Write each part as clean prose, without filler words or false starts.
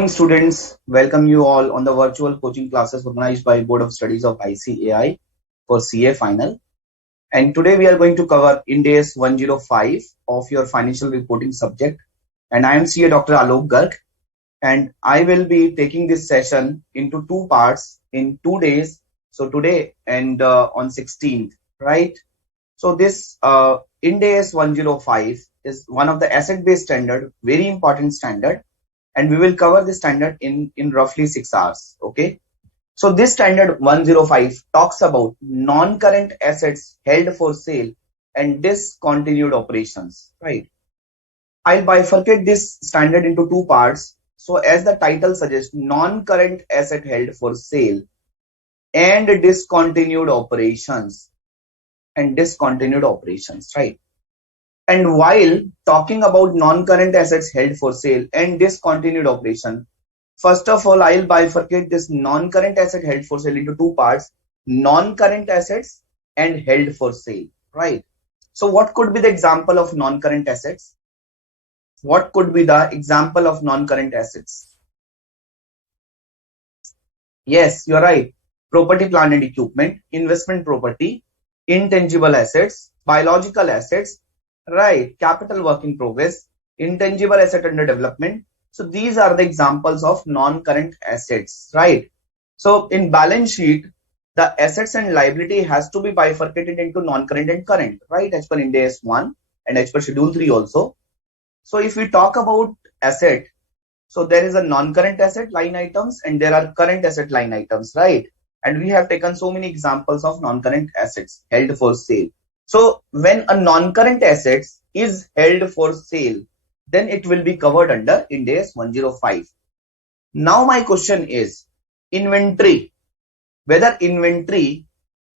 Morning students, welcome you all on the virtual coaching classes organized by Board of Studies of ICAI for CA Final. And today we are going to cover Ind AS 105 of your financial reporting subject. And I am CA Dr. Alok Garg, and I will be taking this session into two parts in 2 days. So today and on 16th, right? So this Ind AS 105 is one of the asset-based standard, very important standard, and we will cover this standard in roughly 6 hours. Okay, so this standard 105 talks about non-current assets held for sale and discontinued operations, right? I'll bifurcate this standard into two parts. So as the title suggests, non-current asset held for sale and discontinued operations right? And while talking about non-current assets held for sale and discontinued operation, first of all, I'll bifurcate this non-current asset held for sale into two parts: non-current assets and held for sale, right? So what could be the example of non-current assets? What could be the example of non-current assets? Yes, you're right. Property, plant and equipment, investment property, intangible assets, biological assets, right? Capital work in progress, intangible asset under development. So these are the examples of non-current assets, right? So in balance sheet, the assets and liability has to be bifurcated into non-current and current, right? As per Ind AS 1 and as per Schedule 3 also. So if we talk about asset, so there is a non-current asset line items and there are current asset line items, right? And we have taken so many examples of non-current assets held for sale. So when a non-current asset is held for sale, then it will be covered under Ind AS 105. Now my question is inventory. Whether inventory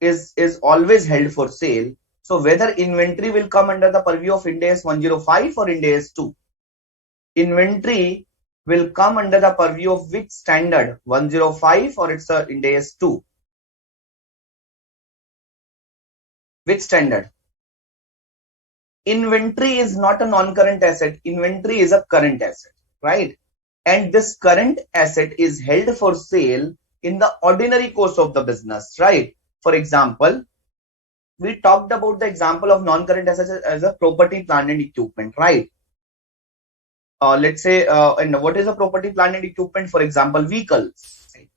is always held for sale. So whether inventory will come under the purview of Ind AS 105 or Ind AS 2. Inventory will come under the purview of which standard? 105 or it's a Ind AS 2? Which standard? Inventory is not a non-current asset. Inventory is a current asset, right? And this current asset is held for sale in the ordinary course of the business, right? For example, we talked about the example of non-current assets as a property, plant and equipment, right? Let's say, and what is a property, plant and equipment? For example, vehicles. Right?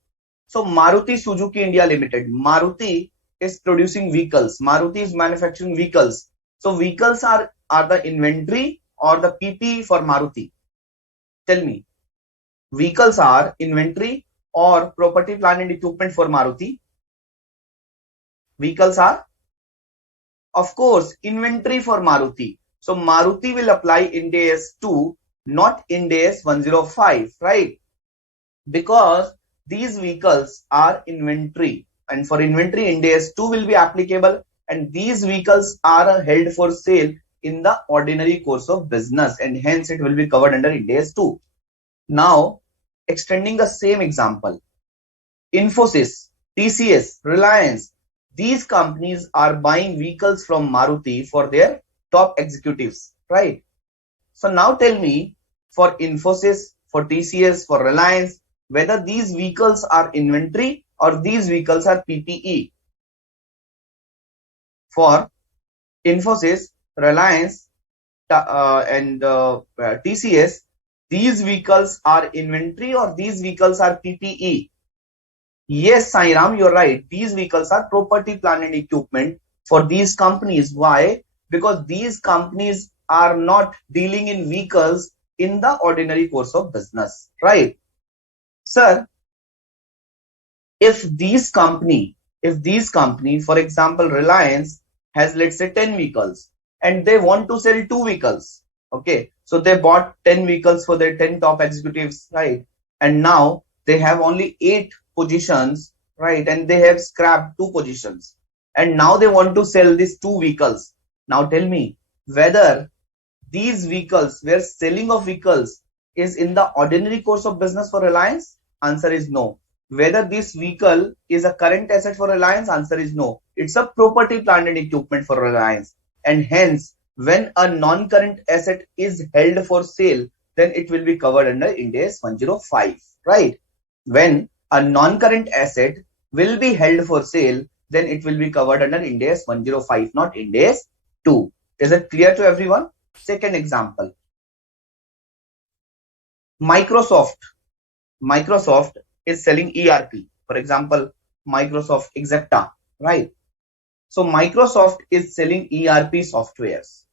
So Maruti Suzuki India Limited, Maruti is producing vehicles. Maruti is manufacturing vehicles. So vehicles are the inventory or the PP for Maruti? Tell me. Vehicles are inventory or property, plant and equipment for Maruti? Vehicles are, of course, inventory for Maruti. So Maruti will apply Ind AS 2, not Ind AS 105, right? Because these vehicles are inventory, and for inventory Ind AS 2 will be applicable, and these vehicles are held for sale in the ordinary course of business, and hence it will be covered under Ind AS 2. Now, extending the same example, Infosys, TCS, Reliance, these companies are buying vehicles from Maruti for their top executives, right? So now tell me, for Infosys, for TCS, for Reliance, whether these vehicles are inventory or these vehicles are PPE. For Infosys, Reliance, and TCS, these vehicles are inventory or these vehicles are PPE? Yes, Sairam, you're right. These vehicles are property, plant and equipment for these companies. Why? Because these companies are not dealing in vehicles in the ordinary course of business, right? Sir, if these company, for example, Reliance has, let's say, 10 vehicles and they want to sell 2 vehicles, okay? So they bought 10 vehicles for their 10 top executives, right? And now they have only 8 positions, right? And they have scrapped 2 positions. And now they want to sell these 2 vehicles. Now tell me whether these vehicles, where selling of vehicles is in the ordinary course of business for Reliance? Answer is no. Whether this vehicle is a current asset for Reliance? Answer is no. It's a property, plant and equipment for Reliance. And hence, when a non-current asset is held for sale, then it will be covered under Ind AS 105, right? When a non-current asset will be held for sale, then it will be covered under Ind AS 105, not Ind AS 2. Is it clear to everyone? Second example. Microsoft is selling ERP. For example, Microsoft Exacta, right? So Microsoft is selling ERP softwares.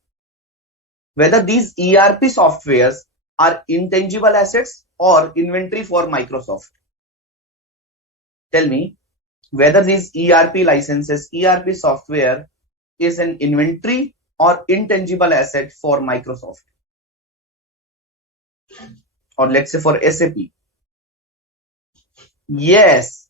Whether these ERP softwares are intangible assets or inventory for Microsoft. Tell me whether these ERP licenses, ERP software is an inventory or intangible asset for Microsoft. Or let's say for SAP. Yes,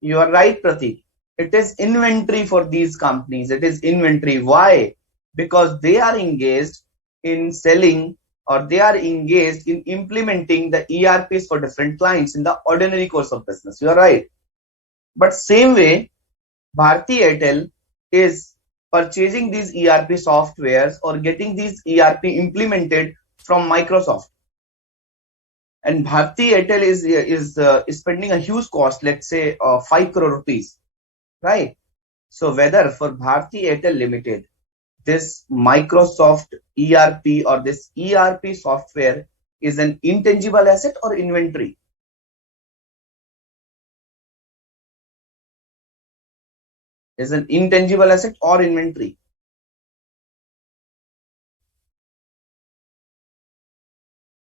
you are right, Pratik. It is inventory for these companies. It is inventory. Why? Because they are engaged in selling, or they are engaged in implementing the ERPs for different clients in the ordinary course of business. You are right. But same way, Bharti Airtel is purchasing these ERP softwares or getting these ERP implemented from Microsoft. And Bharti Airtel is spending a huge cost, let's say 5 crore rupees, right? So whether for Bharti Airtel Limited, this Microsoft ERP or this ERP software is an intangible asset or inventory? Is an intangible asset or inventory?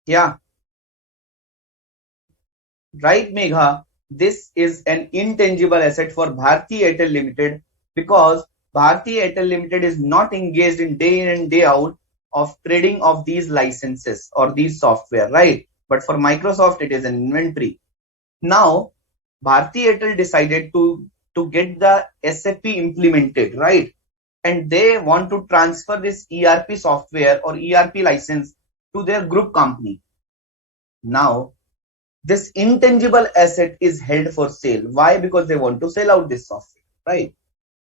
Yeah. Right, Megha, this is an intangible asset for Bharti Airtel Limited because Bharti Airtel Limited is not engaged in and day out of trading of these licenses or these software, right? But for Microsoft, it is an inventory. Now, Bharti Airtel decided to get the SAP implemented, right? And they want to transfer this ERP software or ERP license to their group company. Now, this intangible asset is held for sale. Why? Because they want to sell out this software, right?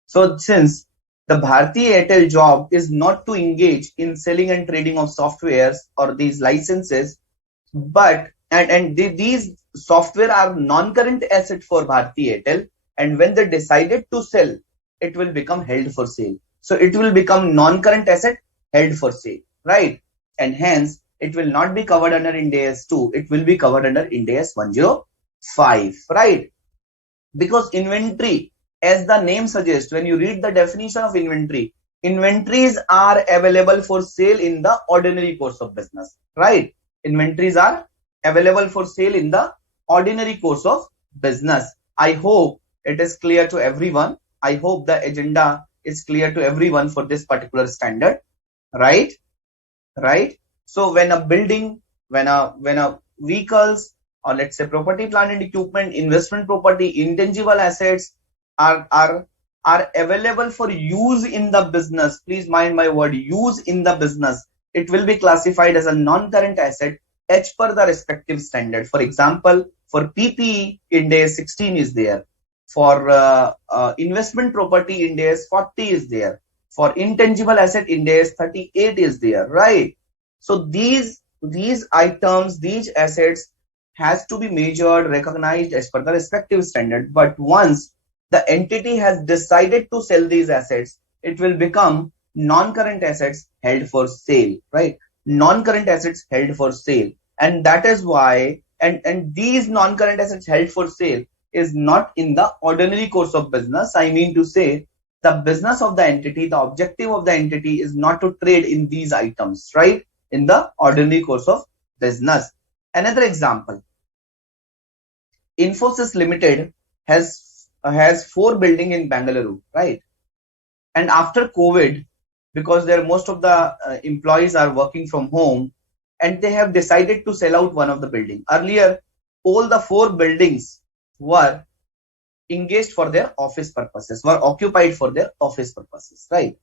So since the Bharti Airtel job is not to engage in selling and trading of softwares or these licenses, but these software are non-current asset for Bharti Airtel, and when they decided to sell, it will become held for sale. So it will become non-current asset held for sale, right? And hence it will not be covered under Ind AS 2, it will be covered under Ind AS 105, right? Because inventory, as the name suggests, when you read the definition of inventory, inventories are available for sale in the ordinary course of business, right? Inventories are available for sale in the ordinary course of business. I hope it is clear to everyone. I hope the agenda is clear to everyone for this particular standard, right? Right? So when a building, when a vehicles, or let's say property, plant and equipment, investment property, intangible assets are available for use in the business, please mind my word, use in the business, it will be classified as a non-current asset as per the respective standard. For example, for PPE, Ind AS 16 is there. For investment property, Ind AS 40 is there. For intangible asset, Ind AS 38 is there, right? So these items, these assets has to be measured, recognized as per the respective standard. But once the entity has decided to sell these assets, it will become non-current assets held for sale, right? Non-current assets held for sale. And that is why, and these non-current assets held for sale is not in the ordinary course of business. I mean to say, the business of the entity, the objective of the entity is not to trade in these items, right? In the ordinary course of business. Another example, Infosys Limited has 4 buildings in Bangalore, right? And after COVID, because most of the employees are working from home, and they have decided to sell out one of the buildings. Earlier, all the 4 buildings were engaged for their office purposes, were occupied for their office purposes, right?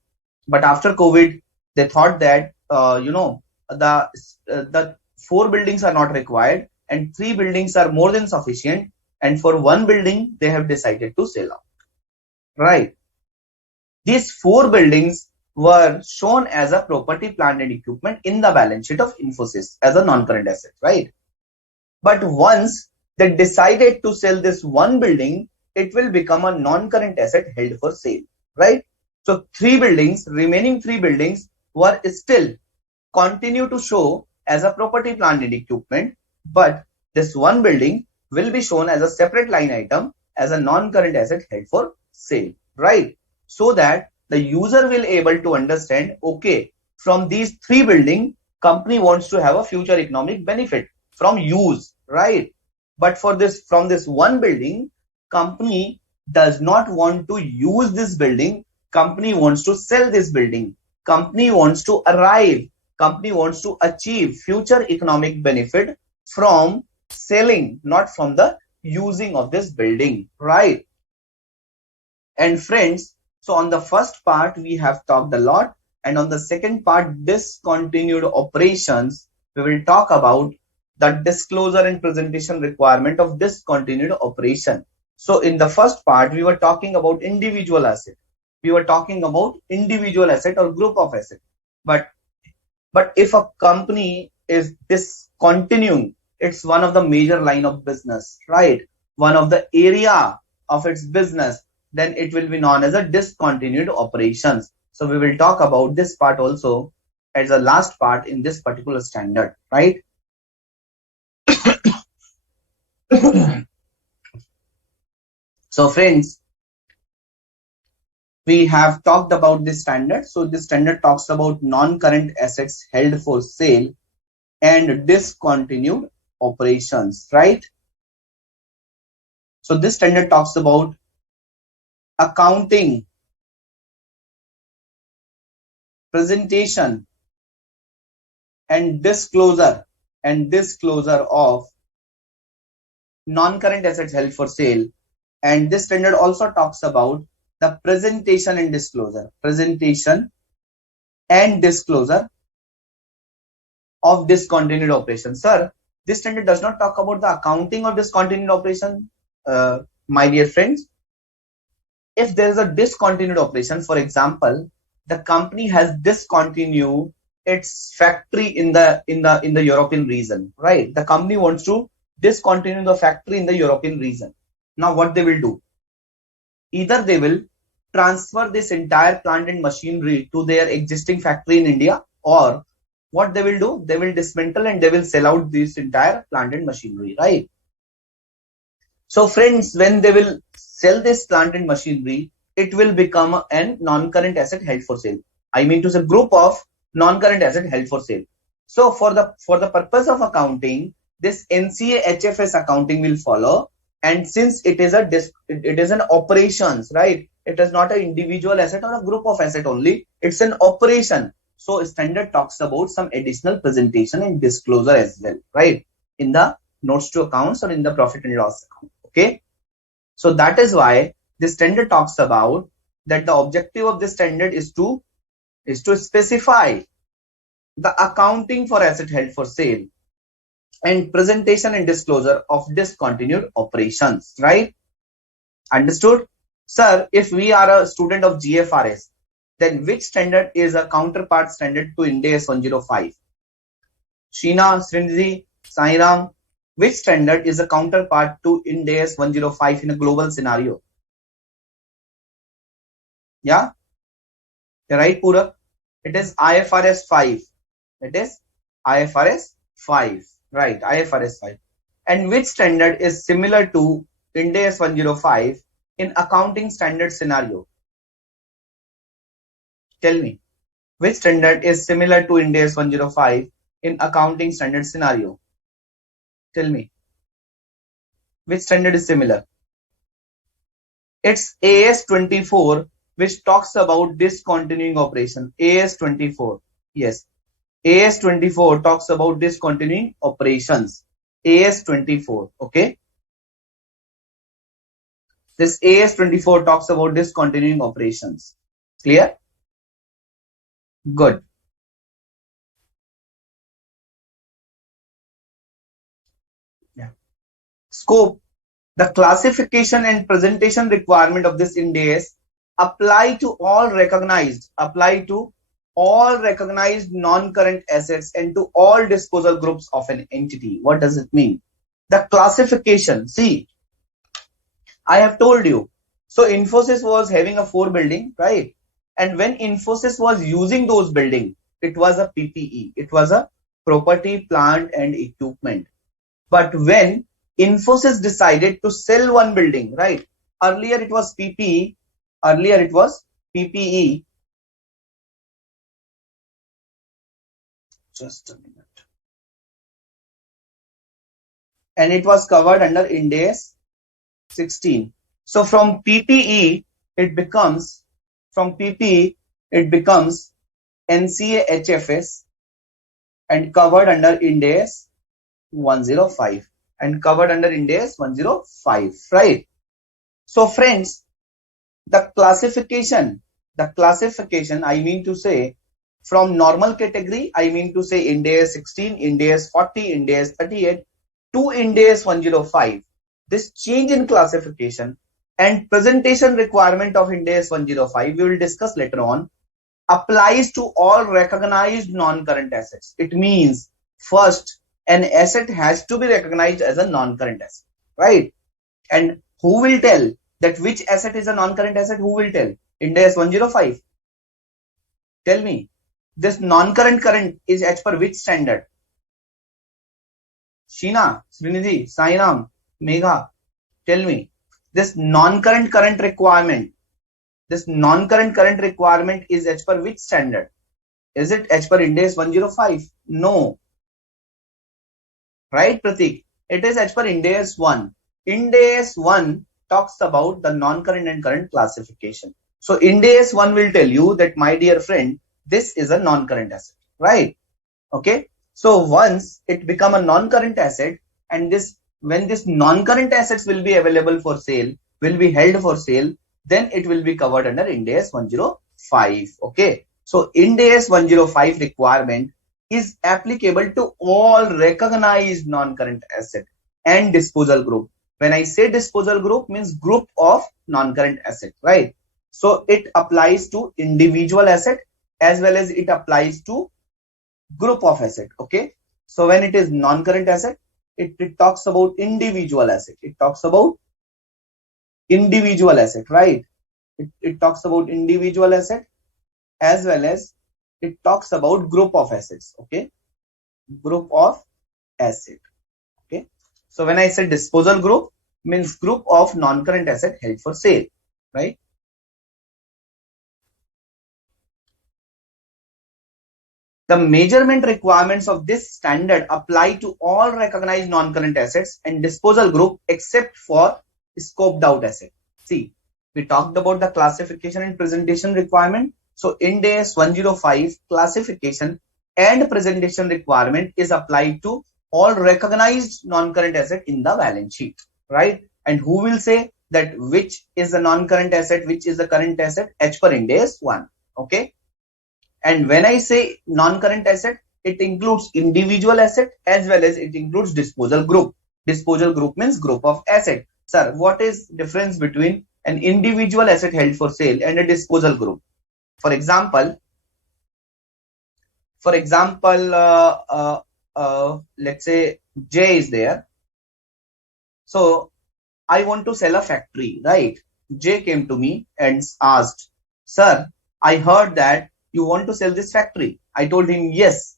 But after COVID, they thought that the 4 buildings are not required and 3 buildings are more than sufficient, and for 1 building they have decided to sell out, right? These 4 buildings were shown as a property, plant and equipment in the balance sheet of Infosys as a non-current asset, right? But once they decided to sell this one building, it will become a non-current asset held for sale, right? So remaining three buildings were still continue to show as a property, plant and equipment, but this one building will be shown as a separate line item as a non-current asset held for sale, right? So that the user will able to understand, okay, from these three buildings, company wants to have a future economic benefit from use, right? But for this, from this one building, company does not want to use this building. Company wants to sell this building. Company wants to achieve future economic benefit from selling, not from the using of this building, right? And friends, so on the first part we have talked a lot, and on the second part, discontinued operations, we will talk about the disclosure and presentation requirement of discontinued operation. So in the first part, we were talking about individual asset. We were talking about individual asset or group of asset. But if a company is discontinuing, it's one of the major line of business, right? One of the area of its business, then it will be known as a discontinued operations. So we will talk about this part also as the last part in this particular standard, right? So friends, we have talked about this standard. So this standard talks about non-current assets held for sale and discontinued operations, right? So this standard talks about accounting, presentation and disclosure of non-current assets held for sale. And this standard also talks about the presentation and disclosure of discontinued operations. Sir, this standard does not talk about the accounting of discontinued operation, my dear friends. If there is a discontinued operation, for example, the company has discontinued its factory in the European region, right? The company wants to discontinue the factory in the European region. Now what they will do? Either they will transfer this entire plant and machinery to their existing factory in India, or what they will do? They will dismantle and they will sell out this entire plant and machinery, right? So friends, when they will sell this plant and machinery, it will become a non-current asset held for sale. I mean to say group of non-current asset held for sale. So for the purpose of accounting, this NCA HFS accounting will follow. And since it is an operations, right? It is not an individual asset or a group of asset only. It's an operation. So standard talks about some additional presentation and disclosure as well, right? In the notes to accounts or in the profit and loss account. Okay. So that is why this standard talks about that the objective of this standard is to specify the accounting for asset held for sale and presentation and disclosure of discontinued operations, right? Understood? Sir, if we are a student of GFRS, then which standard is a counterpart standard to Ind AS 105? Sheena, Srindhi, Sairam, which standard is a counterpart to Ind AS 105 in a global scenario? Yeah? You're right, Pura? It is IFRS 5. It is IFRS 5. Right, IFRS 5. And which standard is similar to Ind AS 105 in accounting standard scenario? Tell me, which standard is similar to Ind AS 105 in accounting standard scenario? Tell me, which standard is similar? It's AS 24, which talks about discontinuing operation. AS 24, yes. AS 24 talks about discontinuing operations. AS 24, okay. This AS 24 talks about discontinuing operations. Clear? Good. Yeah. Scope. The classification and presentation requirement of this Ind AS apply to all recognized non-current assets and to all disposal groups of an entity. What does it mean? The classification, see, I have told you. So Infosys was having a 4 building, right? And when Infosys was using those building, it was a PPE. It was a property, plant and equipment. But when Infosys decided to sell one building, right? Earlier it was PPE. Just a minute. And it was covered under Ind AS 16. So from PPE, it becomes NCA HFS and covered under Ind AS 105 right? So friends, the classification, I mean to say, from normal category, I mean to say Ind AS 16, Ind AS 40, Ind AS 38 to Ind AS 105. This change in classification and presentation requirement of Ind AS 105, we will discuss later on, applies to all recognized non-current assets. It means first, an asset has to be recognized as a non-current asset, right? And who will tell that which asset is a non-current asset? Who will tell? Ind AS 105. Tell me, this non-current current is as per which standard? Sheena, Srinidhi, Sainam, Megha, tell me, this non-current current requirement is as per which standard? Is it as per Ind AS 105? No. Right, Pratik? It is as per Ind AS 1. Ind AS 1 talks about the non-current and current classification. So Ind AS 1 will tell you that, my dear friend, this is a non-current asset, right? Okay. So once it become a non-current asset, and when this non-current assets will be available for sale, will be held for sale, then it will be covered under Ind AS 105. Okay. So Ind AS 105 requirement is applicable to all recognized non-current asset and disposal group. When I say disposal group, means group of non-current asset, right? So it applies to individual asset as well as it applies to group of asset. Okay. So when it is non-current asset, it talks about individual asset. It talks about individual asset, right? It talks about individual asset as well as it talks about group of assets. Okay. Group of asset. Okay. So when I say disposal group, means group of non-current asset held for sale, right? The measurement requirements of this standard apply to all recognized non-current assets and disposal group except for scoped out asset. See, we talked about the classification and presentation requirement. So Ind AS 105 classification and presentation requirement is applied to all recognized non-current asset in the balance sheet, right? And who will say that which is the non-current asset, which is the current asset? As per Ind AS 1. Okay. And when I say non-current asset, it includes individual asset as well as it includes disposal group. Disposal group means group of asset. Sir, what is difference between an individual asset held for sale and a disposal group? For example, let's say J is there. So I want to sell a factory, right? J came to me and asked, sir, I heard that you want to sell this factory. I told him yes.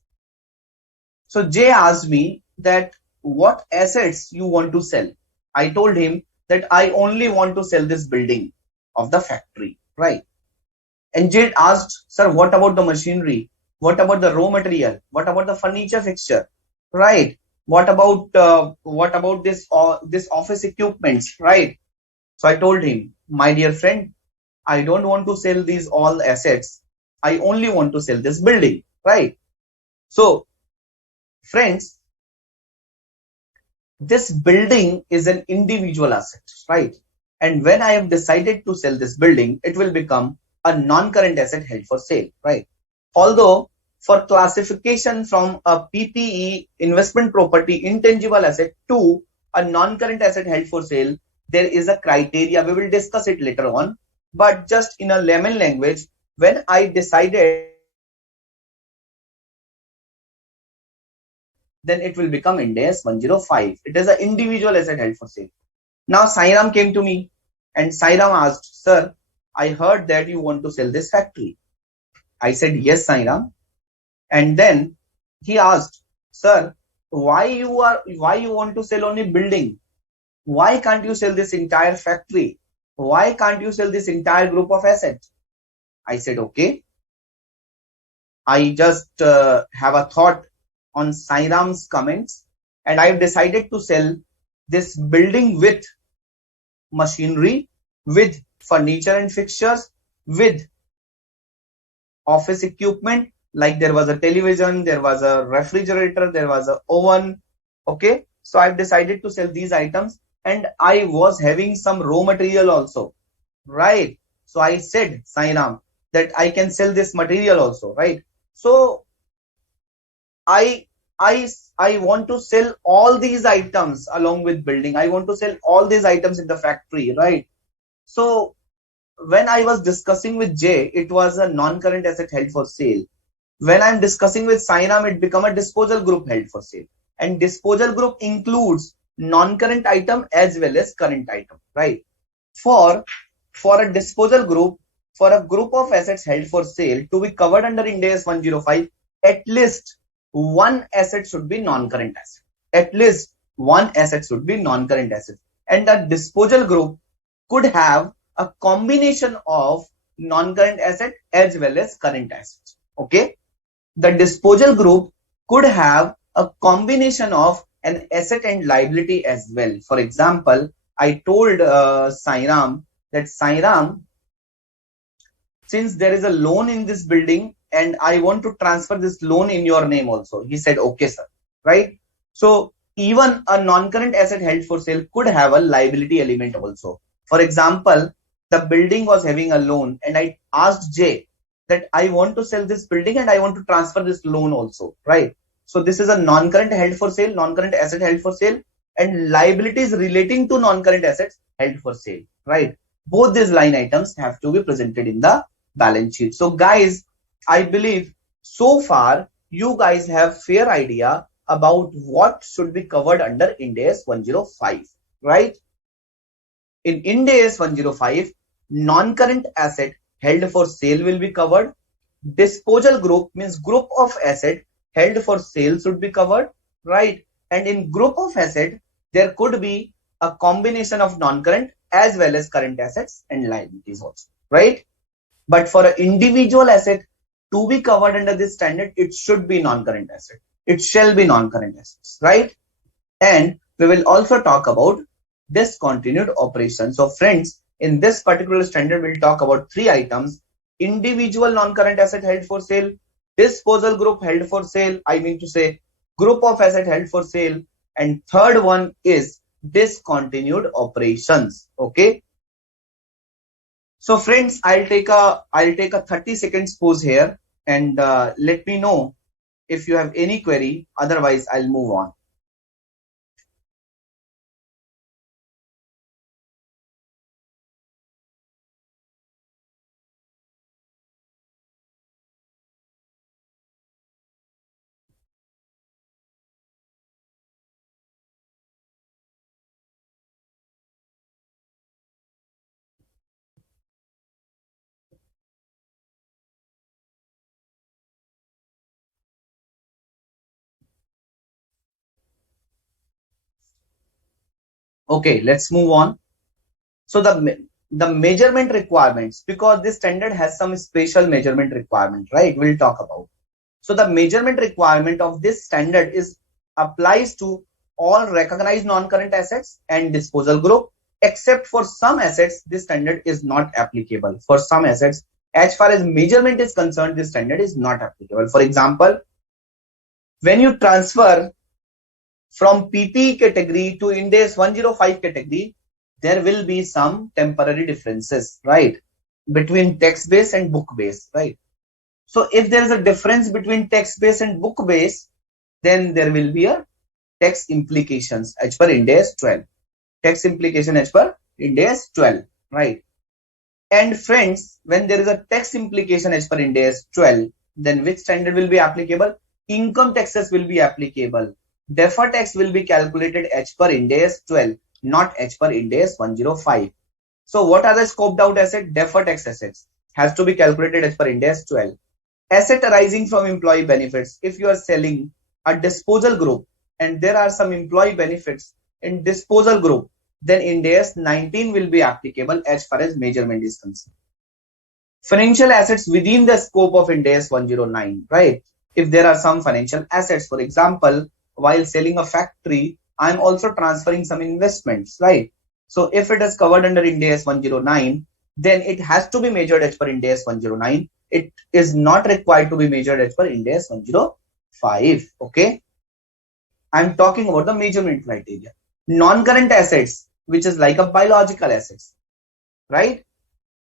So J asked me that what assets you want to sell. I told him that I only want to sell this building of the factory, right? And J asked, sir, what about the machinery? What about the raw material? What about the furniture fixture, right? What about this office equipments, right? So I told him, my dear friend, I don't want to sell these all assets. I only want to sell this building, right? So, friends, this building is an individual asset, right? And when I have decided to sell this building, it will become a non-current asset held for sale, right? Although for classification from a PPE, investment property, intangible asset to a non-current asset held for sale, there is a criteria. We will discuss it later on. but just in a layman language, when I decided, then it will become Ind AS 105. It is an individual asset held for sale. Now Sairam came to me and Sairam asked, sir, I heard that you want to sell this factory. I said, yes, Sairam. And then he asked, sir, why you want to sell only building? Why can't you sell this entire factory? Why can't you sell this entire group of assets? I said, okay. I just have a thought on Sairam's comments, and I've decided to sell this building with machinery, with furniture and fixtures, with office equipment, like there was a television, there was a refrigerator, there was an oven. Okay, so I've decided to sell these items, and I was having some raw material also, right? So I said, Sairam, that I can sell this material also, right? So I want to sell all these items along with building. I want to sell all these items in the factory, right? So when I was discussing with Jay, it was a non-current asset held for sale. When I'm discussing with Sairam, it become a disposal group held for sale. And disposal group includes non-current item as well as current item, right? For a disposal group, for a group of assets held for sale to be covered under Ind AS 105, at least one asset should be non-current asset. At least one asset should be non-current asset. And the disposal group could have a combination of non-current asset as well as current assets. Okay. The disposal group could have a combination of an asset and liability as well. For example, I told Sairam that, Sairam, since there is a loan in this building and I want to transfer this loan in your name also. He said, okay, sir. Right. So even a non-current asset held for sale could have a liability element also. For example, the building was having a loan and I asked Jay that I want to sell this building and I want to transfer this loan also, right? So this is a non-current held for sale, non-current asset held for sale, and liabilities relating to non-current assets held for sale, right? Both these line items have to be presented in the balance sheet. So guys, I believe so far you guys have fair idea about what should be covered under Ind AS 105, right? In Ind AS 105, non-current asset held for sale will be covered. Disposal group means group of asset held for sale should be covered, right? And in group of asset, there could be a combination of non-current as well as current assets and liabilities also, right? But for an individual asset to be covered under this standard, it should be non-current asset. It shall be non-current assets, right? And we will also talk about discontinued operations. So friends, in this particular standard, we'll talk about three items: individual non-current asset held for sale, disposal group held for sale, I mean to say group of asset held for sale, and third one is discontinued operations. Okay. So friends, I'll take a 30 seconds pause here and let me know if you have any query. Otherwise, I'll move on. Okay, let's move on. So the measurement requirements, because this standard has some special measurement requirement, right? We'll talk about. So the measurement requirement of this standard is applies to all recognized non-current assets and disposal group, except for some assets, this standard is not applicable. For some assets, as far as measurement is concerned, this standard is not applicable. For example, when you transfer from PPE category to Ind AS 105 category, there will be some temporary differences, right? Between text base and book base, right? So if there is a difference between text base and book base, then there will be a tax implications as per Ind AS 12. Tax implication as per Ind AS 12, right? And friends, when there is a tax implication as per Ind AS 12, then which standard will be applicable? Income taxes will be applicable. Deferred tax will be calculated as per Ind AS 12, not as per Ind AS 105. So what are the scoped out assets? Deferred tax assets has to be calculated as per Ind AS 12. Asset arising from employee benefits. If you are selling a disposal group and there are some employee benefits in disposal group, then Ind AS 19 will be applicable as far as measurement is concerned. Financial assets within the scope of Ind AS 109, right? If there are some financial assets, for example, while selling a factory, I'm also transferring some investments, right? So if it is covered under Ind AS 109, then it has to be measured as per Ind AS 109. It is not required to be measured as per Ind AS 105. Okay. I'm talking about the measurement criteria. Non-current assets, which is like a biological assets, right?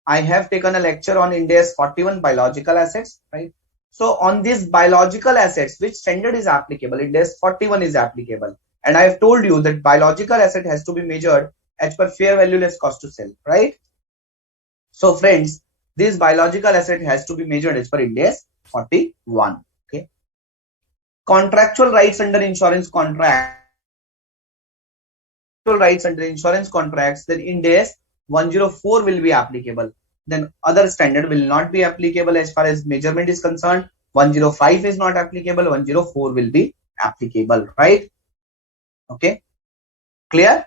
I have taken a lecture on Ind AS 41 biological assets, right? So on these biological assets, which standard is applicable? Ind AS 41 is applicable. And I have told you that biological asset has to be measured as per fair value less cost to sell, right? So friends, this biological asset has to be measured as per Ind AS 41. Okay. Contractual rights under insurance contracts, then Ind AS 104 will be applicable. Then other standard will not be applicable as far as measurement is concerned. 105 is not applicable. 104 will be applicable, right? Okay. Clear?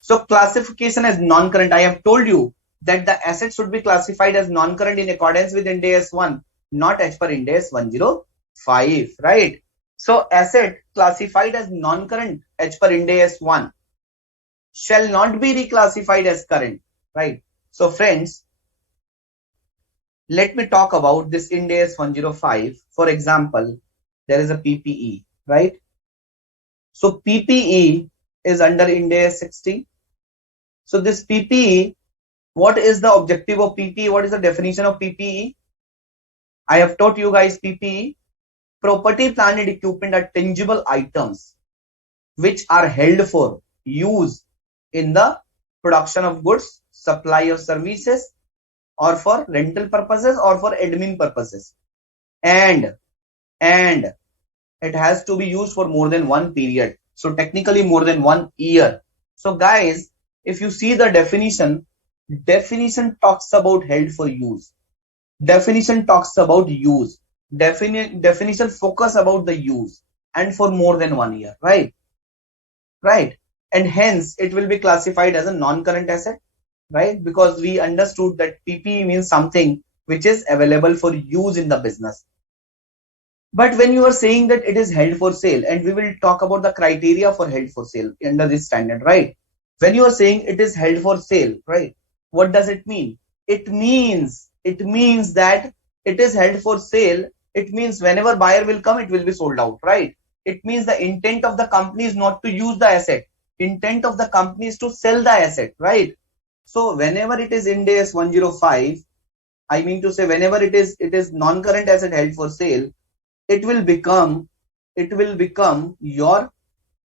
So classification as non-current. I have told you that the asset should be classified as non-current in accordance with Ind AS 1, not as per Ind AS 105, right? So asset classified as non-current as per Ind AS 1 shall not be reclassified as current, right? So friends, let me talk about this Ind AS 105. For example, there is a PPE, right? So PPE is under Ind AS 60. So this PPE, what is the objective of PPE? What is the definition of PPE? I have taught you guys PPE. Property, plant and equipment are tangible items which are held for use in the production of goods, supply of services, or for rental purposes or for admin purposes. And it has to be used for more than one period. So technically more than 1 year. So guys, if you see the definition talks about held for use. Definition talks about use. Definition focus about the use and for more than 1 year, right? Right. And hence it will be classified as a non-current asset, right? Because we understood that PPE means something which is available for use in the business. But when you are saying that it is held for sale, and we will talk about the criteria for held for sale under this standard, right? When you are saying it is held for sale, right? What does it mean? It means that it is held for sale. It means whenever buyer will come, it will be sold out, right? It means the intent of the company is not to use the asset. Intent of the company is to sell the asset, right? So whenever it is Ind AS 105, I mean to say whenever it is non-current asset held for sale, it will become your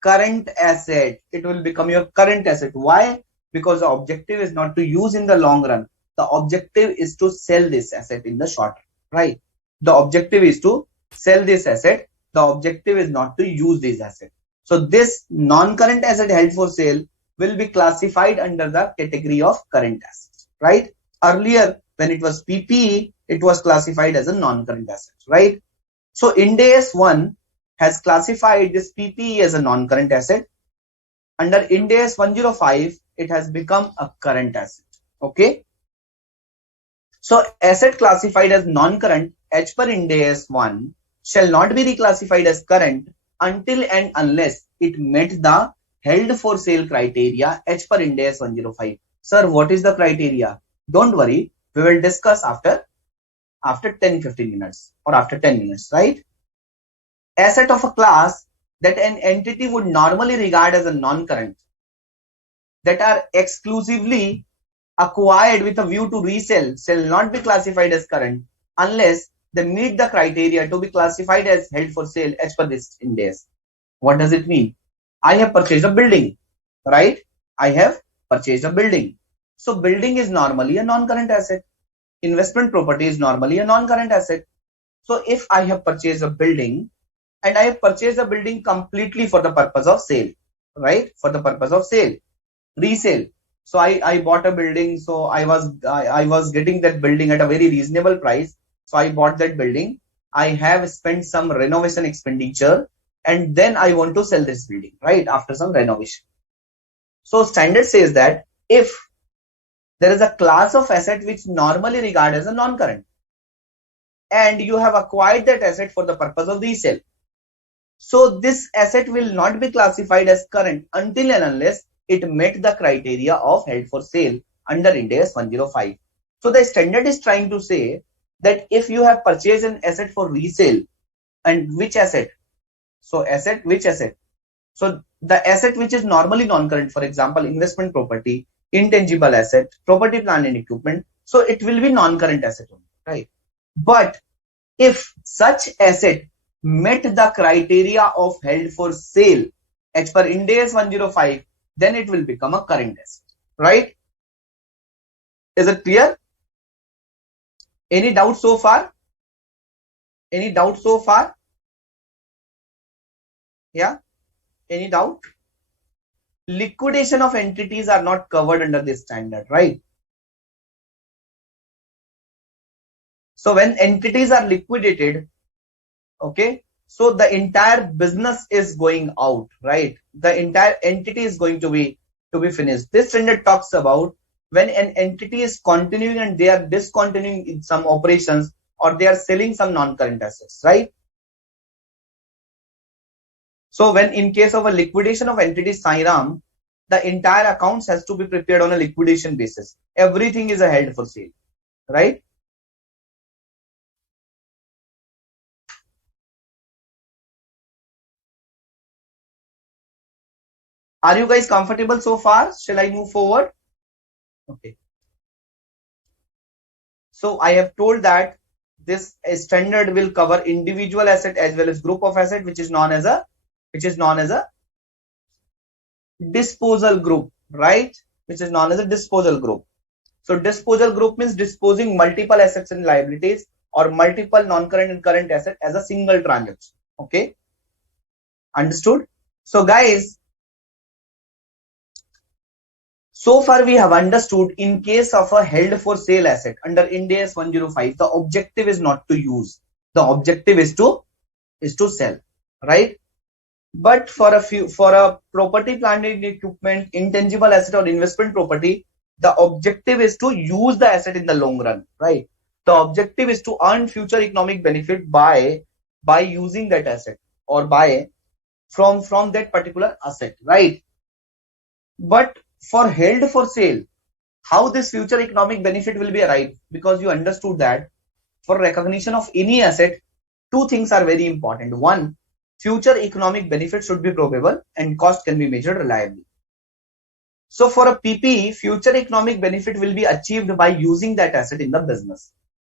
current asset. It will become your current asset. Why? Because the objective is not to use in the long run. The objective is to sell this asset in the short run, right? The objective is to sell this asset. The objective is not to use this asset. So this non-current asset held for sale will be classified under the category of current assets, right? Earlier, when it was PPE, it was classified as a non-current asset, right? So Ind AS 1 has classified this PPE as a non-current asset. Under Ind AS 105, it has become a current asset, okay? So asset classified as non-current as per Ind AS 1 shall not be reclassified as current until and unless it met the held for sale criteria as per Ind AS 105. Sir, what is the criteria? Don't worry, we will discuss after 10-15 minutes or after 10 minutes, right? Asset of a class that an entity would normally regard as a non-current, that are exclusively acquired with a view to resell, shall not be classified as current unless they meet the criteria to be classified as held for sale as per this Ind AS. What does it mean? I have purchased a building, right? I have purchased a building. So building is normally a non-current asset. Investment property is normally a non-current asset. So if I have purchased a building and I have purchased a building completely for the purpose of sale, right? For the purpose of sale, resale. So I bought a building. So I was getting that building at a very reasonable price. So I bought that building. I have spent some renovation expenditure and then I want to sell this building, right? After some renovation. So standard says that if there is a class of asset which normally regarded as a non-current and you have acquired that asset for the purpose of resale, so this asset will not be classified as current until and unless it met the criteria of held for sale under Ind AS 105. So the standard is trying to say that if you have purchased an asset for resale, and which asset? So asset, which asset? So the asset which is normally non-current, for example, investment property, intangible asset, property, plant and equipment. So it will be non-current asset only, right? But if such asset met the criteria of held for sale as per Ind AS 105, then it will become a current asset, right? Is it clear? Any doubt so far? Any doubt so far? Yeah? Any doubt? Liquidation of entities are not covered under this standard, right? So when entities are liquidated, okay, so the entire business is going out, right? The entire entity is going to be finished. This standard talks about when an entity is continuing and they are discontinuing in some operations or they are selling some non-current assets, right? So when in case of a liquidation of entity Sairam, the entire accounts has to be prepared on a liquidation basis. Everything is a held for sale, right? Are you guys comfortable so far? Shall I move forward? Okay. So I have told that this standard will cover individual asset as well as group of asset, which is known as a disposal group, right? Which is known as a disposal group. So disposal group means disposing multiple assets and liabilities or multiple non-current and current asset as a single transaction. Okay. Understood? So guys, so far we have understood in case of a held for sale asset under Ind AS 105, the objective is not to use. The objective is to sell, right? But for a property, plant and equipment, intangible asset or investment property, the objective is to use the asset in the long run, right? The objective is to earn future economic benefit by using that asset or by from that particular asset, right? But for held for sale, how this future economic benefit will be arrived? Because you understood that for recognition of any asset, two things are very important. One, future economic benefit should be probable and cost can be measured reliably. So for a PP, future economic benefit will be achieved by using that asset in the business.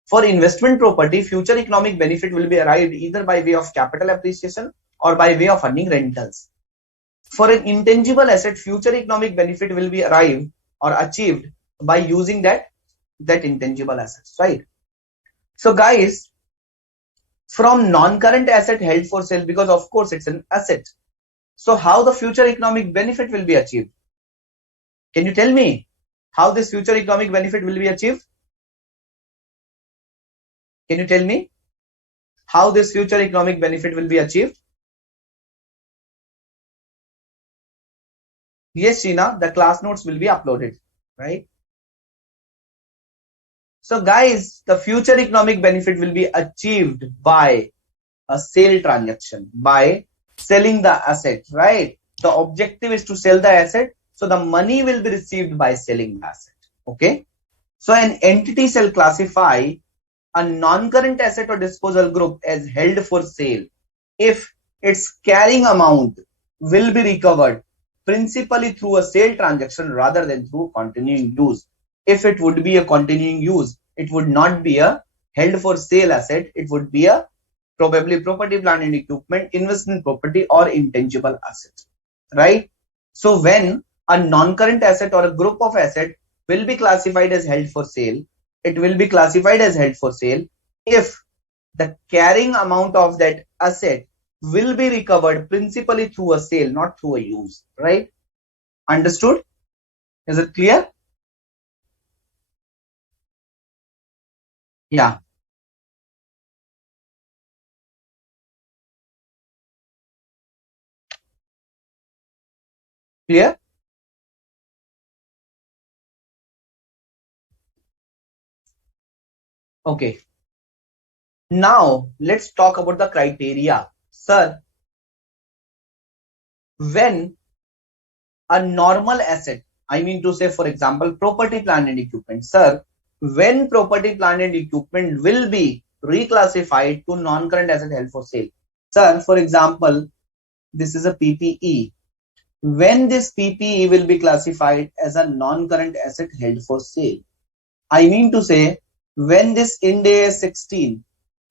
For investment property, future economic benefit will be arrived either by way of capital appreciation or by way of earning rentals. For an intangible asset, future economic benefit will be arrived or achieved by using that intangible assets, right? So guys, from non-current asset held for sale, because of course it's an asset. So how the future economic benefit will be achieved? Can you tell me how this future economic benefit will be achieved? Can you tell me how this future economic benefit will be achieved? Yes, Sheena, the class notes will be uploaded, right? So guys, the future economic benefit will be achieved by a sale transaction, by selling the asset, right? The objective is to sell the asset. So the money will be received by selling the asset, okay? So an entity shall classify a non-current asset or disposal group as held for sale if its carrying amount will be recovered principally through a sale transaction rather than through continuing use. If it would be a continuing use, it would not be a held for sale asset. It would be a probably property, plant and equipment, investment property or intangible asset, right? So when a non-current asset or a group of asset will be classified as held for sale. It will be classified as held for sale if the carrying amount of that asset will be recovered principally through a sale, not through a use, right? Understood? Is it clear? Yeah. Clear? Okay. Now let's talk about the criteria. Sir, when a normal asset, I mean to say, for example, property, plant and equipment. Sir, when property, plant and equipment will be reclassified to non-current asset held for sale. Sir, for example, this is a PPE. When this PPE will be classified as a non-current asset held for sale. I mean to say, when this Ind AS 16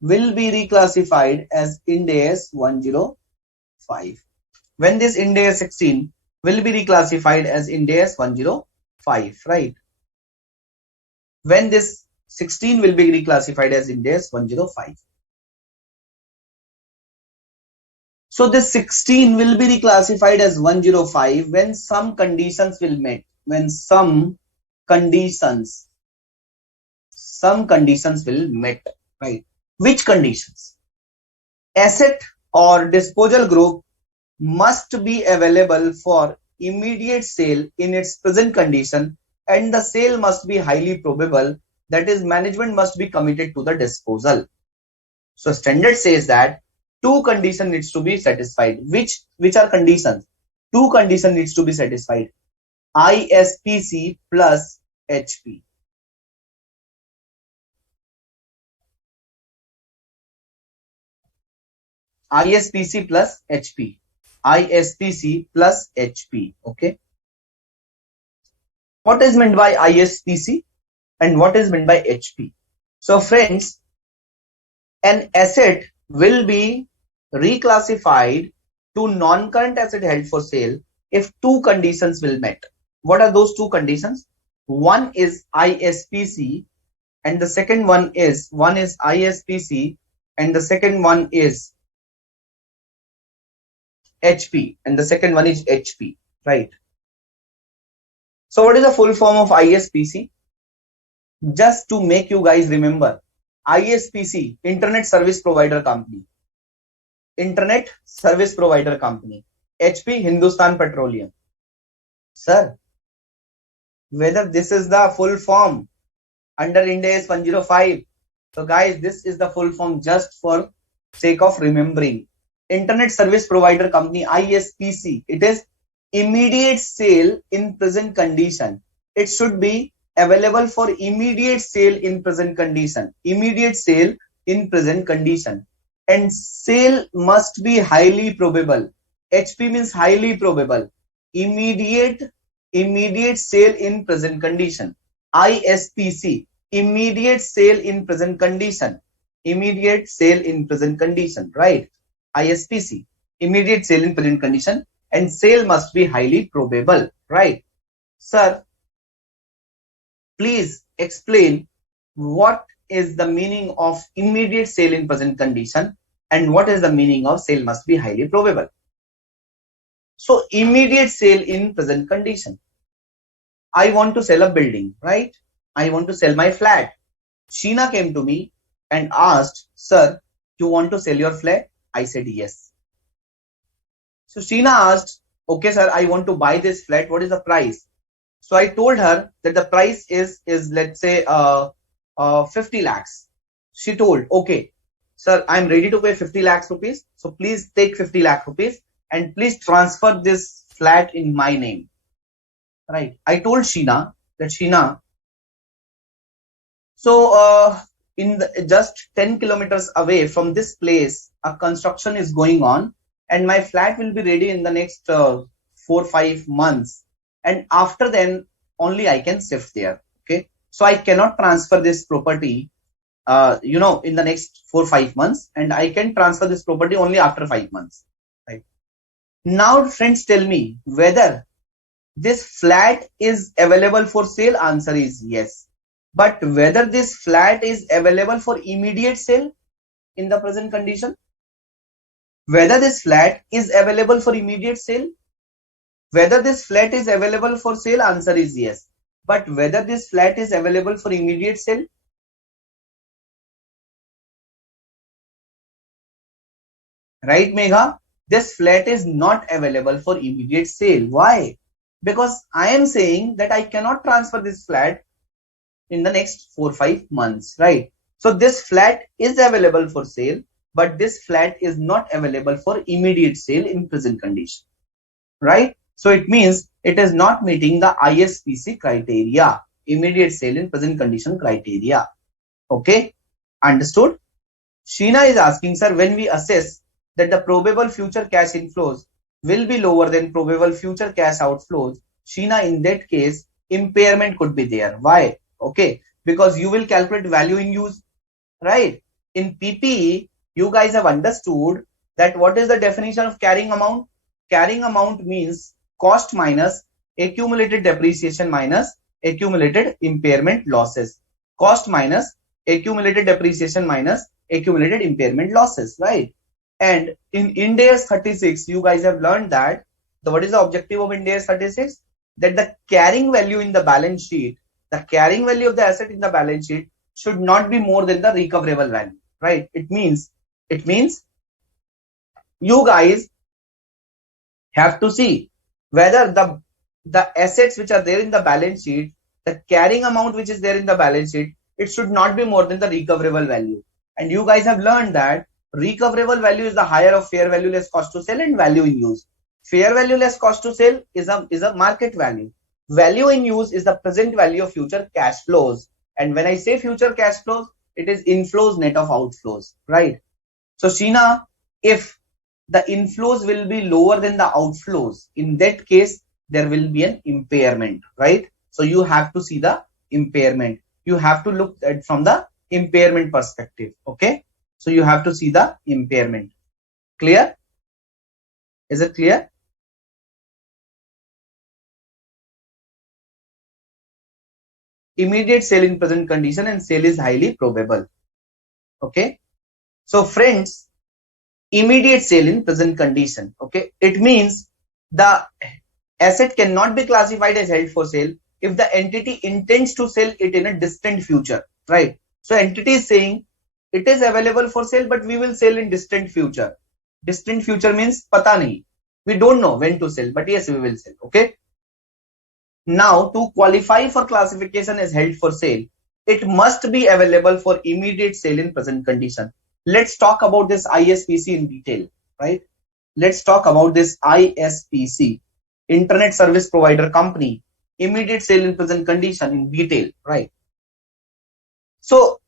will be reclassified as Ind AS 105. When this Ind AS 16 will be reclassified as Ind AS 105, right? When this 16 will be reclassified as Ind AS 105. So this 16 will be reclassified as 105 when some conditions will met. When some conditions will met, right? Which conditions? Asset or disposal group must be available for immediate sale in its present condition, and the sale must be highly probable. That is, management must be committed to the disposal. So standard says that two conditions needs to be satisfied. Which are conditions? Two conditions needs to be satisfied. ISPC plus HP. ISPC plus HP. ISPC plus HP. Okay. What is meant by ISPC and what is meant by HP? So friends, an asset will be reclassified to non-current asset held for sale if two conditions will met. What are those two conditions? One is ISPC and the second one is ISPC and the second one is HP and the second one is HP, right? So what is the full form of ISPC? Just to make you guys remember, ISPC, Internet Service Provider Company. Internet Service Provider Company. HP, Hindustan Petroleum. Sir, whether this is the full form under Ind AS 105. So guys, this is the full form just for sake of remembering. Internet Service Provider Company, ISPC. It is immediate sale in present condition. It should be available for immediate sale in present condition. Immediate sale in present condition. And sale must be highly probable. HP means highly probable. Immediate sale in present condition. ISPC, immediate sale in present condition. Immediate sale in present condition, right? ISPC, immediate sale in present condition, and sale must be highly probable, right? Sir, please explain what is the meaning of immediate sale in present condition and what is the meaning of sale must be highly probable. So immediate sale in present condition. I want to sell a building, right? I want to sell my flat. Sheena came to me and asked, sir, you want to sell your flat? I said yes. So Sheena asked, okay sir, I want to buy this flat. What is the price? So I told her that the price is let's say 50 lakhs. She told, okay sir, I'm ready to pay 50 lakhs rupees. So please take 50 lakh rupees and please transfer this flat in my name. Right. I told Sheena that Sheena, so in just 10 kilometers away from this place, a construction is going on and my flat will be ready in the next 4-5 months. And after then only I can shift there. Okay. So I cannot transfer this property, in the next 4-5 months, and I can transfer this property only after 5 months. Right. Now friends, tell me whether this flat is available for sale? Answer is yes. But whether this flat is available for immediate sale in the present condition? Whether this flat is available for immediate sale? Whether this flat is available for sale? Answer is yes. But whether this flat is available for immediate sale? Right, Megha? This flat is not available for immediate sale. Why? Because I am saying that I cannot transfer this flat in the next 4-5 months, right? So this flat is available for sale, but this flat is not available for immediate sale in present condition, right? So it means it is not meeting the ISPC criteria, immediate sale in present condition criteria. Okay, understood? Sheena is asking, sir, when we assess that the probable future cash inflows will be lower than probable future cash outflows, Sheena, in that case, impairment could be there. Why? Okay, because you will calculate value in use, right? In PPE, you guys have understood that what is the definition of carrying amount? Carrying amount means cost minus accumulated depreciation minus accumulated impairment losses. Cost minus accumulated depreciation minus accumulated impairment losses, right? And in Ind AS 36, you guys have learned that what is the objective of Ind AS 36? That the carrying value in the balance sheet, the carrying value of the asset in the balance sheet should not be more than the recoverable value, right? It means you guys have to see whether the assets which are there in the balance sheet, the carrying amount which is there in the balance sheet, it should not be more than the recoverable value. And you guys have learned that recoverable value is the higher of fair value less cost to sell and value in use. Fair value less cost to sell is a market value. Value in use is the present value of future cash flows. And when I say future cash flows, it is inflows net of outflows, right? So Sheena, if the inflows will be lower than the outflows, in that case, there will be an impairment, right? So you have to see the impairment. You have to look at from the impairment perspective, okay? So you have to see the impairment. Clear? Is it clear? Immediate sale in present condition and sale is highly probable. Okay. So friends, immediate sale in present condition. Okay. It means the asset cannot be classified as held for sale if the entity intends to sell it in a distant future, right? So entity is saying it is available for sale, but we will sell in distant future. Distant future means pata nahi. We don't know when to sell, but yes, we will sell. Okay. Now, to qualify for classification as held for sale, it must be available for immediate sale in present condition. Let's talk about this ISPC in detail, right? Let's talk about this ISPC, Internet Service Provider Company, immediate sale in present condition in detail, right? So,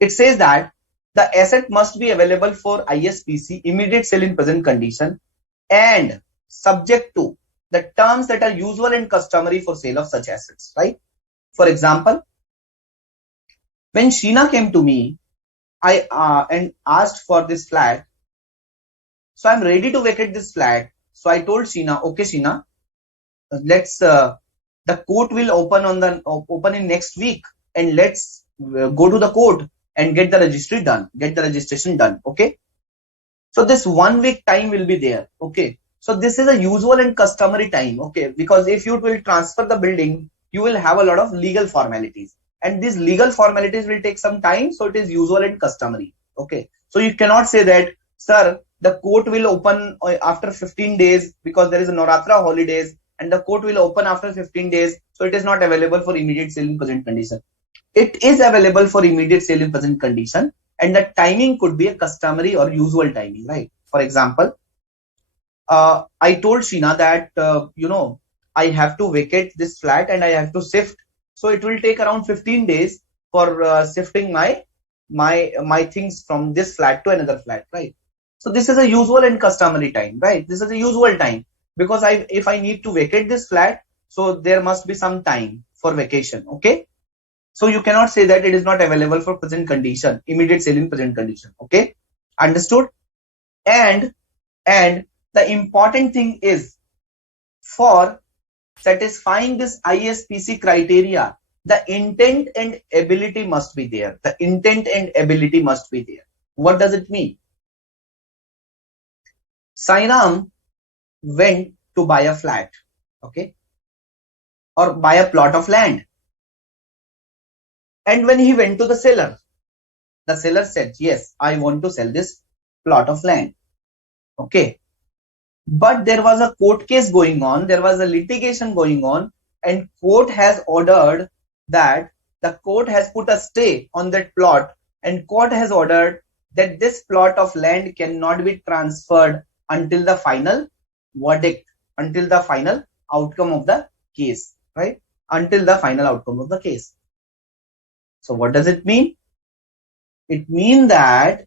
it says that the asset must be available for ISPC, immediate sale in present condition, and subject to the terms that are usual and customary for sale of such assets, right? For example, when Sheena came to me, and asked for this flat, so I'm ready to vacate this flat. So I told Sheena, okay, Sheena, let's the court will open in next week, and let's go to the court and get the registry done, get the registration done. Okay. So this 1 week time will be there. Okay. So this is a usual and customary time, okay, because if you will transfer the building, you will have a lot of legal formalities, and these legal formalities will take some time. So it is usual and customary, okay. So you cannot say that, sir, the court will open after 15 days because there is a Navratra holidays, and the court will open after 15 days. So it is not available for immediate sale in present condition. It is available for immediate sale in present condition, and the timing could be a customary or usual timing, right? For example, I told Sheena that, I have to vacate this flat and I have to shift. So it will take around 15 days for shifting my things from this flat to another flat, right? So this is a usual and customary time, right? This is a usual time because if I need to vacate this flat, so there must be some time for vacation, okay? So you cannot say that it is not available for present condition, immediate sale in present condition, okay? Understood? And the important thing is, for satisfying this ISPC criteria, the intent and ability must be there. The intent and ability must be there. What does it mean? Sairam went to buy a flat, okay, or buy a plot of land. And when he went to the seller said, yes, I want to sell this plot of land. Okay. But there was a court case going on, there was a litigation going on, and court has ordered that the court has put a stay on that plot, and court has ordered that this plot of land cannot be transferred until the final verdict, until the final outcome of the case, right? Until the final outcome of the case. So what does it mean? This means that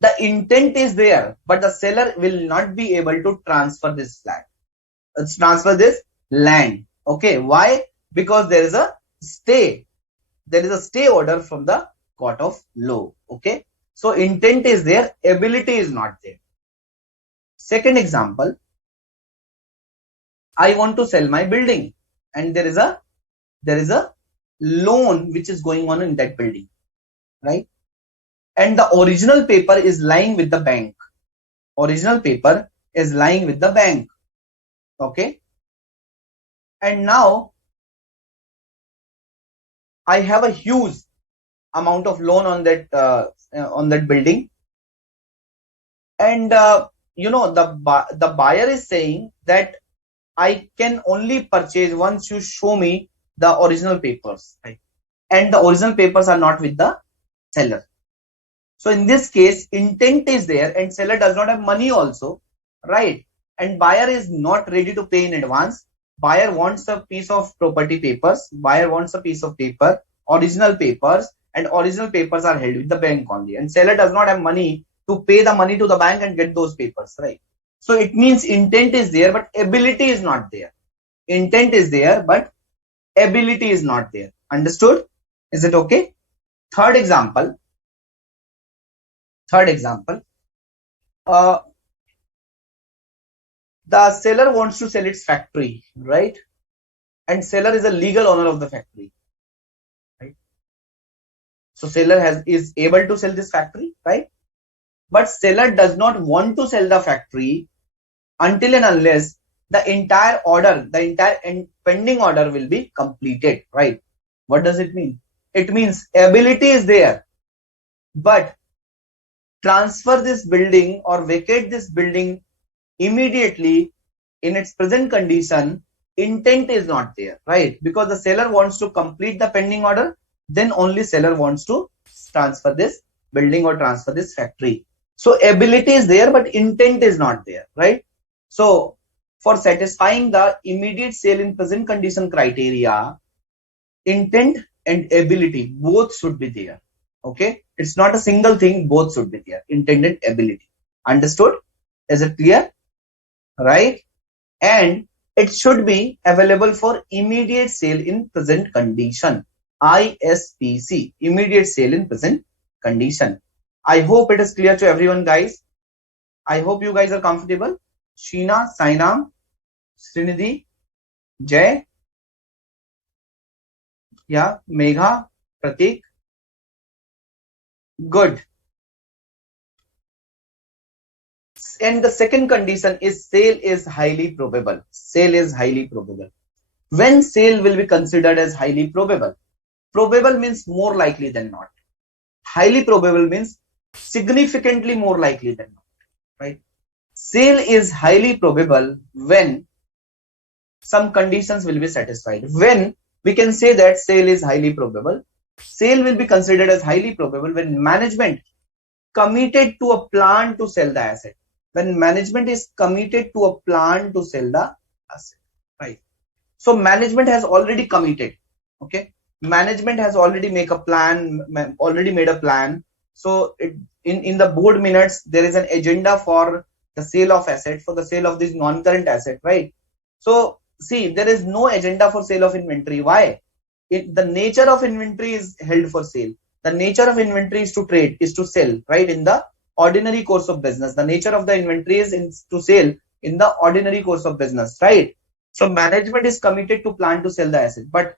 the intent is there, but the seller will not be able to transfer this flat. Transfer this land. Okay. Why? Because there is a stay. There is a stay order from the court of law. Okay. So intent is there, ability is not there. Second example, I want to sell my building, and there is a loan which is going on in that building, right? And the original paper is lying with the bank. Original paper is lying with the bank. Okay. And now I have a huge amount of loan on that building. And the buyer is saying that I can only purchase once you show me the original papers, right? And the original papers are not with the seller. So in this case, intent is there and seller does not have money also, right? And buyer is not ready to pay in advance. Buyer wants a piece of property papers. Buyer wants a piece of paper, original papers, and original papers are held with the bank only. And seller does not have money to pay the money to the bank and get those papers, right? So it means intent is there, but ability is not there. Intent is there, but ability is not there. Understood? Is it okay? Third example, the seller wants to sell its factory, right? And seller is a legal owner of the factory, right? So seller is able to sell this factory, right? But seller does not want to sell the factory until and unless the entire pending order will be completed, right? What does it mean? It means ability is there, but transfer this building or vacate this building immediately in its present condition, intent is not there, right? Because the seller wants to complete the pending order, then only seller wants to transfer this building or transfer this factory. So ability is there, but intent is not there, right? So for satisfying the immediate sale in present condition criteria, intent and ability both should be there. Okay, it's not a single thing, both should be there, intent and ability. Understood? Is it clear? Right? And it should be available for immediate sale in present condition. ISPC, immediate sale in present condition. I hope it is clear to everyone, guys. I hope you guys are comfortable. Sheena, Sainam, Srinidhi, Jay, yeah, Megha, Pratik. Good. And the second condition is sale is highly probable. Sale is highly probable. When sale will be considered as highly probable? Probable means more likely than not. Highly probable means significantly more likely than not, right? Sale is highly probable when some conditions will be satisfied. When we can say that sale is highly probable, sale will be considered as highly probable when management committed to a plan to sell the asset. When management is committed to a plan to sell the asset, right? So management has already committed. Okay, management has already made a plan. So in the board minutes, there is an agenda for the sale of asset, for the sale of this non-current asset, right? So see, there is no agenda for sale of inventory. Why? The nature of inventory is held for sale. The nature of inventory is to trade, is to sell, right? In the ordinary course of business, the nature of the inventory is to sell in the ordinary course of business, right? So management is committed to plan to sell the asset, but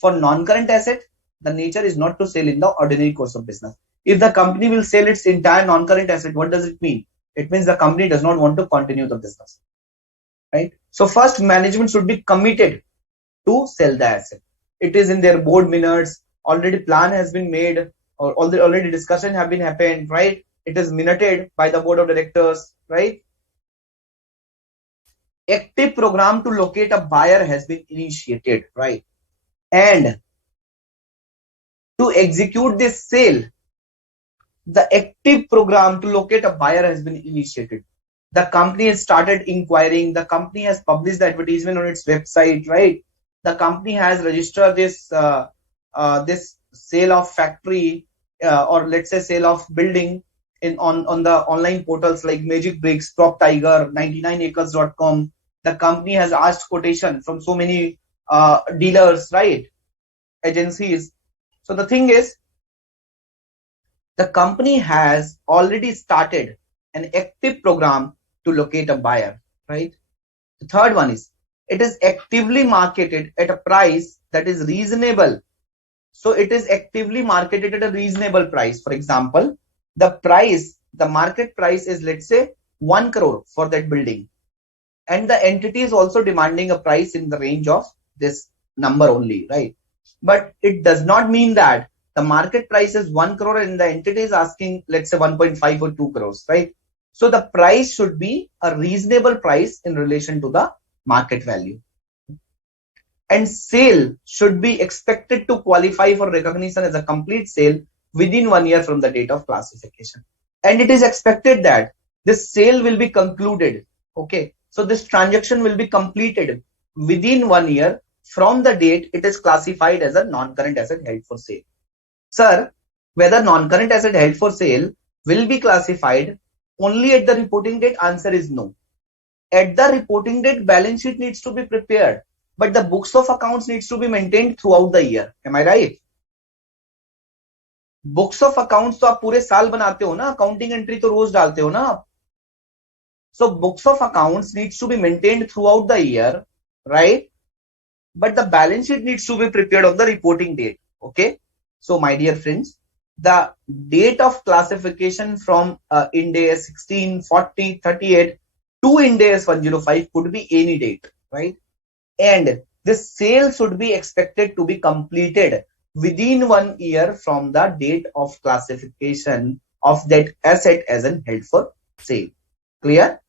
for non-current asset, the nature is not to sell in the ordinary course of business. If the company will sell its entire non-current asset, what does it mean? It means the company does not want to continue the business, right? So first, management should be committed to sell the asset. It is in their board minutes, already plan has been made, or already discussion have been happened, right? It is minuted by the board of directors, right? Active program to locate a buyer has been initiated, right? And to execute this sale, the active program to locate a buyer has been initiated. The company has started inquiring. The company has published the advertisement on its website, right? The company has registered this this sale of factory or let's say sale of building on the online portals like Magic Bricks, Prop Tiger, 99acres.com. The company has asked quotation from so many dealers, right? Agencies. So the thing is, the company has already started an active program to locate a buyer, right? The third one is, it is actively marketed at a price that is reasonable. So it is actively marketed at a reasonable price. For example, the market price is, let's say, 1 crore for that building. And the entity is also demanding a price in the range of this number only, right? But it does not mean that the market price is 1 crore and the entity is asking, let's say, 1.5 or 2 crores, right? So the price should be a reasonable price in relation to the market value. And sale should be expected to qualify for recognition as a complete sale within 1 year from the date of classification. And it is expected that this sale will be concluded. Okay. So this transaction will be completed within 1 year from the date it is classified as a non-current asset held for sale. Sir, whether non-current asset held for sale will be classified only at the reporting date? Answer is no. At the reporting date, balance sheet needs to be prepared, but the books of accounts needs to be maintained throughout the year. Am I right? Books of accounts तो आप पूरे साल बनाते हो ना, accounting entry तो रोज डालते हो ना आप. So books of accounts needs to be maintained throughout the year, right? But the balance sheet needs to be prepared on the reporting date. Okay. So my dear friends, the date of classification from Ind AS 16, 40, 38 to Ind AS 105 could be any date, right? And this sale should be expected to be completed within 1 year from the date of classification of that asset as an held for sale. Clear?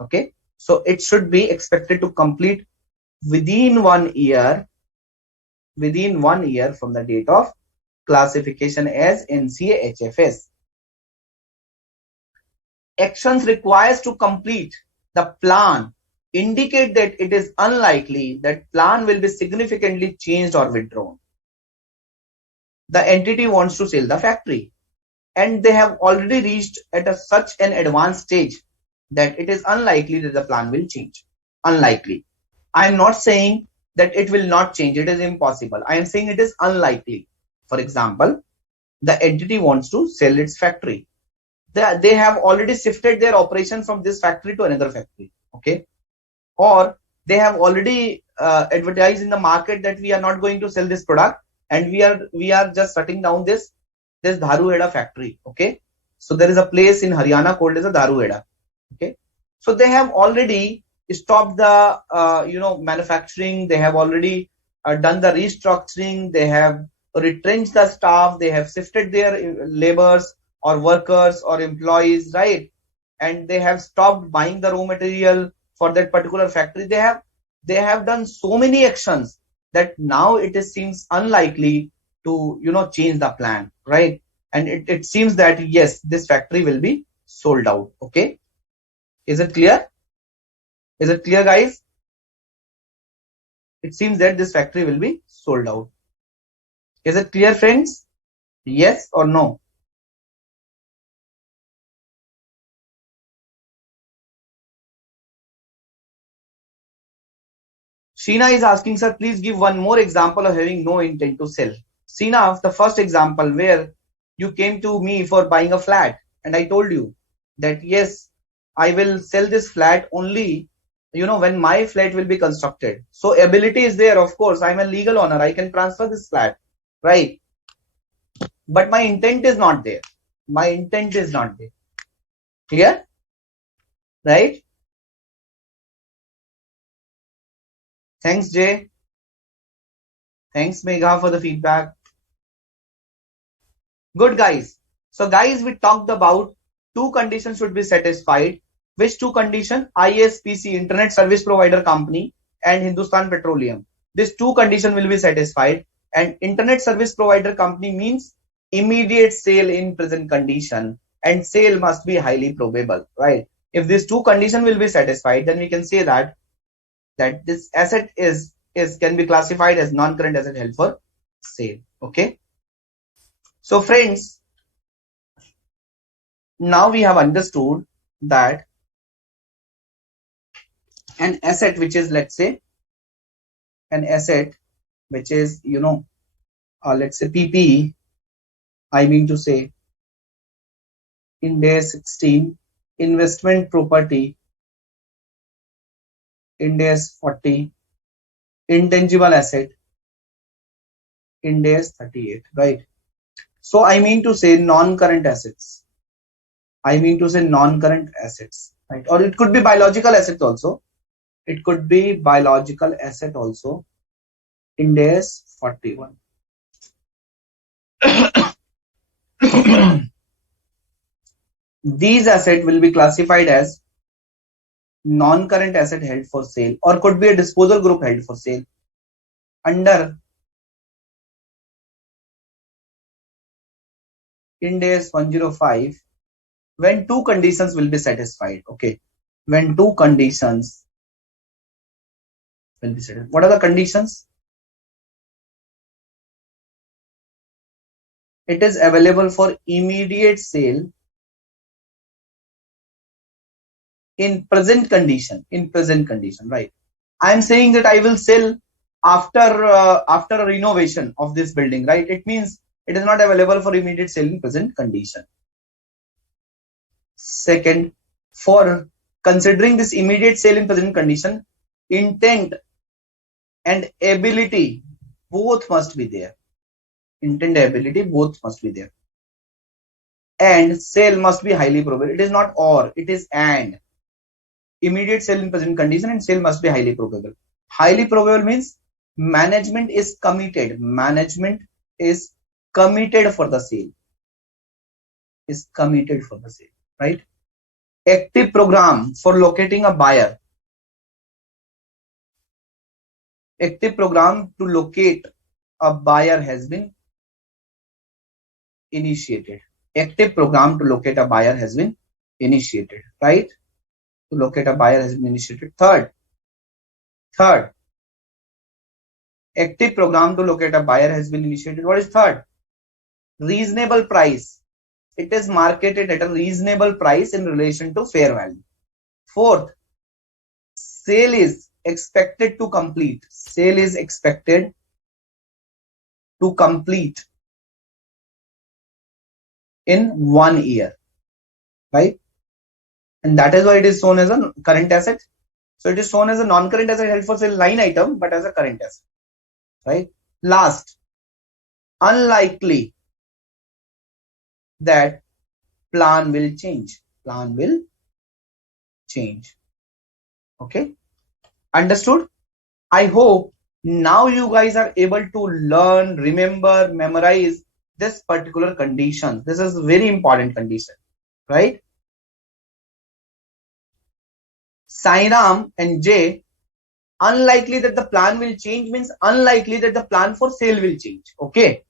Okay. So it should be expected to complete within 1 year, from the date of classification as NCA HFS. Actions required to complete the plan indicate that it is unlikely that plan will be significantly changed or withdrawn. The entity wants to sell the factory and they have already reached at such an advanced stage that it is unlikely that the plan will change. Unlikely. I am not saying that it will not change. It is impossible. I am saying it is unlikely. For example, the entity wants to sell its factory. They have already shifted their operation from this factory to another factory. Okay. Or they have already advertised in the market that we are not going to sell this product and we are just shutting down this Dharuheda factory. Okay. So there is a place in Haryana called as a Dharuheda. Okay. So they have already stopped the manufacturing. They have already done the restructuring. They have retrenched the staff. They have shifted their laborers or workers or employees, right? And they have stopped buying the raw material for that particular factory. They have done so many actions that now it seems unlikely to change the plan, right? And it seems that yes, this factory will be sold out. Okay. Is it clear? Is it clear, guys? It seems that this factory will be sold out. Is it clear, friends? Yes or no? Sheena is asking, sir, please give one more example of having no intent to sell. Sheena, the first example where you came to me for buying a flat and I told you that yes, I will sell this flat only, when my flat will be constructed. So ability is there, of course. I'm a legal owner. I can transfer this flat, right? But my intent is not there. My intent is not there. Clear? Right? Thanks, Jay. Thanks, Megha, for the feedback. Good, guys. So, guys, we talked about two conditions should be satisfied. Which two conditions? ISPC, Internet Service Provider Company, and Hindustan Petroleum. These two conditions will be satisfied. And Internet Service Provider Company means immediate sale in present condition, and sale must be highly probable, right? If these two conditions will be satisfied, then we can say that this asset can be classified as non-current asset held for sale. Okay. So friends, now we have understood that an asset which is, let's say, an asset which is, let's say PPE, I mean to say Ind AS 16, investment property, Ind AS 40, intangible asset, Ind AS 38, right? So I mean to say non-current assets. I mean to say non-current assets, right? Or it could be biological assets also. It could be biological asset also. Ind AS 41. These assets will be classified as non-current asset held for sale, or could be a disposal group held for sale under Ind AS 105 when two conditions will be satisfied. Okay, when two conditions will be satisfied. What are the conditions? It is available for immediate sale in present condition. In present condition, right? I am saying that I will sell after a renovation of this building, right? It means it is not available for immediate sale in present condition. Second, for considering this immediate sale in present condition, intent and ability both must be there. Intent and ability both must be there. And sale must be highly probable. It is not or, it is and. Immediate sale in present condition and sale must be highly probable. Highly probable means management is committed. Management is committed for the sale. Is committed for the sale, right? Active program for locating a buyer. Active program to locate a buyer has been initiated. Active program to locate a buyer has been initiated, right? To locate a buyer has been initiated. Third, active program to locate a buyer has been initiated. What is third? Reasonable price. It is marketed at a reasonable price in relation to fair value. Fourth, sale is expected to complete. Sale is expected to complete in 1 year, right? And that is why it is shown as a current asset. So it is shown as a non-current asset held for sale line item, but as a current asset, right? Last, unlikely that plan will change. Plan will change. Okay, understood? I hope now you guys are able to learn, remember, memorize this particular condition. This is a very important condition, right? Sairam and J, unlikely that the plan will change means unlikely that the plan for sale will change. Okay,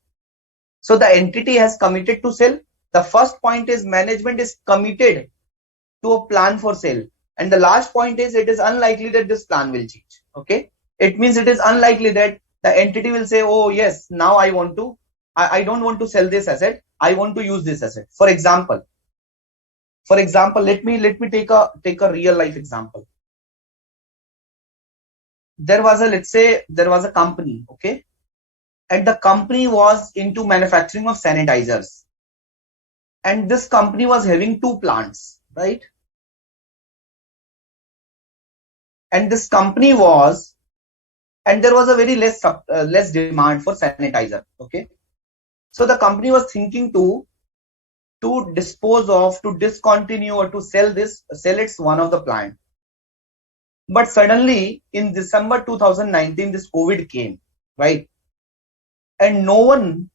so the entity has committed to sell. The first point is management is committed to a plan for sale, and the last point is it is unlikely that this plan will change. Okay, it means it is unlikely that the entity will say, oh yes, now I don't want to sell this asset, I want to use this asset. For example, let me take a real life example. There was a company, okay, and the company was into manufacturing of sanitizers, and this company was having two plants, right? and this company was, and there was a very less demand for sanitizer. Okay, so the company was thinking to dispose of, to discontinue, or to sell its one of the plant. But suddenly in December 2019, this COVID came, right? And no one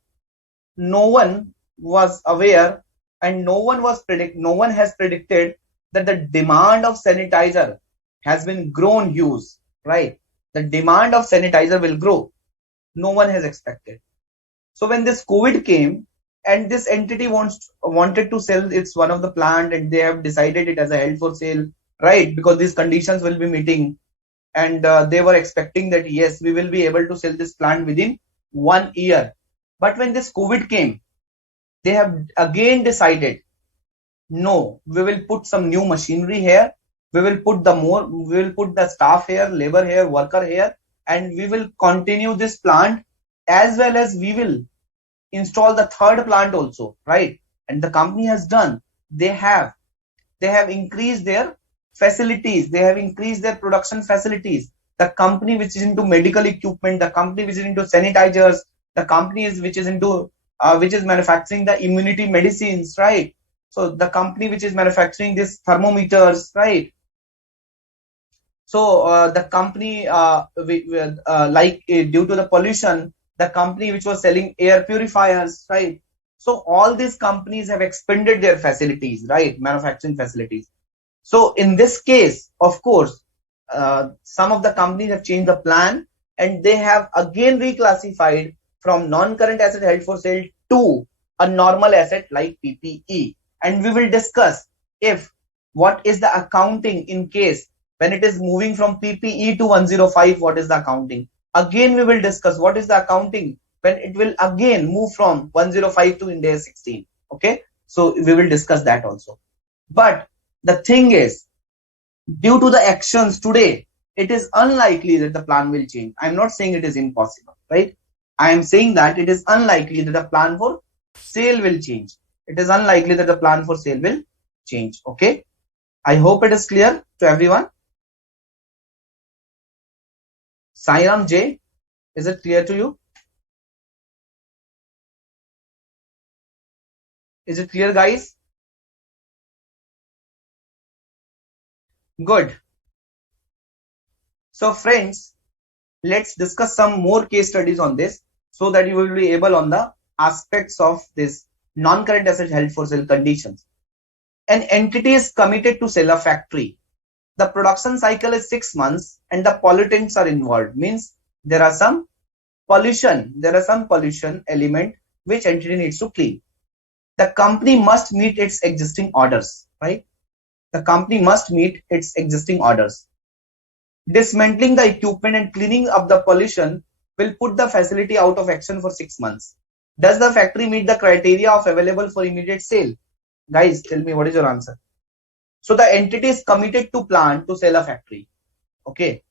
was aware, and no one has predicted that the demand of sanitizer has been grown huge, right? The demand of sanitizer will grow. No one has expected. So when this COVID came, and this entity wanted to sell its one of the plant, and they have decided it as a held for sale, right? Because these conditions will be meeting, and they were expecting that yes, we will be able to sell this plant within 1 year. But when this COVID came, they have again decided, no, we will put some new machinery here, we will put the staff here, labor here, worker here, and we will continue this plant, as well as we will install the third plant also, right? And the company has done, they have increased their facilities, they have increased their production facilities. The company which is into medical equipment, the company which is into sanitizers, the company which is into which is manufacturing the immunity medicines, right? So the company which is manufacturing these thermometers, right? So the company due to the pollution, the company which was selling air purifiers, right? So all these companies have expanded their facilities, right? Manufacturing facilities. So in this case, of course, some of the companies have changed the plan, and they have again reclassified from non-current asset held for sale to a normal asset like PPE. And we will discuss what is the accounting in case when it is moving from PPE to 105, what is the accounting? Again, we will discuss what is the accounting when it will again move from 105 to Ind AS 16. Okay, so we will discuss that also. But the thing is, due to the actions today, it is unlikely that the plan will change. I'm not saying it is impossible, right? I am saying that it is unlikely that the plan for sale will change. It is unlikely that the plan for sale will change. Okay, I hope it is clear to everyone. Sairam J, is it clear to you? Is it clear, guys? Good. So friends, let's discuss some more case studies on this, so that you will be able on the aspects of this non-current asset held for sale conditions. An entity is committed to sell a factory. The production cycle is 6 months and the pollutants are involved. Means there are some pollution element which entity needs to clean. The company must meet its existing orders, right? The company must meet its existing orders. Dismantling the equipment and cleaning up the pollution will put the facility out of action for 6 months. Does the factory meet the criteria of available for immediate sale? Guys, tell me, what is your answer? So the entity is committed to plan to sell a factory. Okay.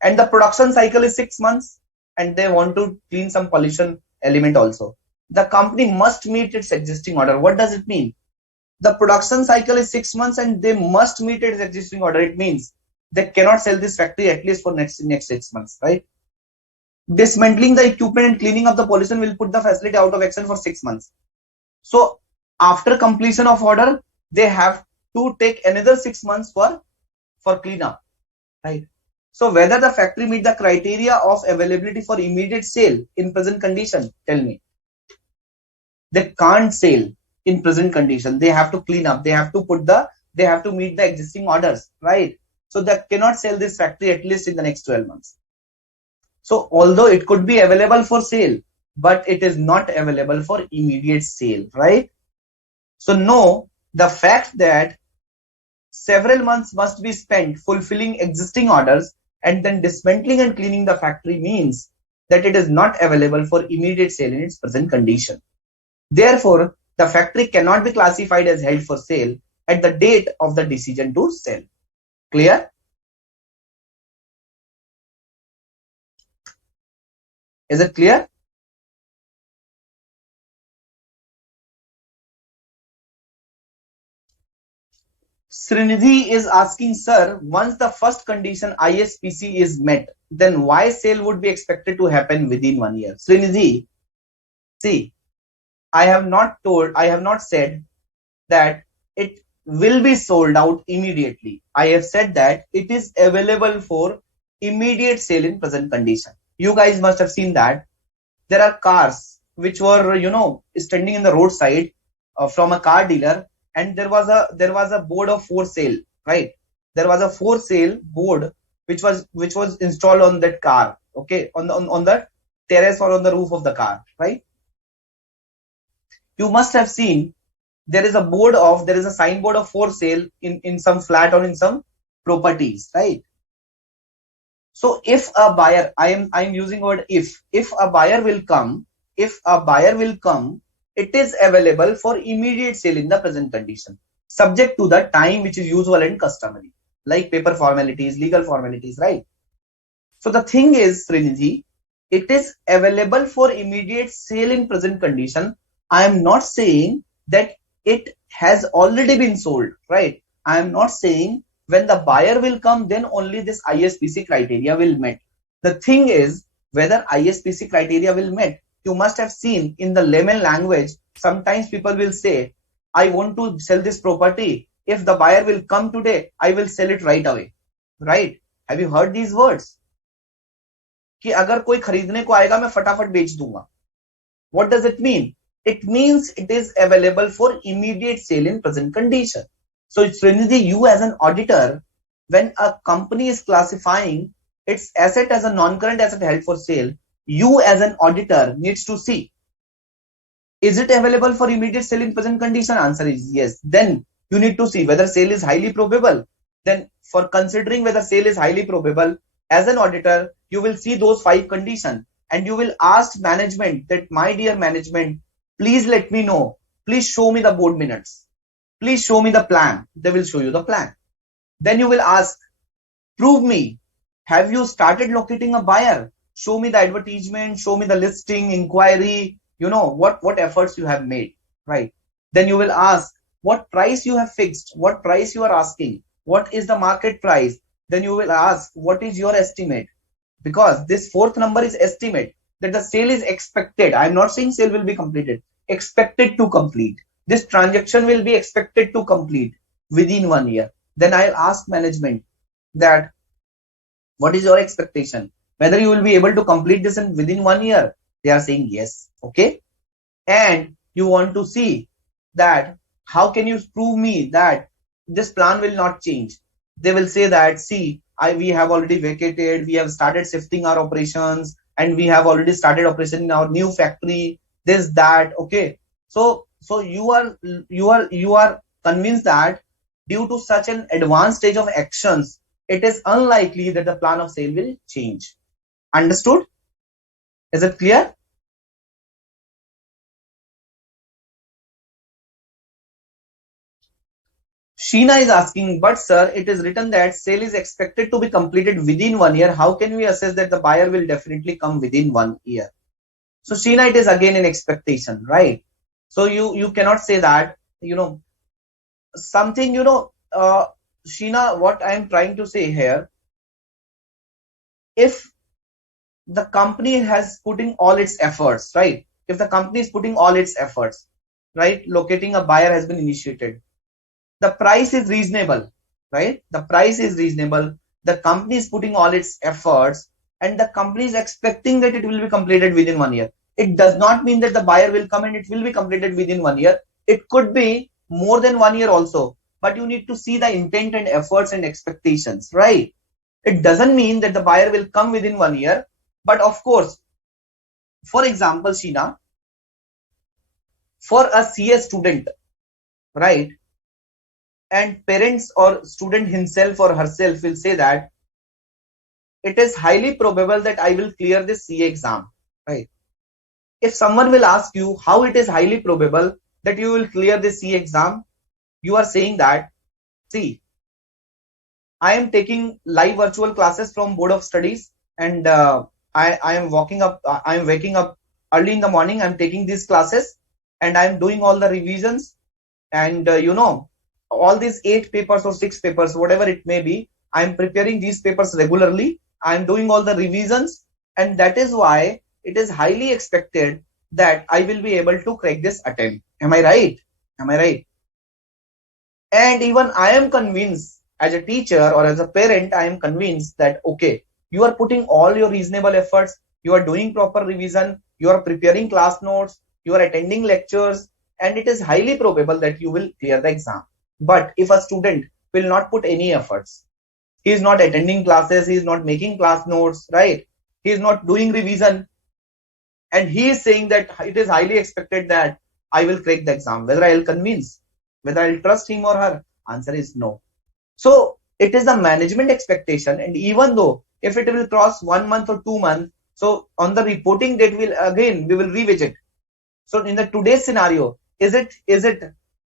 And the production cycle is 6 months, and they want to clean some pollution element also. The company must meet its existing order. What does it mean? The production cycle is 6 months and they must meet its existing order. It means they cannot sell this factory at least for next 6 months, right? Dismantling the equipment and cleaning up the pollution will put the facility out of action for 6 months. So after completion of order, they have to take another 6 months for cleanup, right? So whether the factory meet the criteria of availability for immediate sale in present condition, tell me. They can't sell in present condition. They have to clean up. They have to meet the existing orders, right? So they cannot sell this factory at least in the next 12 months. So although it could be available for sale, but it is not available for immediate sale, right? So no, the fact that several months must be spent fulfilling existing orders and then dismantling and cleaning the factory means that it is not available for immediate sale in its present condition. Therefore, the factory cannot be classified as held for sale at the date of the decision to sell. Clear? Is it clear? Srinidhi is asking, sir, once the first condition ISPC is met, then why sale would be expected to happen within 1 year? Srinidhi, see, I have not said that it will be sold out immediately. I have said that it is available for immediate sale in present condition. You guys must have seen that there are cars which were, standing in the roadside from a car dealer, and there was a board of for sale, right? There was a for sale board which was installed on that car, okay, on the terrace or on the roof of the car, right? You must have seen there is a signboard of for sale in some flat or in some properties, right? So if a buyer, I'm using word if a buyer will come, it is available for immediate sale in the present condition, subject to the time which is usual and customary, like paper formalities, legal formalities, right? So the thing is, Srinidhi, it is available for immediate sale in present condition. I am not saying that it has already been sold, right? I am not saying when the buyer will come, then only this ISPC criteria will met. The thing is, whether ISPC criteria will met, you must have seen in the layman language, sometimes people will say, I want to sell this property. If the buyer will come today, I will sell it right away, right? Have you heard these words? कि अगर कोई खरीदने को आएगा मैं फटाफट बेच दूंगा. What does it mean? It means it is available for immediate sale in present condition. So Srinidhi, you as an auditor, when a company is classifying its asset as a non-current asset held for sale, you as an auditor needs to see, is it available for immediate sale in present condition? Answer is yes. Then you need to see whether sale is highly probable. Then for considering whether sale is highly probable, as an auditor, you will see those 5 conditions and you will ask management that, my dear management, please let me know. Please show me the board minutes. Please show me the plan. They will show you the plan. Then you will ask, prove me. Have you started locating a buyer? Show me the advertisement. Show me the listing, inquiry. What efforts you have made, right? Then you will ask, what price you have fixed? What price you are asking? What is the market price? Then you will ask, what is your estimate? Because this 4th number is estimate, that the sale is expected. I'm not saying sale will be completed. Expected to complete. This transaction will be expected to complete within 1 year. Then I'll ask management that, what is your expectation? Whether you will be able to complete this within 1 year. They are saying yes. Okay. And you want to see that, how can you prove me that this plan will not change? They will say that, see, we have already vacated, we have started shifting our operations, and we have already started operation in our new factory, this, that, okay. So you are convinced that due to such an advanced stage of actions, it is unlikely that the plan of sale will change. Understood? Is it clear? Sheena is asking, but sir, it is written that sale is expected to be completed within 1 year. How can we assess that the buyer will definitely come within 1 year? So Sheena, it is again an expectation, right? So you cannot say that, something, Sheena, what I am trying to say here, if the company has putting all its efforts, right? If the company is putting all its efforts, right? Locating a buyer has been initiated. The price is reasonable, right? The price is reasonable. The company is putting all its efforts and the company is expecting that it will be completed within 1 year. It does not mean that the buyer will come and it will be completed within 1 year. It could be more than 1 year also, but you need to see the intent and efforts and expectations, right? It doesn't mean that the buyer will come within 1 year, but of course, for example, Sheena, for a CA student, right? And parents or student himself or herself will say that it is highly probable that I will clear this CA exam, right? If someone will ask you how it is highly probable that you will clear this CA exam, you are saying that, see, I am taking live virtual classes from Board of Studies, and I am waking up early in the morning. I'm taking these classes and I'm doing all the revisions, and all these 8 papers or 6 papers, whatever it may be, I'm preparing these papers regularly. I'm doing all the revisions, and that is why it is highly expected that I will be able to crack this attempt. Am I right? Am I right? And even I am convinced as a teacher or as a parent, I am convinced that, okay, you are putting all your reasonable efforts, you are doing proper revision, you are preparing class notes, you are attending lectures, and it is highly probable that you will clear the exam. But if a student will not put any efforts, he is not attending classes, he is not making class notes, right? He is not doing revision, and he is saying that it is highly expected that I will crack the exam. Whether I will convince, whether I will trust him or her, answer is no. So it is the management expectation, and even though if it will cross 1 month or 2 months, so on the reporting date we will revisit. So in the today's scenario, is it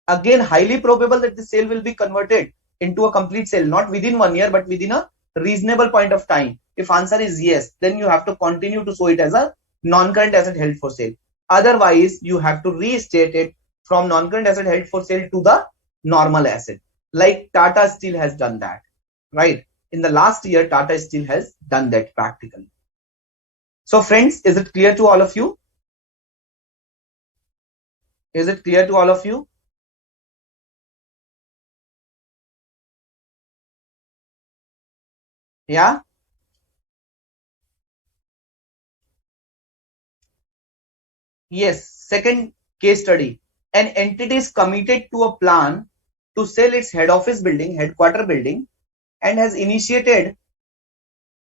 again highly probable that the sale will be converted into a complete sale, not within 1 year, but within a reasonable point of time? If answer is yes, then you have to continue to show it as a non-current asset held for sale. Otherwise, you have to restate it from non-current asset held for sale to the normal asset. Like Tata Steel has done that, right? In the last year, Tata Steel has done that practically. So friends, is it clear to all of you? Is it clear to all of you? Yeah? Yes. Second case study. An entity is committed to a plan to sell its head office building, headquarter building, and has initiated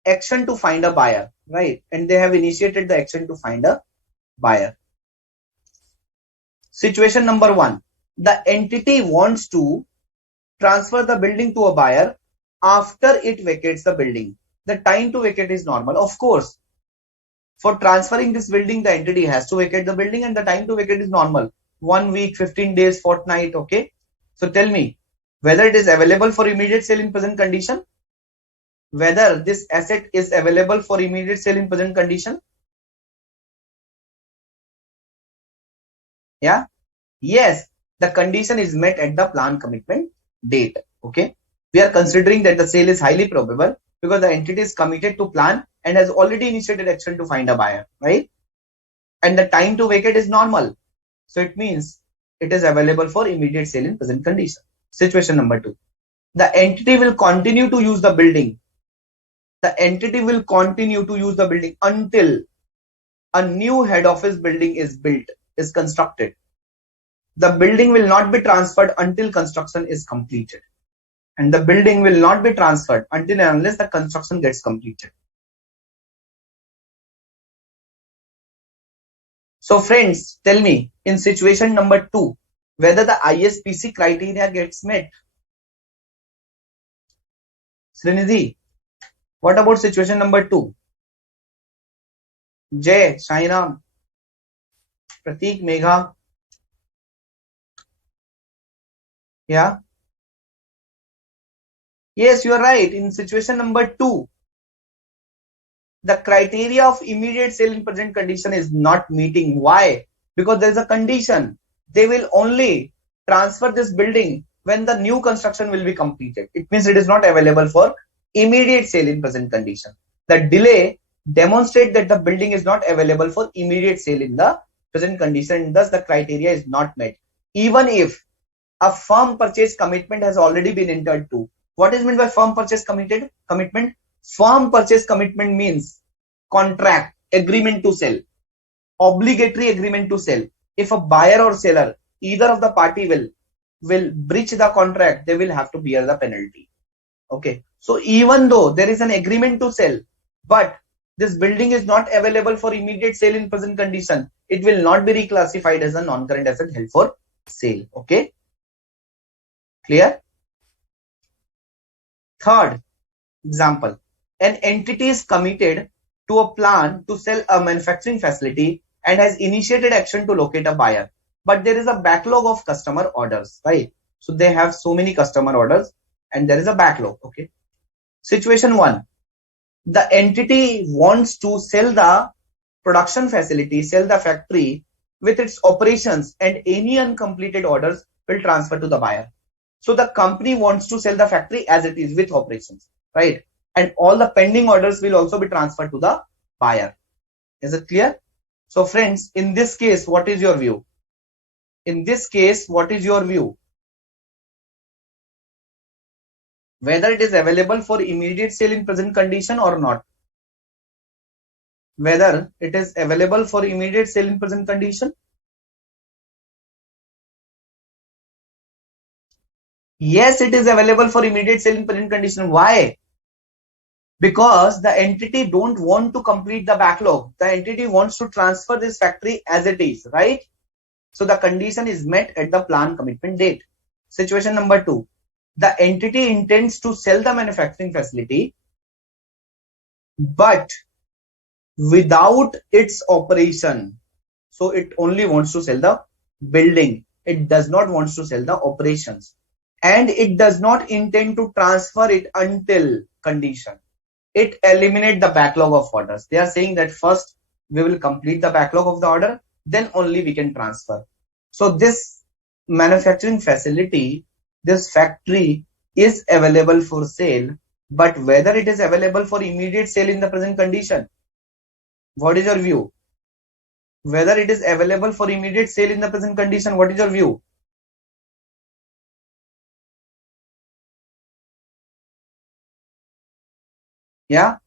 action to find a buyer, right? And they have initiated the action to find a buyer. Situation number 1. The entity wants to transfer the building to a buyer after it vacates the building. The time to vacate is normal. Of course, for transferring this building, the entity has to vacate the building, and the time to vacate is normal. 1 week, 15 days, fortnight, okay? So tell me, whether it is available for immediate sale in present condition? Whether this asset is available for immediate sale in present condition? Yeah? Yes, the condition is met at the plan commitment date, okay? We are considering that the sale is highly probable because the entity is committed to plan and has already initiated action to find a buyer, right? And the time to vacate is normal. So it means it is available for immediate sale in present condition. Situation number 2. The entity will continue to use the building. The entity will continue to use the building until a new head office building is built, is constructed. The building will not be transferred until construction is completed. And the building will not be transferred until and unless the construction gets completed. So friends, tell me, in situation number 2, whether the ISPC criteria gets met. Srinidhi, what about situation number 2? Jay, Shairam, Prateek, Megha. Yeah? Yes, you are right. In situation number 2, the criteria of immediate sale in present condition is not meeting. Why? Because there is a condition. They will only transfer this building when the new construction will be completed. It means it is not available for immediate sale in present condition. The delay demonstrates that the building is not available for immediate sale in the present condition, and thus the criteria is not met. Even if a firm purchase commitment has already been entered to. What is meant by firm purchase commitment? Firm purchase commitment means contract, agreement to sell, obligatory agreement to sell. If a buyer or seller, either of the party will breach the contract, they will have to bear the penalty. Okay. So even though there is an agreement to sell, but this building is not available for immediate sale in present condition, it will not be reclassified as a non-current asset held for sale. Okay. Clear? Third example, an entity is committed to a plan to sell a manufacturing facility and has initiated action to locate a buyer. But there is a backlog of customer orders, right? So they have so many customer orders and there is a backlog, okay? Situation 1, the entity wants to sell the production facility, sell the factory with its operations, and any uncompleted orders will transfer to the buyer. So the company wants to sell the factory as it is with operations, right? And all the pending orders will also be transferred to the buyer. Is it clear? So friends, in this case, what is your view? In this case, what is your view? Whether it is available for immediate sale in present condition or not? Whether it is available for immediate sale in present condition? Yes, it is available for immediate sale in present condition. Why? Because the entity don't want to complete the backlog. The entity wants to transfer this factory as it is, right? So the condition is met at the plan commitment date. Situation number 2. The entity intends to sell the manufacturing facility, but without its operation. So it only wants to sell the building. It does not want to sell the operations. And it does not intend to transfer it until condition. It eliminates the backlog of orders. They are saying that first we will complete the backlog of the order, then only we can transfer. So this manufacturing facility, this factory is available for sale, but whether it is available for immediate sale in the present condition, what is your view? Whether it is available for immediate sale in the present condition, what is your view? Yeah,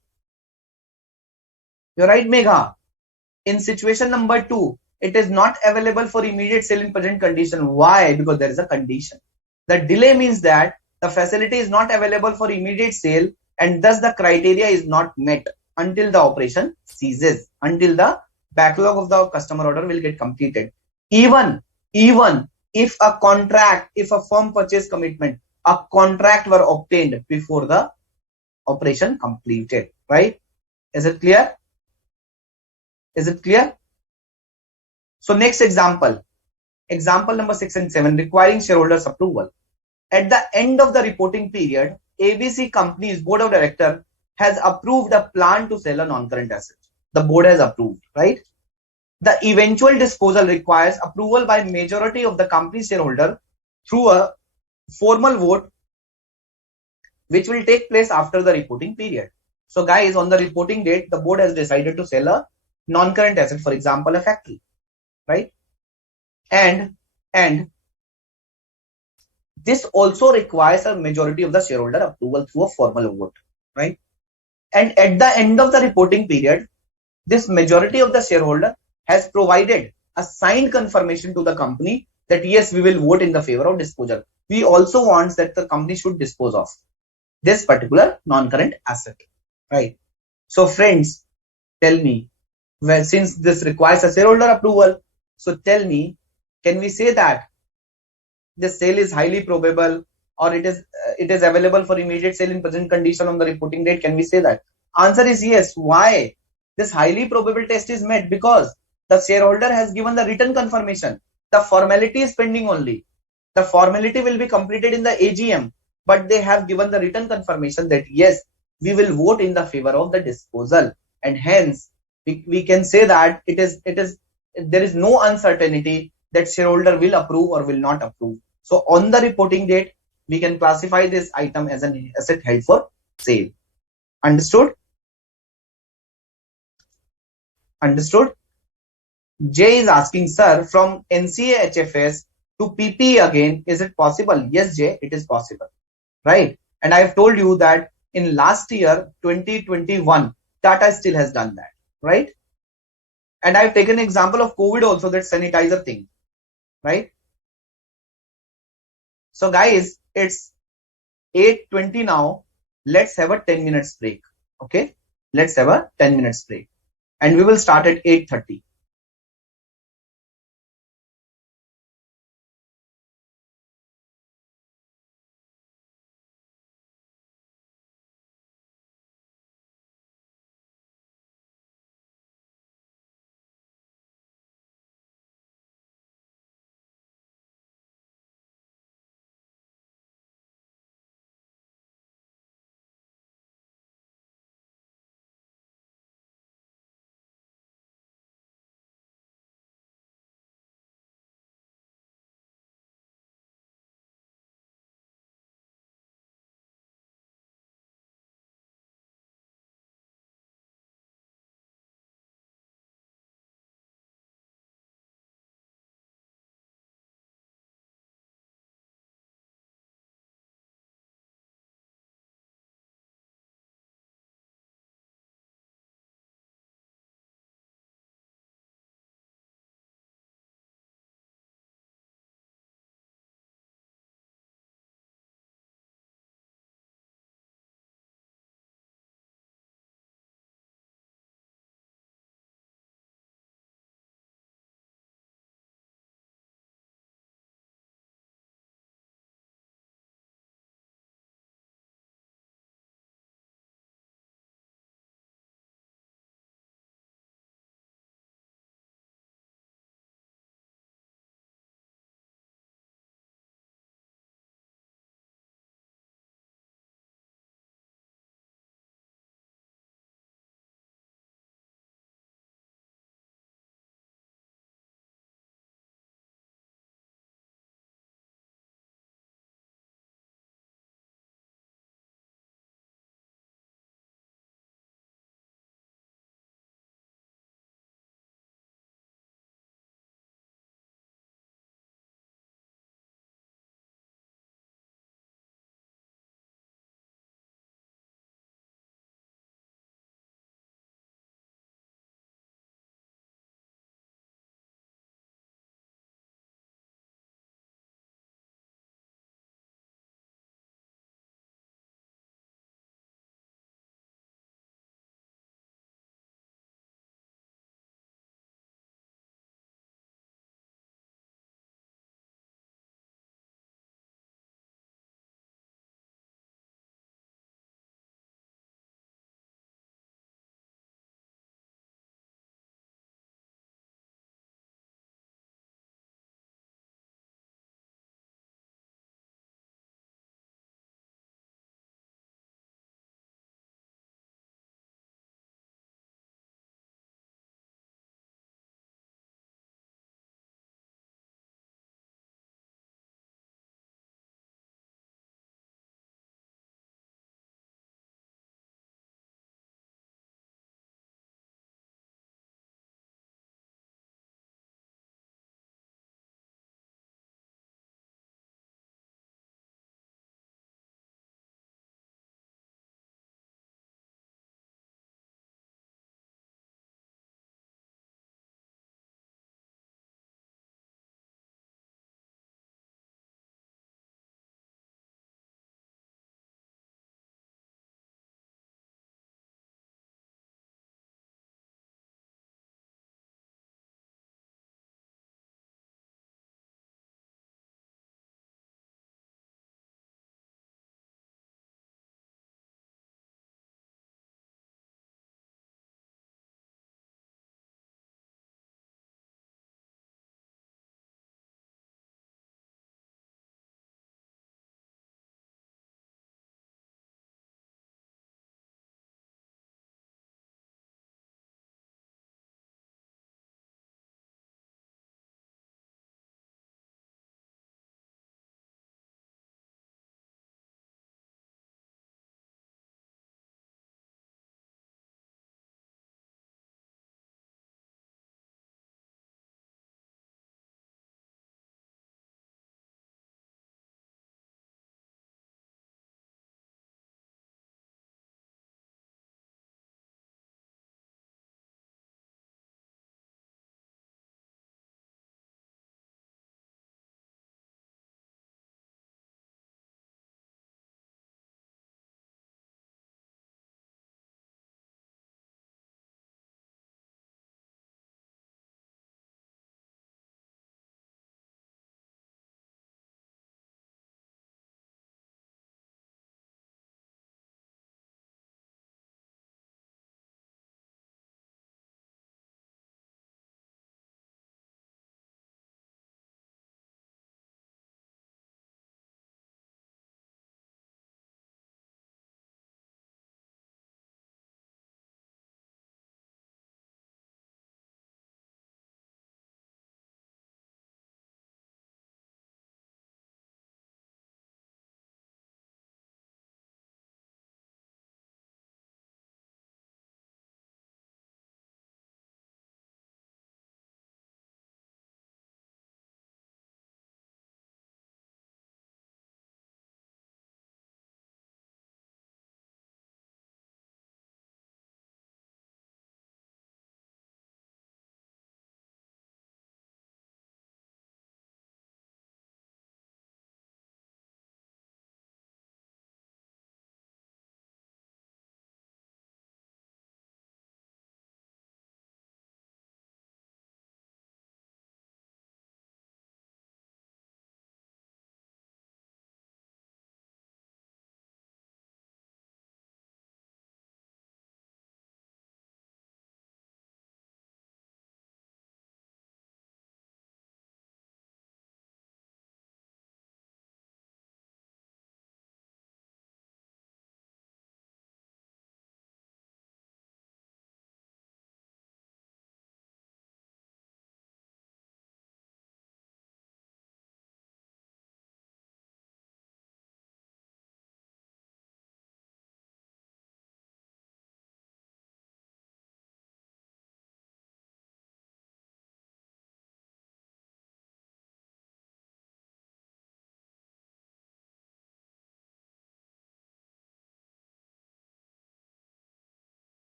you're right, Megha. In situation number 2, it is not available for immediate sale in present condition. Why? Because there is a condition. The delay means that the facility is not available for immediate sale, and thus the criteria is not met until the operation ceases, until the backlog of the customer order will get completed. Even if a contract, if a firm purchase commitment, a contract were obtained before the operation completed, right? Is it clear? Is it clear? So next example number 6 and 7, requiring shareholders approval. At the end of the reporting period, ABC Company's board of directors has approved a plan to sell a non-current asset. The board has approved, right? The eventual disposal requires approval by majority of the company shareholder through a formal vote, which will take place after the reporting period. So guys, on the reporting date, the board has decided to sell a non-current asset, for example, a factory, right? And this also requires a majority of the shareholder approval through a formal vote, right? And at the end of the reporting period, this majority of the shareholder has provided a signed confirmation to the company that yes, we will vote in the favor of disposal. We also want that the company should dispose of this particular non-current asset, right? So friends, tell me, well, since this requires a shareholder approval, so tell me, can we say that the sale is highly probable, or it is available for immediate sale in present condition on the reporting date? Can we say that? Answer is yes. Why? This highly probable test is met because the shareholder has given the written confirmation. The formality is pending only. The formality will be completed in the AGM, but they have given the written confirmation that yes, we will vote in the favor of the disposal, and hence we can say that there is no uncertainty that shareholder will approve or will not approve. So on the reporting date, we can classify this item as an asset held for sale. Understood? Understood? Jay is asking, sir, from NCA HFS to PPE again, is it possible? Yes, Jay, it is possible, right? And I've told you that in last year, 2021, Tata Steel has done that, right? And I've taken an example of COVID also, that sanitizer thing, right? So guys, it's 8:20 now. Let's have a 10 minutes break. Okay, let's have a 10 minutes break, and we will start at 8:30.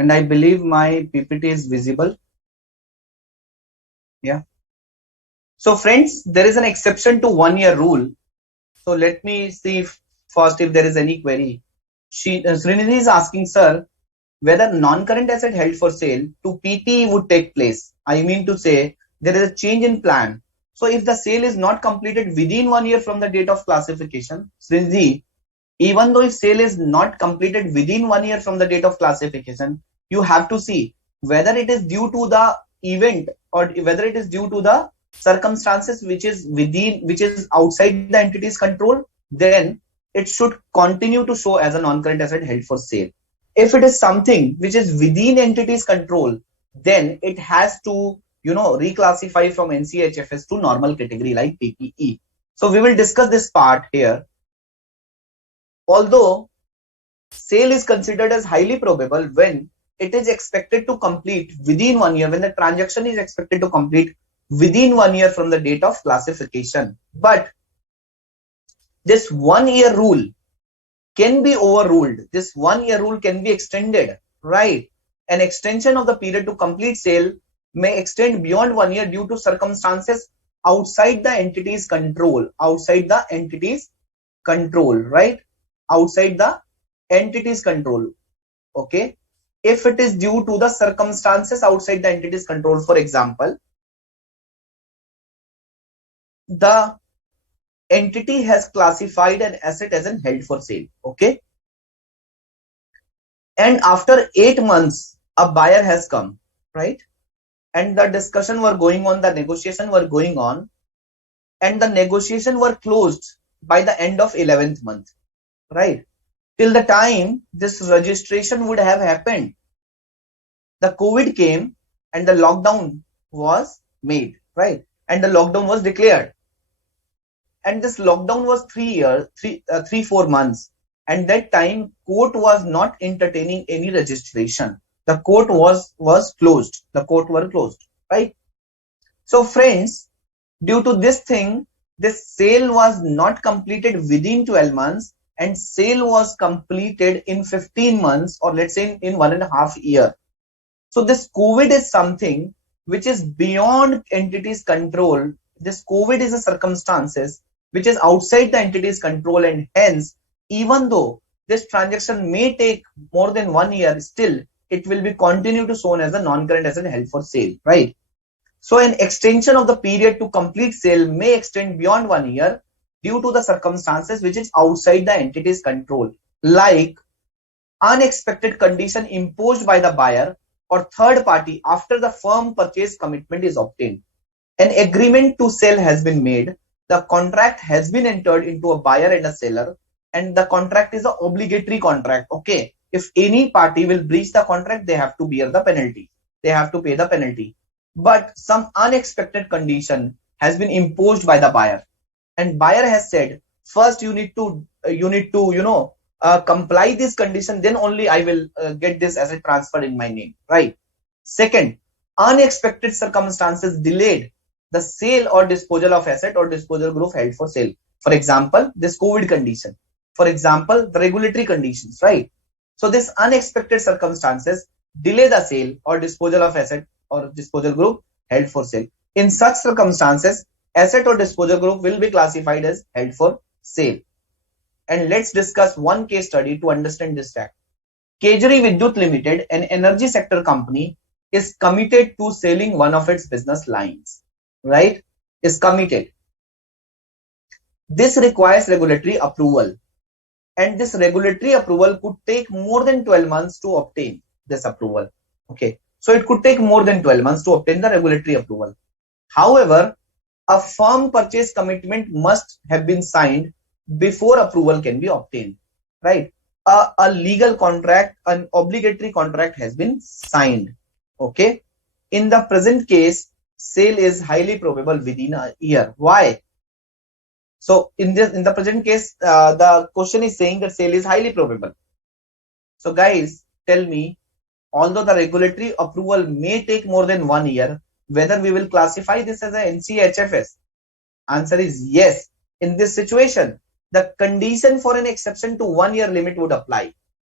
And I believe my PPT is visible. Yeah. So friends, there is an exception to 1 year rule. So let me see first if there is any query. Srinidhi is asking, sir, whether non-current asset held for sale to PPE would take place. I mean to say, there is a change in plan. So if the sale is not completed within 1 year from the date of classification, Srinidhi, even though if sale is not completed within 1 year from the date of classification, you have to see whether it is due to the event or whether it is due to the circumstances which is outside the entity's control, then it should continue to show as a non-current asset held for sale. If it is something which is within entity's control, then it has to reclassify from NCHFS to normal category like PPE. So we will discuss this part here. Although sale is considered as highly probable when it is expected to complete within 1 year, when the transaction is expected to complete within 1 year from the date of classification. But this 1 year rule can be overruled. This 1 year rule can be extended, right? An extension of the period to complete sale may extend beyond 1 year due to circumstances outside the entity's control, right? Outside the entity's control, okay? If it is due to the circumstances outside the entity's control, for example, the entity has classified an asset as an held for sale, okay? And after 8 months, a buyer has come, right? And the discussion were going on, the negotiation were going on, and the negotiation were closed by the end of 11th month, right? Till the time this registration would have happened, the COVID came and the lockdown was made, right? And the lockdown was declared. And this lockdown was 4 months. And that time court was not entertaining any registration. The court was closed. The court were closed, right? So friends, due to this thing, this sale was not completed within 12 months and sale was completed in 15 months, or let's say in 1.5 years. So this COVID is something which is beyond entity's control. This COVID is a circumstances which is outside the entity's control, and hence, even though this transaction may take more than 1 year, still it will be continued to shown as a non-current asset held for sale, right? So an extension of the period to complete sale may extend beyond 1 year due to the circumstances which is outside the entity's control, like unexpected condition imposed by the buyer or third party after the firm purchase commitment is obtained. An agreement to sell has been made. The contract has been entered into a buyer and a seller, and the contract is an obligatory contract. Okay, if any party will breach the contract, they have to bear the penalty. They have to pay the penalty. But some unexpected condition has been imposed by the buyer, and buyer has said, first you need to comply this condition, then only I will get this asset transferred in my name, right? Second, unexpected circumstances delayed the sale or disposal of asset or disposal group held for sale. For example, this COVID condition. For example, the regulatory conditions, right? So this unexpected circumstances delay the sale or disposal of asset or disposal group held for sale. In such circumstances, asset or disposal group will be classified as held for sale. And let's discuss one case study to understand this fact. Kejri Vidyut Limited, an energy sector company, is committed to selling one of its business lines, right? Is committed. This requires regulatory approval, and this regulatory approval could take more than 12 months to obtain this approval. Okay, so it could take more than 12 months to obtain the regulatory approval. However, a firm purchase commitment must have been signed before approval can be obtained, right? A legal contract, an obligatory contract has been signed. Okay, in the present case, sale is highly probable within a year. Why? So in the present case, the question is saying that sale is highly probable. So guys, tell me, although the regulatory approval may take more than 1 year, whether we will classify this as a NCHFS? Answer is yes. In this situation, the condition for an exception to 1 year limit would apply.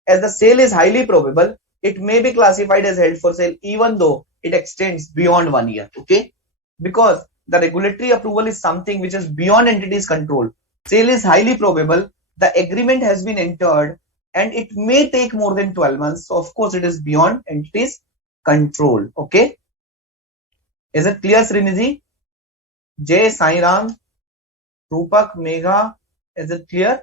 As the sale is highly probable, it may be classified as held for sale even though it extends beyond 1 year. Okay, because the regulatory approval is something which is beyond entity's control. Sale is highly probable, the agreement has been entered, and it may take more than 12 months. So of course it is beyond entity's control. Okay, is it clear, Srinidhi? Jay, Sairam, Rupak, Megha, is it clear?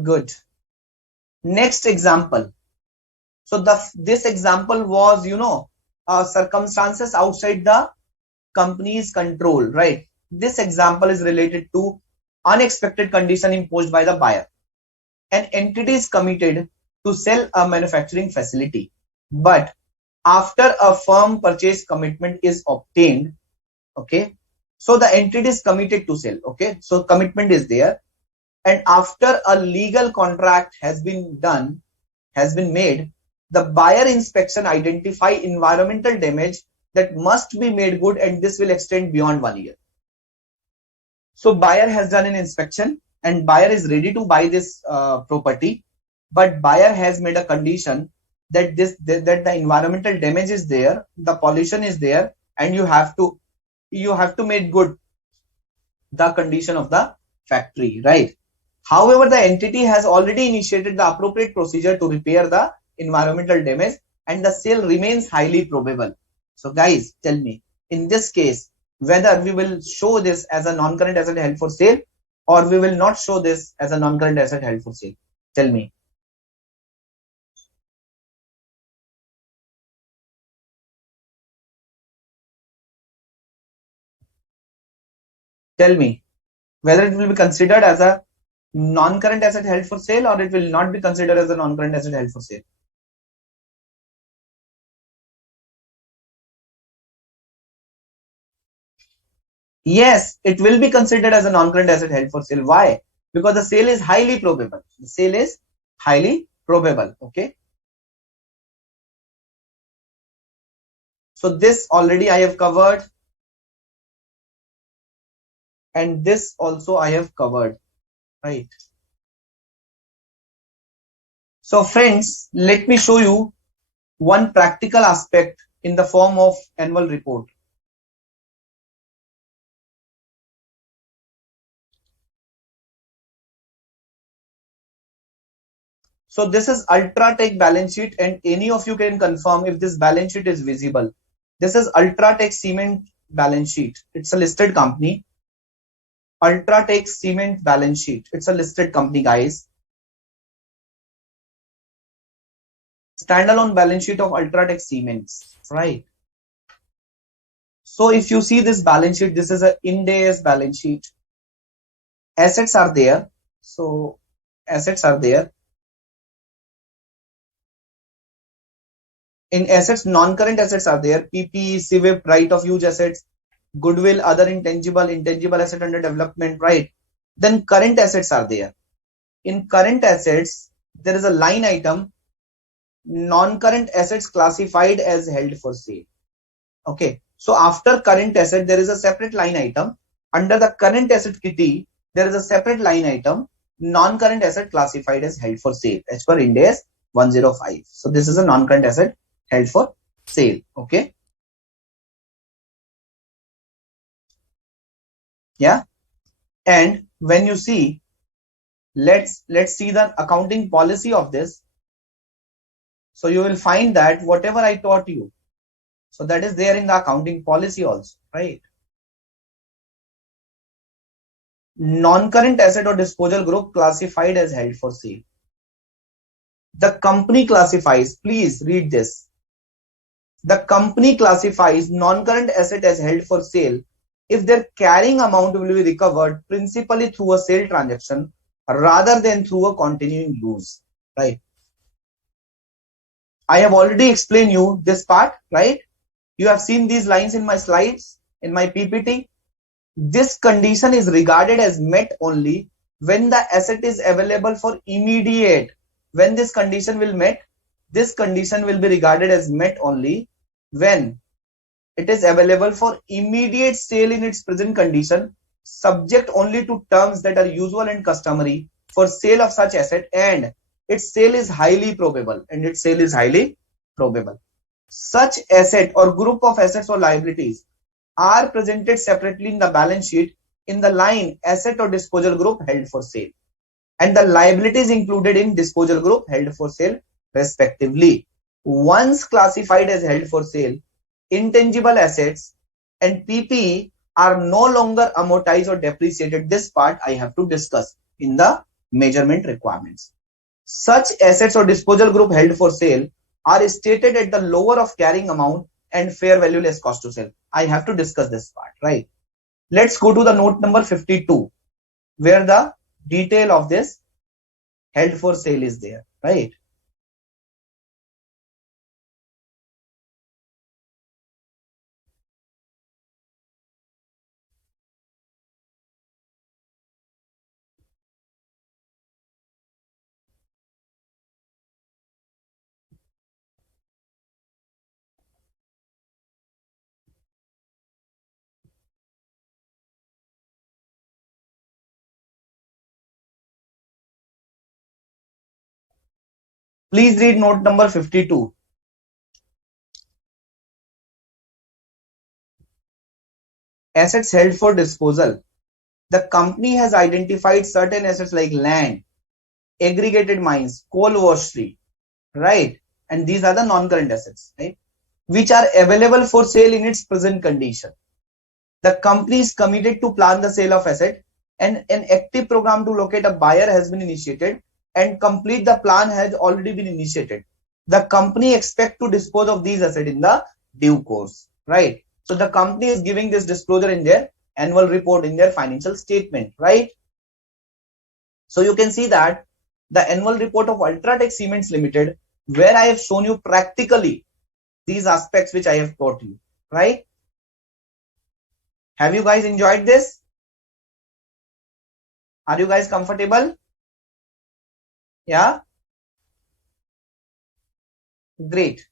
Good. Next example. So this example was, circumstances outside the company's control, right? This example is related to unexpected condition imposed by the buyer. An entity is committed to sell a manufacturing facility, but after a firm purchase commitment is obtained, okay, so the entity is committed to sell, okay, so commitment is there, and after a legal contract has been made, the buyer inspection identify environmental damage that must be made good, and this will extend beyond 1 year. So buyer has done an inspection and buyer is ready to buy this property, but buyer has made a condition that the environmental damage is there, the pollution is there, and you have to make good the condition of the factory, right? However, the entity has already initiated the appropriate procedure to repair the environmental damage, and the sale remains highly probable. So guys, tell me, in this case, whether we will show this as a non-current asset held for sale or we will not show this as a non-current asset held for sale. Tell me. Tell me whether it will be considered as a non-current asset held for sale or it will not be considered as a non-current asset held for sale. Yes, it will be considered as a non-current asset held for sale. Why? Because the sale is highly probable. The sale is highly probable. Okay. So this already I have covered. And this also I have covered. Right. So friends, let me show you one practical aspect in the form of annual report. So this is Ultratech balance sheet, and any of you can confirm if this balance sheet is visible. This is Ultratech Cement balance sheet. It's a listed company. Ultratech Cement balance sheet. It's a listed company, guys. Standalone balance sheet of Ultratech Cements, right? So if you see this balance sheet, this is a Ind AS balance sheet. Assets are there. So assets are there. In assets, non-current assets are there. PP, CWIP, right of use assets, goodwill, other intangible asset under development, right? Then current assets are there. In current assets, there is a line item, non-current assets classified as held for sale. Okay. So after current asset, there is a separate line item. Under the current asset kitty, there is a separate line item, non-current asset classified as held for sale as per Ind AS 105. So this is a non-current asset held for sale. Okay. Yeah. And when you see, let's see the accounting policy of this. So you will find that whatever I taught you, so that is there in the accounting policy also, right? Non-current asset or disposal group classified as held for sale. The company classifies, please read this. The company classifies non-current asset as held for sale if their carrying amount will be recovered principally through a sale transaction rather than through a continuing use, right? I have already explained you this part, right? You have seen these lines in my slides, in my PPT. This condition is regarded as met only when the asset is available for immediate. When this condition will met, this condition will be regarded as met only when it is available for immediate sale in its present condition, subject only to terms that are usual and customary for sale of such asset, and its sale is highly probable, Such asset or group of assets or liabilities are presented separately in the balance sheet in the line asset or disposal group held for sale, and the liabilities included in disposal group held for sale respectively. Once classified as held for sale, intangible assets and PPE are no longer amortized or depreciated. This part I have to discuss in the measurement requirements. Such assets or disposal group held for sale are stated at the lower of carrying amount and fair value less cost to sell. I have to discuss this part, right? Let's go to the note number 52, where the detail of this held for sale is there, right? Please read note number 52. Assets held for disposal. The company has identified certain assets like land, aggregated mines, coal washery, right? And these are the non-current assets, right? Which are available for sale in its present condition. The company is committed to plan the sale of asset, and an active program to locate a buyer has been initiated, and complete the plan has already been initiated. The company expects to dispose of these assets in the due course, right? So the company is giving this disclosure in their annual report, in their financial statement, right? So you can see that the annual report of Ultratech Cements Limited, where I have shown you practically these aspects which I have taught you, right? Have you guys enjoyed this? Are you guys comfortable? Yeah? Great.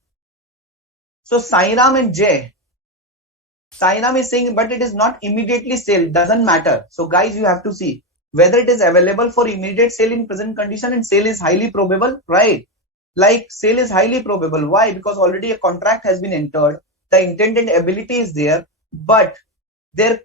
So Sairam and Jay, Sairam is saying, but it is not immediately sale, doesn't matter. So guys, you have to see whether it is available for immediate sale in present condition, and sale is highly probable, right? Like sale is highly probable. Why? Because already a contract has been entered, the intent and ability is there, but there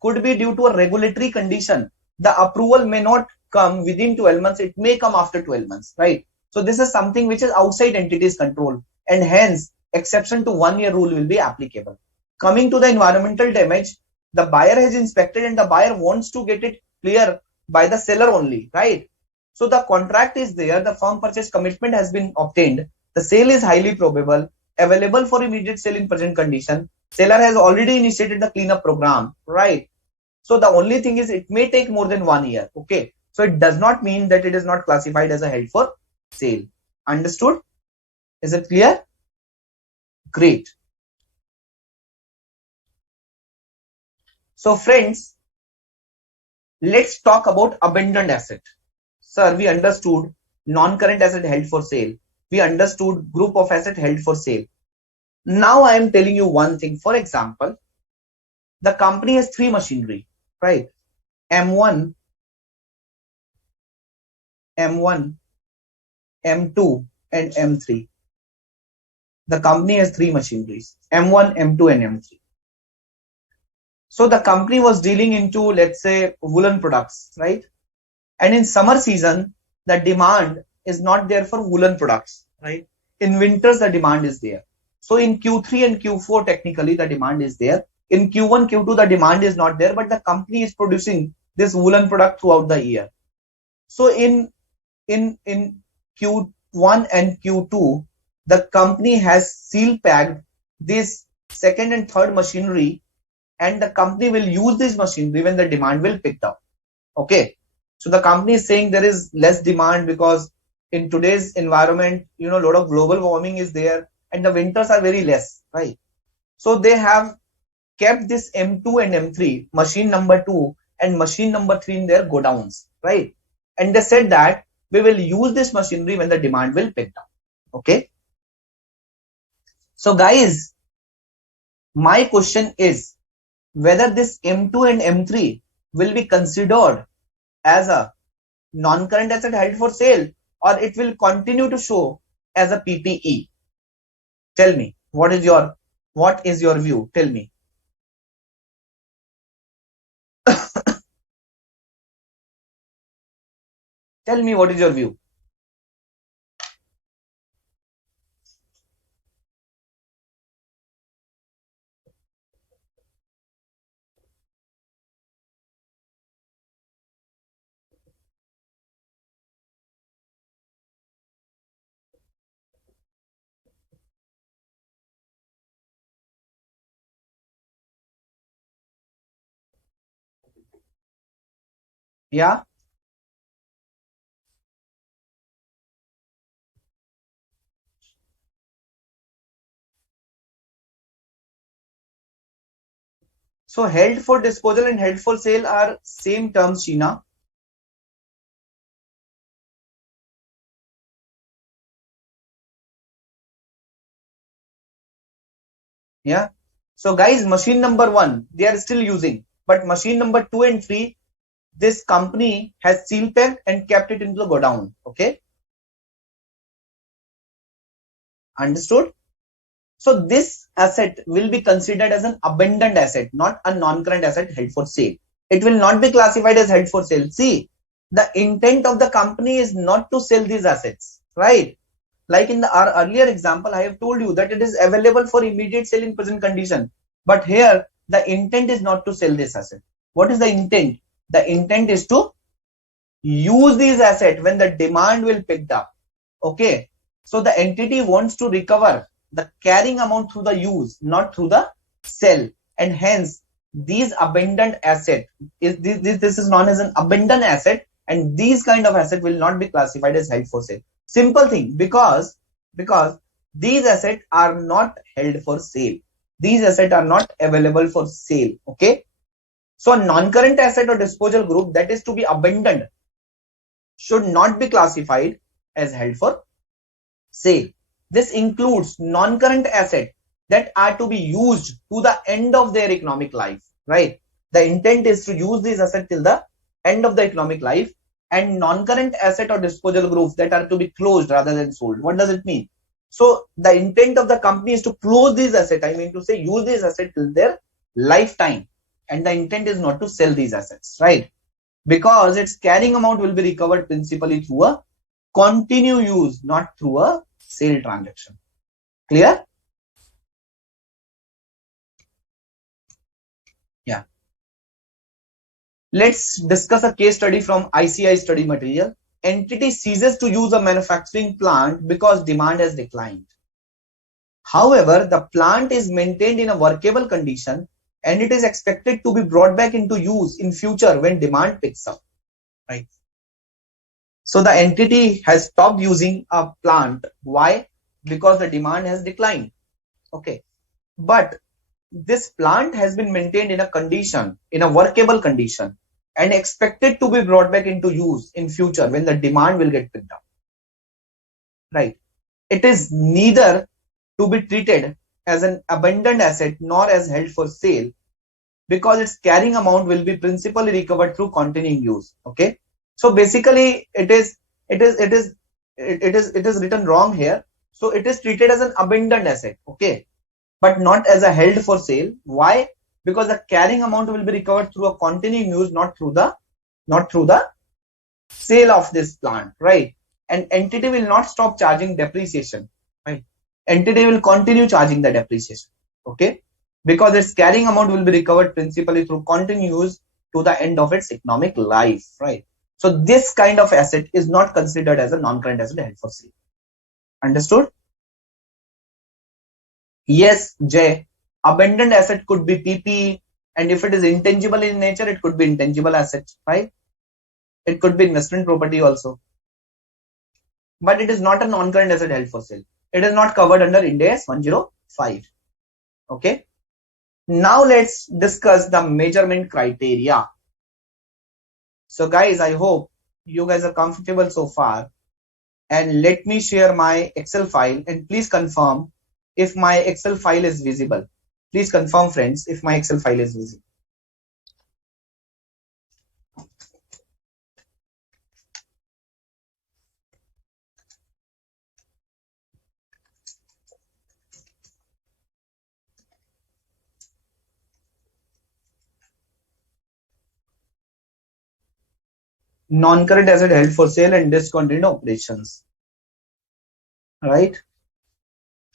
could be due to a regulatory condition. The approval may not come within 12 months, it may come after 12 months, right? So this is something which is outside entity's control, and hence exception to 1 year rule will be applicable. Coming to the environmental damage, the buyer has inspected and the buyer wants to get it clear by the seller only, right? So the contract is there, the firm purchase commitment has been obtained, the sale is highly probable, available for immediate sale in present condition, seller has already initiated the cleanup program, right? So the only thing is it may take more than 1 year, okay? So it does not mean that it is not classified as a held for sale. Understood? Is it clear? Great. So friends, let's talk about abandoned asset. Sir, we understood non-current asset held for sale. We understood group of asset held for sale. Now I am telling you one thing. For example, the company has 3 machinery, right? M1, M2 and M3. The company has 3 machineries, M1, M2 and M3. So the company was dealing into, let's say, woolen products, right? And in summer season, the demand is not there for woolen products, right? In winters, the demand is there. So in Q3 and Q4, technically the demand is there. In Q1, Q2, the demand is not there, but the company is producing this woolen product throughout the year. So in Q1 and Q2, the company has seal packed this second and third machinery, and the company will use this machinery when the demand will pick up. Okay. So the company is saying there is less demand because in today's environment, a lot of global warming is there and the winters are very less, right? So they have kept this M2 and M3, machine number 2 and machine number 3 in their godowns, right? And they said that we will use this machinery when the demand will pick up. Okay. So guys, my question is, whether this M2 and M3 will be considered as a non-current asset held for sale, or it will continue to show as a PPE. Tell me, what is your view? Tell me. Tell me, what is your view? Yeah. So held for disposal and held for sale are same terms, Sheena. Yeah. So guys, machine number 1, they are still using, but machine number 2 and 3, this company has seal packed and kept it into the godown. Okay. Understood? So this asset will be considered as an abandoned asset, not a non-current asset held for sale. It will not be classified as held for sale. See, the intent of the company is not to sell these assets, right? Like in our earlier example, I have told you that it is available for immediate sale in present condition. But here, the intent is not to sell this asset. What is the intent? The intent is to use these assets when the demand will pick up. Okay. So the entity wants to recover the carrying amount through the use, not through the sell. And hence, these abandoned asset, this is known as an abandoned asset, and these kind of asset will not be classified as held for sale. Simple thing, because these assets are not held for sale. These assets are not available for sale. Okay. So a non-current asset or disposal group that is to be abandoned should not be classified as held for sale. This includes non-current assets that are to be used to the end of their economic life, right? The intent is to use these assets till the end of the economic life, and non-current asset or disposal groups that are to be closed rather than sold. What does it mean? So the intent of the company is to close these assets. I mean to say use these assets till their lifetime, and the intent is not to sell these assets, right? Because its carrying amount will be recovered principally through a continue use, not through a sale transaction. Clear? Yeah. Let's discuss a case study from ICI study material. Entity ceases to use a manufacturing plant because demand has declined. However, the plant is maintained in a workable condition and it is expected to be brought back into use in future when demand picks up. Right. So the entity has stopped using a plant. Why? Because the demand has declined. Okay. But this plant has been maintained in a condition, in a workable condition, and expected to be brought back into use in future when the demand will get picked up. Right. It is neither to be treated as an abandoned asset nor as held for sale because its carrying amount will be principally recovered through continuing use. Okay. So basically it is written wrong here. So it is treated as an abandoned asset. Okay. But not as a held for sale. Why? Because the carrying amount will be recovered through a continuing use, not through the sale of this plant, right? And entity will not stop charging depreciation, right? Entity will continue charging the depreciation, okay? Because its carrying amount will be recovered principally through continuing use to the end of its economic life, right? So this kind of asset is not considered as a non-current asset held for sale. Understood? Yes, Jay. Abandoned asset could be PP, and if it is intangible in nature, it could be intangible assets, right? It could be investment property also. But it is not a non-current asset held for sale. It is not covered under Ind AS 105. Okay. Now let's discuss the measurement criteria. So guys, I hope you guys are comfortable so far. And let me share my Excel file and please confirm if my Excel file is visible. Please confirm, friends, if my Excel file is visible. Non-current asset held for sale and discontinued operations. Right?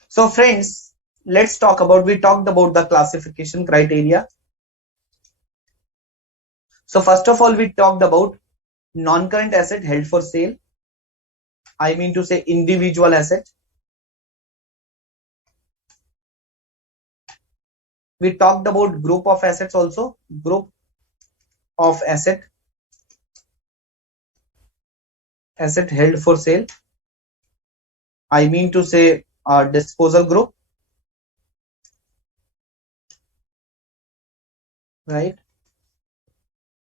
So friends, let's talk about, we talked about the classification criteria. So first of all, we talked about non-current asset held for sale. I mean to say individual asset. We talked about group of assets also, group of asset held for sale. I mean to say disposal group, right?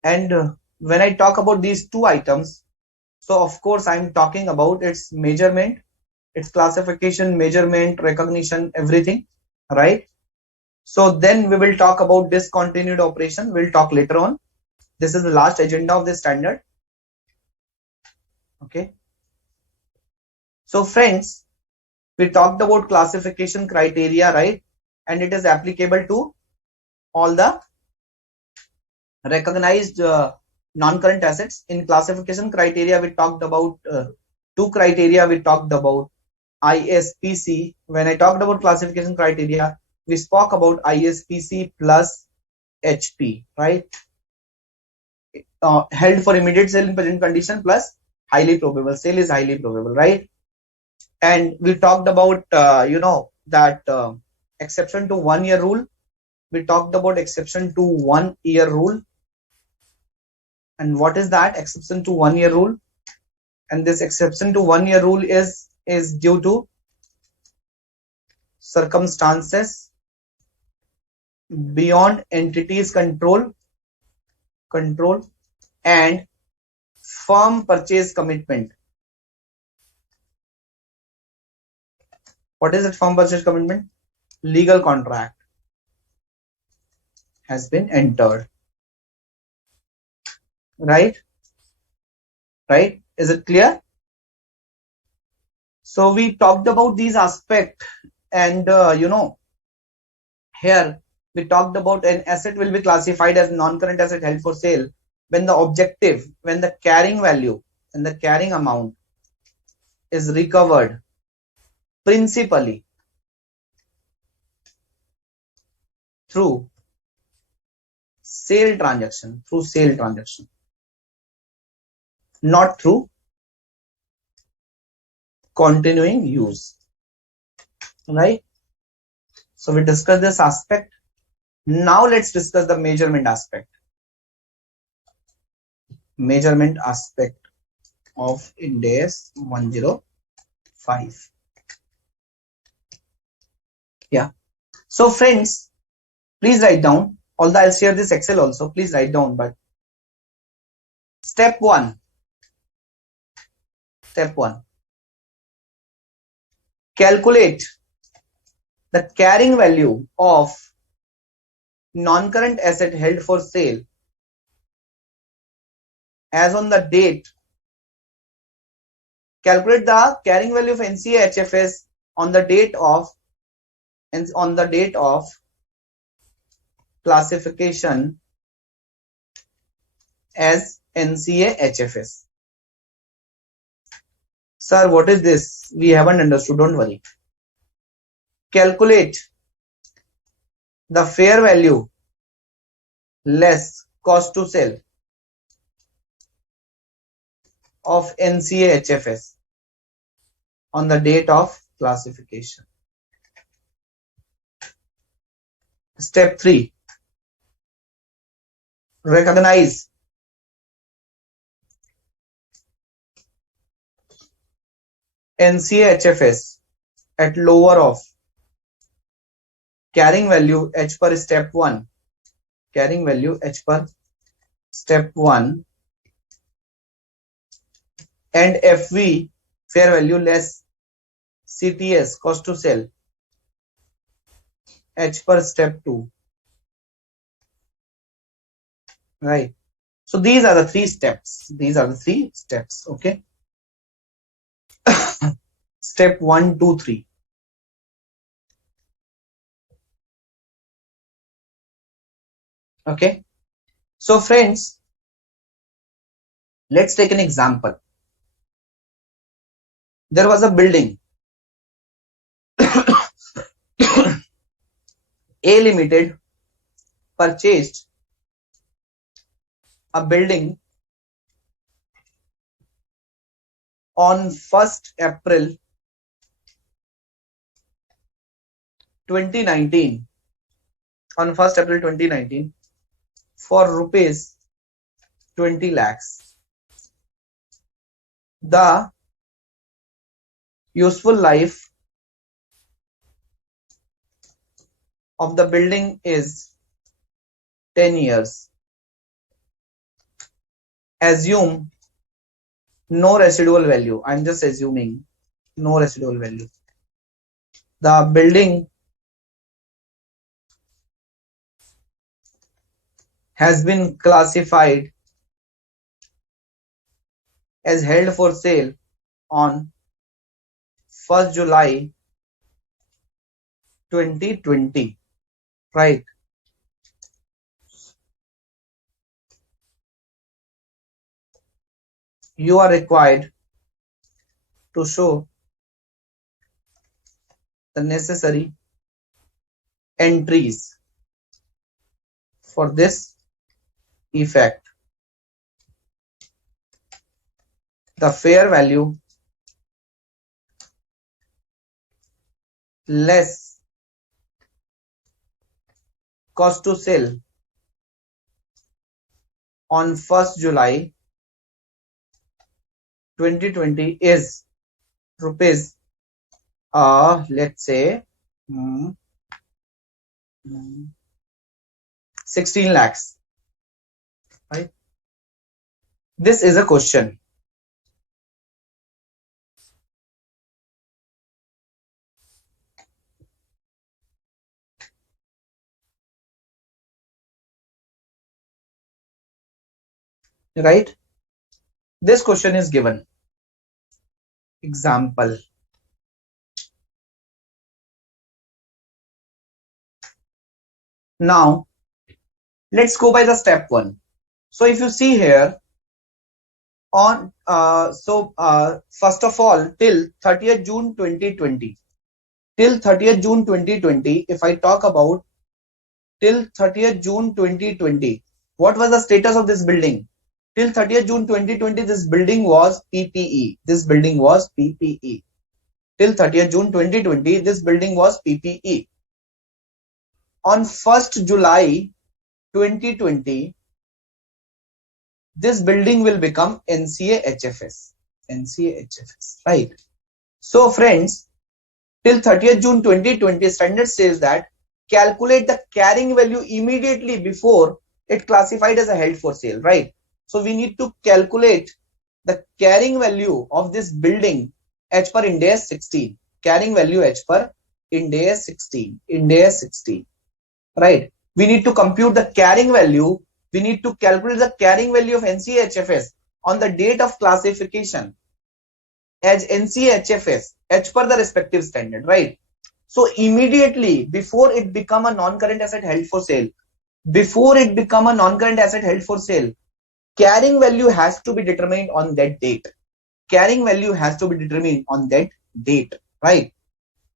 And when I talk about these two items, so of course I'm talking about its measurement, its classification, measurement, recognition, everything, right? So then we will talk about discontinued operation. We'll talk later on. This is the last agenda of this standard. Okay. So friends, we talked about classification criteria, right? And it is applicable to all the recognized non-current assets. In classification criteria, we talked about two criteria. We talked about ISPC. When I talked about classification criteria, we spoke about ISPC plus HP, right? Held for immediate sale in present condition plus highly probable. Sale is highly probable, right? And we talked about, that exception to 1 year rule. We talked about exception to 1 year rule. And what is that exception to 1 year rule? And this exception to 1 year rule is due to circumstances beyond entity's control and firm purchase commitment. What is it? Firm purchase commitment? Legal contract has been entered. Right? Is it clear? So we talked about these aspects, and here we talked about an asset will be classified as non-current asset held for sale when the objective, when the carrying value and the carrying amount is recovered principally through sale transaction, not through continuing use, right? So we discussed this aspect. Now let's discuss the measurement aspect. Measurement aspect of Ind AS 105. Yeah. So friends, please write down, although I'll share this Excel also, please write down, but step one. Calculate the carrying value of non-current asset held for sale as on the date. Calculate the carrying value of NCA HFS on the date of classification as NCA HFS. Sir, what is this? We haven't understood. Don't worry. Calculate the fair value less cost to sell of NCA HFS on the date of classification. Step 3. Recognize NCA HFS at lower of carrying value H per step 1. Carrying value H per step 1 and FV fair value less CTS cost to sell H per step 2. Right. So these are the three steps. These are the three steps. Okay. Step 1, 2, 3. Okay. So friends, let's take an example. There was a building. A Limited purchased a building on 1st April 2019. On 1st April 2019 for rupees 20 lakhs. The useful life of the building is 10 years. Assume no residual value. I'm just assuming no residual value. The building has been classified as held for sale on 1st July 2020. Right. You are required to show the necessary entries for this effect. The fair value less cost to sell on 1st July 2020 is rupees, let's say 16 lakhs. Right? This is a question. Right? This question is given. Example. Now, let's go by the step 1. So if you see here, on first of all, till 30th June 2020, till 30th June 2020, if I talk about till 30th June 2020, what was the status of this building? Till 30th June 2020, this building was PPE. This building was PPE. Till 30th June 2020, this building was PPE. On 1st July 2020, this building will become NCA HFS. NCA HFS, right? So friends, till 30th June 2020, standard says that calculate the carrying value immediately before it classified as a held for sale, right? So we need to calculate the carrying value of this building as per Ind AS 16. Carrying value as per Ind AS 16. Ind AS 16, right? We need to compute the carrying value. We need to calculate the carrying value of NCA HFS on the date of classification as NCA HFS as per the respective standard, right? So immediately before it become a non-current asset held for sale, carrying value has to be determined on that date. Carrying value has to be determined on that date, right?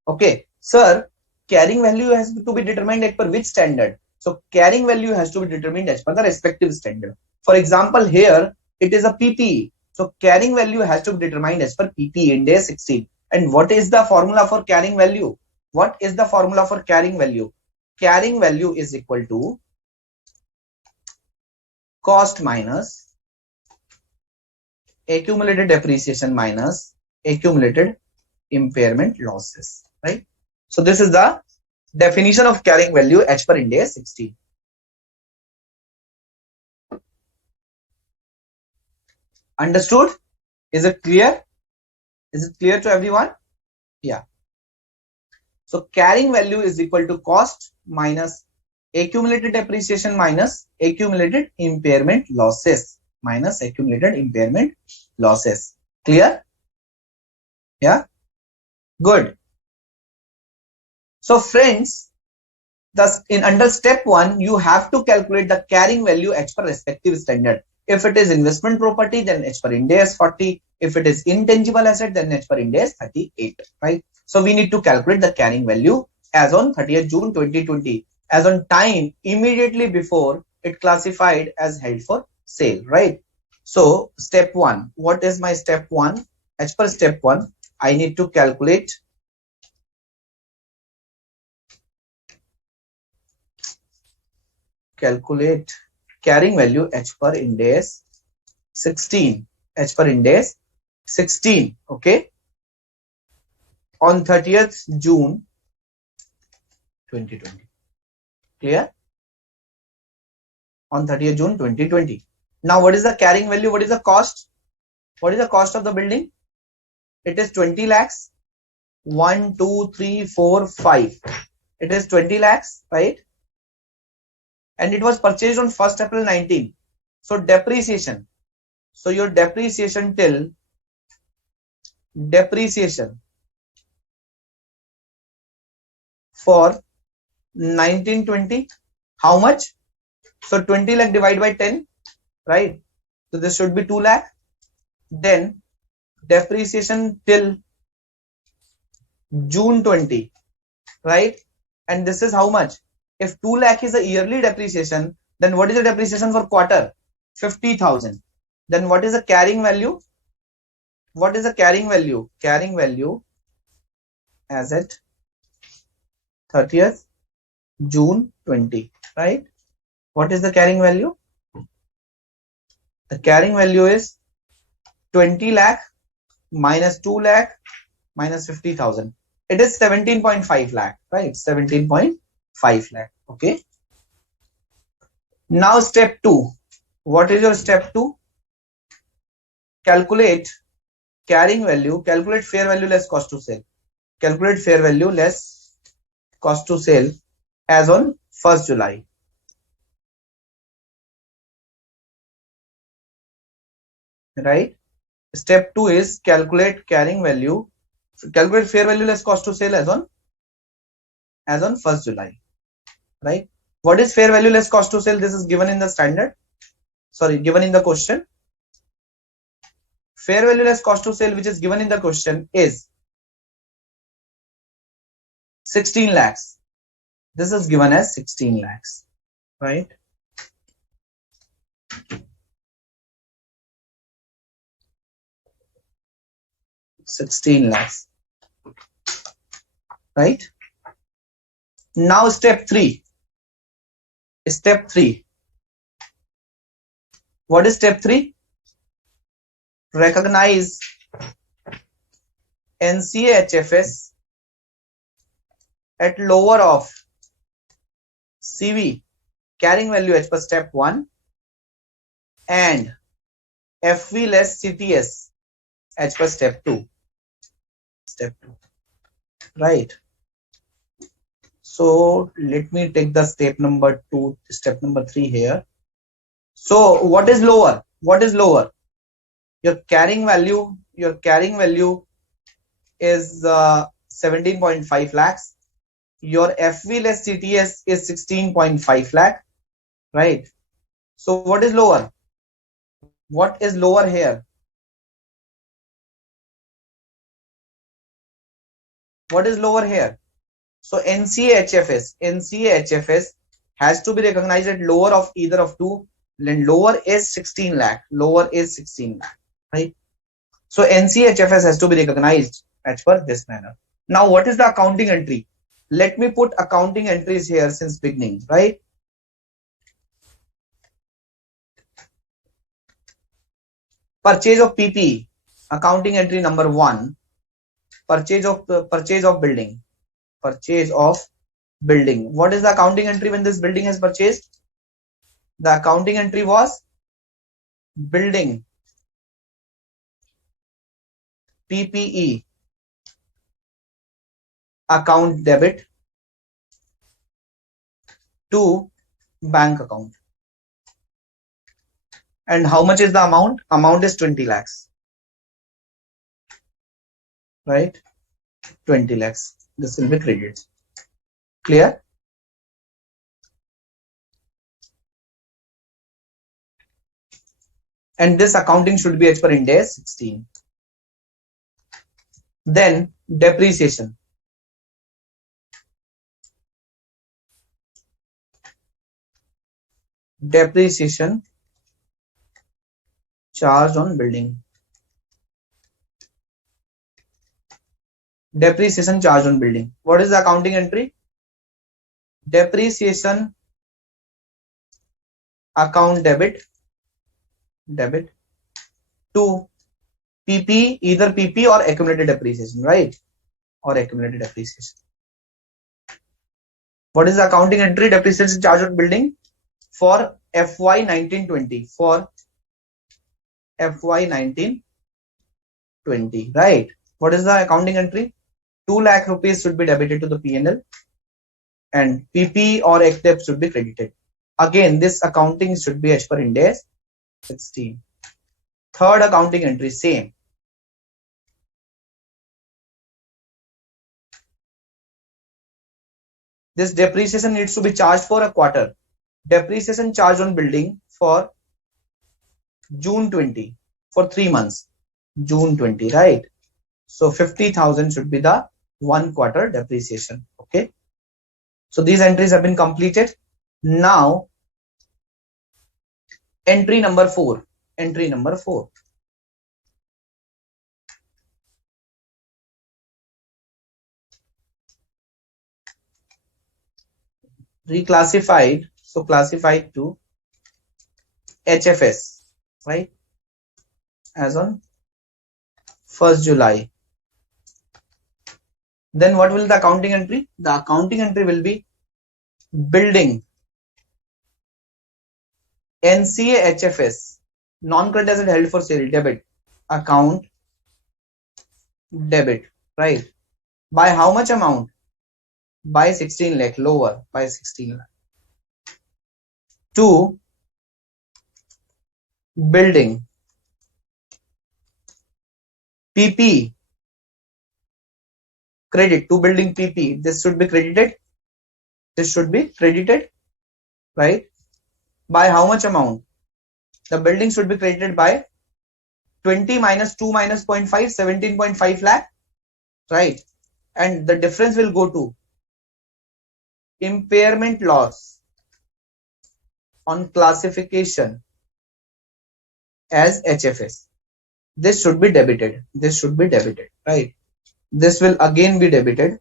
Okay, sir, carrying value has to be determined as per which standard? So carrying value has to be determined as per the respective standard. For example, here it is a PPE. So carrying value has to be determined as per PPE Ind AS 16. And what is the formula for carrying value? What is the formula for carrying value? Carrying value is equal to cost minus accumulated depreciation minus accumulated impairment losses, right? So this is the definition of carrying value as per Ind AS 16. Understood? Is it clear? Is it clear to everyone? Yeah. So carrying value is equal to cost minus accumulated depreciation minus accumulated impairment losses. Minus accumulated impairment losses. Clear? Yeah? Good. So friends, thus in under step 1, you have to calculate the carrying value as per respective standard. If it is investment property, then as per Ind AS 40. If it is intangible asset, then as per Ind AS 38. Right? So we need to calculate the carrying value as on 30th June 2020. As on time immediately before it classified as held for sale. Right? So step 1. What is my step 1? As per step 1, I need to calculate carrying value as per Ind AS 16. As per Ind AS 16. Okay. On 30th June 2020. Clear? On 30th June 2020. Now what is the carrying value? What is the cost? What is the cost of the building? It is 20 lakhs. 1, 2, 3, 4, 5. It is 20 lakhs, right? And it was purchased on 1st April 19. So depreciation. So your depreciation till depreciation for 1920. How much? So 20 lakh divided by 10, right? So this should be 2 lakh. Then depreciation till June 20, right? And this is how much? If 2 lakh is a yearly depreciation, then what is the depreciation for quarter? 50,000. Then what is the carrying value? What is the carrying value? Carrying value as at 30th June 20, right? What is the carrying value? The carrying value is 20 lakh minus 2 lakh minus 50,000. It is 17.5 lakh, right? 17.5 lakh. Okay. Now step 2. What is your step 2? Calculate carrying value. Calculate fair value less cost to sale. Calculate fair value less cost to sale as on 1st July. Right? Step 2 is calculate carrying value. Calculate fair value less cost to sale as on 1st July. Right? What is fair value less cost to sale? This is given in the standard. Sorry, given in the question. Fair value less cost to sale, which is given in the question, is 16 lakhs. This is given as 16 lakhs. Right? $16 lakhs. Right? Now step 3. Step 3. What is step 3? Recognize NCA-HFS at lower of CV carrying value as per step 1 and FV less CTS as per step 2. Step 2. Right. So let me take the step number 2, step number 3 here. So what is lower? What is lower? Your carrying value is 17.5 lakhs. Your FV less CTS is 16.5 lakh. Right. So what is lower? What is lower here? What is lower here? So NCA-HFS has to be recognized at lower of either of two. Then lower is 16 lakh. Lower is 16 lakh. Right. So NCA-HFS has to be recognized as per this manner. Now what is the accounting entry? Let me put accounting entries here since beginning. Right. Purchase of PPE. Accounting entry number 1. Purchase of building. Purchase of building. What is the accounting entry when this building is purchased? The accounting entry was building PPE account debit to bank account. And how much is the amount? Amount is 20 lakhs, right? 20 lakhs. This will be credited. Clear? And this accounting should be as per Ind AS 16. Then depreciation. Depreciation charge on building. Depreciation charge on building. What is the accounting entry? Depreciation account debit to PP, either PP or accumulated depreciation, right? Or accumulated depreciation. What is the accounting entry? Depreciation charge on building for FY 1920. For FY 1920, right? What is the accounting entry? 2 lakh rupees should be debited to the P&L and PP or ACDEP should be credited. Again, this accounting should be as per Ind AS 16. Third accounting entry, same. This depreciation needs to be charged for a quarter. Depreciation charge on building for June 20, for 3 months. June 20, right? So 50,000 should be the 1 quarter depreciation. Okay. So these entries have been completed. Now, entry number 4. Entry number 4. Reclassified. So classified to HFS, right? As on 1st July. Then what will the accounting entry? The accounting entry will be building NCA HFS, non-current asset held for sale, debit, account debit, right? By how much amount? By 16 lakh, lower by 16 lakh. To building PP credit, to building PP. This should be credited. This should be credited, right? By how much amount? The building should be credited by 20 minus 2 minus 0.5, 17.5 lakh, right? And the difference will go to impairment loss on classification as HFS. This should be debited. This should be debited, right? This will again be debited.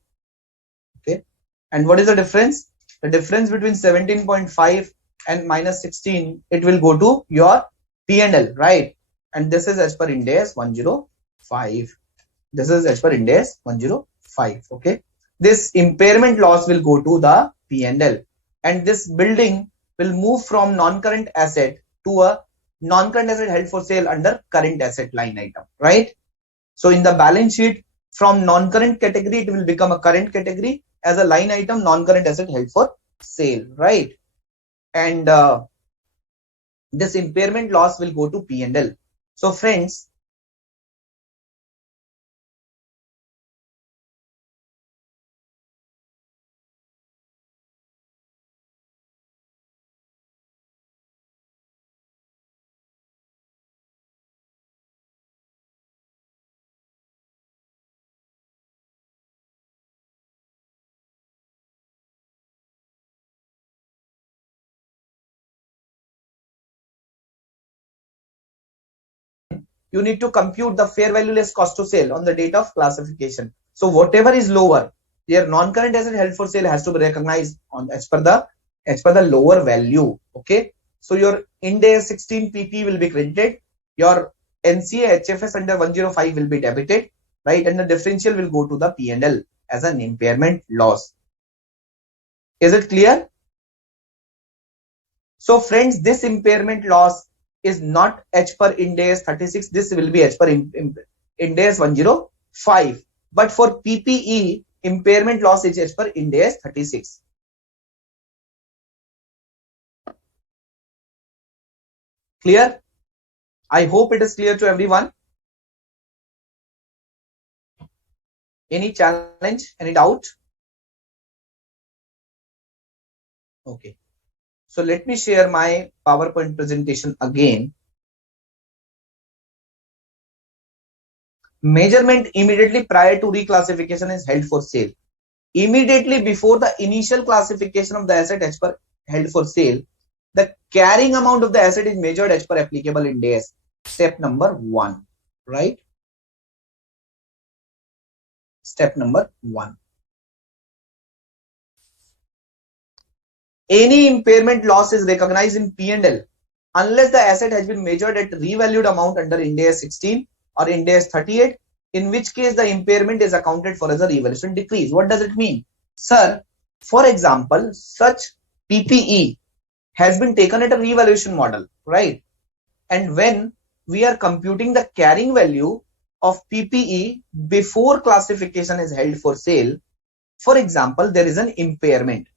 Okay. And what is the difference? The difference between 17.5 and minus 16, it will go to your P&L, right? And this is as per Ind AS 105. This is as per Ind AS 105. Okay. This impairment loss will go to the P&L, and this building will move from non-current asset to a non-current asset held for sale under current asset line item, right? So in the balance sheet, from non-current category, it will become a current category as a line item, non-current asset held for sale, right? And this impairment loss will go to P&L. So friends, you need to compute the fair value less cost to sale on the date of classification. So whatever is lower, your non-current asset held for sale has to be recognized on as per the lower value. Okay. So your Ind AS 16 PP will be credited. Your NCA HFS under 105 will be debited, right? And the differential will go to the P&L as an impairment loss. Is it clear? So friends, this impairment loss is not as per Ind AS 36. This will be as per Ind AS 105. But for PPE, impairment loss is as per Ind AS 36. Clear? I hope it is clear to everyone. Any challenge? Any doubt? Okay. So let me share my PowerPoint presentation again. Measurement immediately prior to reclassification is held for sale. Immediately before the initial classification of the asset as per held for sale, the carrying amount of the asset is measured as per applicable Ind AS. Step number 1, right? Step number 1. Any impairment loss is recognized in P&L unless the asset has been measured at revalued amount under Ind AS 16 or Ind AS 38, in which case the impairment is accounted for as a revaluation decrease. What does it mean? Sir, for example, such PPE has been taken at a revaluation model, right? And when we are computing the carrying value of PPE before classification is held for sale, for example, there is an impairment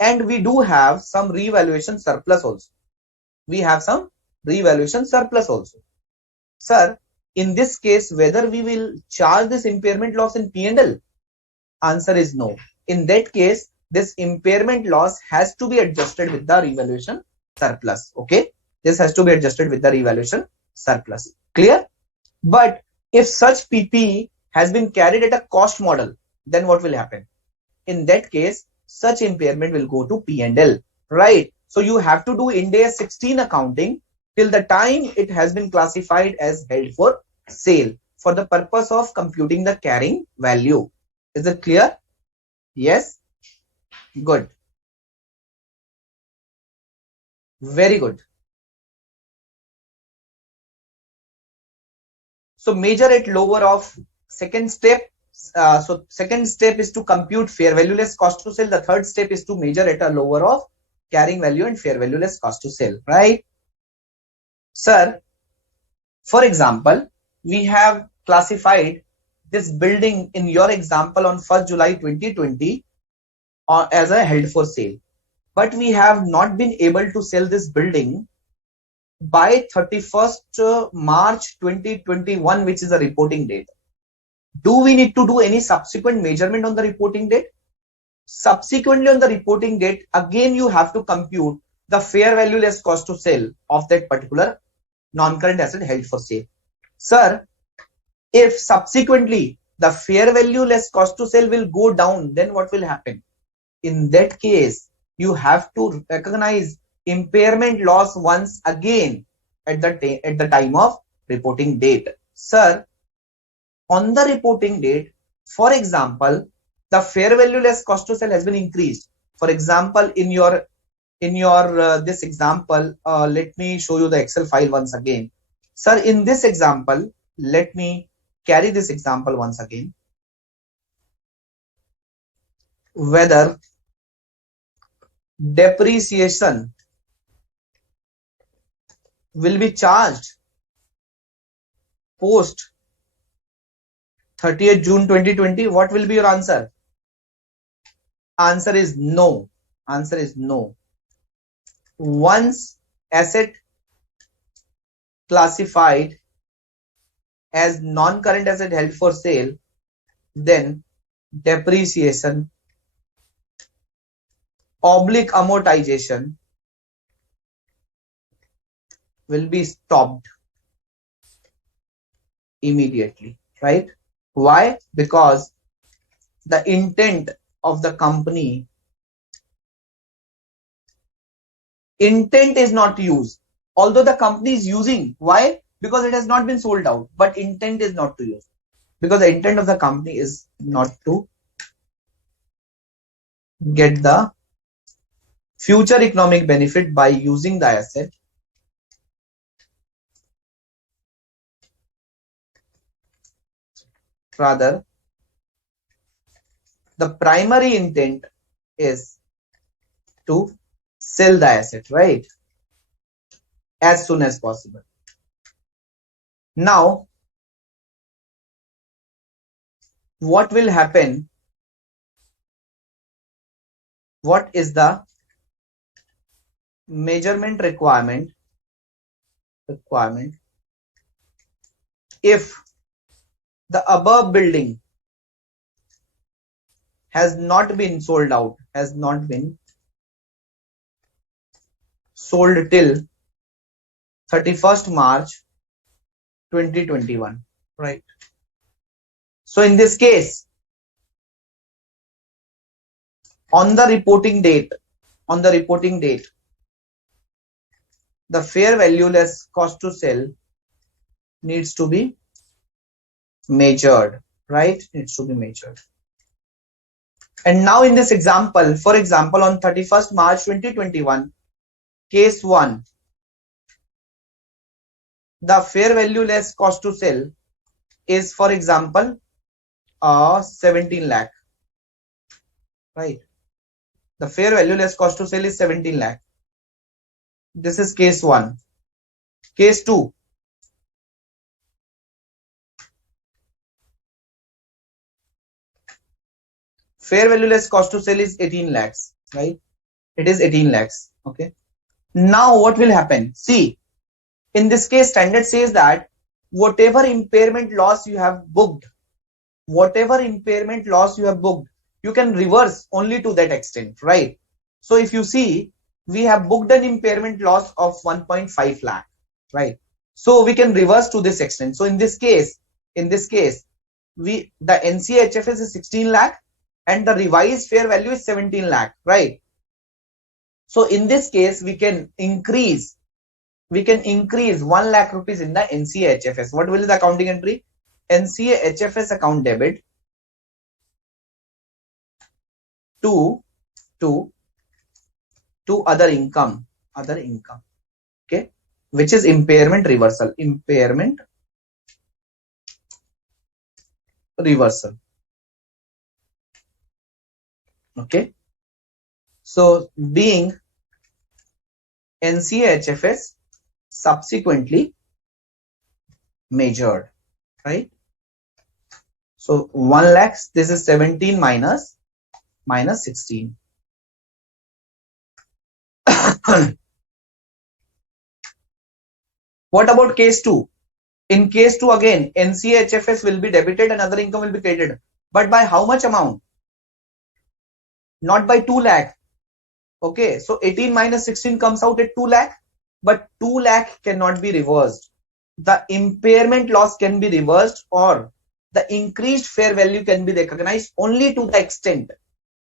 and we do have some revaluation surplus also. We have some revaluation surplus also. Sir, in this case, whether we will charge this impairment loss in P&L? Answer is no. In that case, this impairment loss has to be adjusted with the revaluation surplus. Okay, this has to be adjusted with the revaluation surplus. Clear? But if such PPE has been carried at a cost model, then what will happen? In that case, such impairment will go to P&L, right? So you have to do Ind AS 16 accounting till the time it has been classified as held for sale for the purpose of computing the carrying value. Is it clear? Yes? Good. Very good. So measure at lower of second step. So second step is to compute fair value less cost to sell. The third step is to measure at a lower of carrying value and fair value less cost to sell, right? Sir, for example, we have classified this building in your example on 1st July 2020 as a held for sale. But we have not been able to sell this building by 31st March 2021, which is a reporting date. Do we need to do any subsequent measurement on the reporting date? Subsequently on the reporting date, again you have to compute the fair value less cost to sell of that particular non-current asset held for sale. Sir, if subsequently the fair value less cost to sell will go down, then what will happen? In that case, you have to recognize impairment loss once again at the time of reporting date. Sir, on the reporting date, for example, the fair value less cost to sell has been increased. For example, in your this example, let me show you the Excel file once again. Sir, in this example, let me carry this example once again. Whether depreciation will be charged post 30th June 2020, what will be your answer? Answer is no. Answer is no. Once asset classified as non-current asset held for sale, then depreciation oblique amortization will be stopped immediately, right? Why? Because the intent of the company, intent is not to use, although the company is using. Why? Because it has not been sold out, but intent is not to use, because the intent of the company is not to get the future economic benefit by using the asset. Rather, the primary intent is to sell the asset, right? As soon as possible. Now, what will happen what is the measurement requirement if the above building has not been sold out, sold till 31st March 2021, right? So in this case, on the reporting date, the fair value less cost to sell needs to be measured, right? Needs to be measured. And now in this example, for example, on 31st March 2021, case 1, the fair value less cost to sell is, for example, 17 lakh, right? The fair value less cost to sell is 17 lakh. This is case 1. Case 2, fair value less cost to sell is 18 lakhs, right? It is 18 lakhs. Okay. Now what will happen? See, in this case, standard says that whatever impairment loss you have booked, you can reverse only to that extent, right? So if you see, we have booked an impairment loss of 1.5 lakh, right? So we can reverse to this extent. So in this case, the NCHFS is 16 lakh and the revised fair value is 17 lakh, right? So in this case, we can increase 1 lakh rupees in the NCHFS. What will be the accounting entry? NCHFS account debit to other income, okay, which is impairment reversal. Okay. So being NCHFS subsequently measured, right? So 1 lakh, this is 17 minus 16. What about case 2? In case 2 again, NCHFS will be debited and other income will be credited. But by how much amount? Not by 2 lakh. Okay, so 18 minus 16 comes out at 2 lakh, but 2 lakh cannot be reversed. The impairment loss can be reversed or the increased fair value can be recognized only to the extent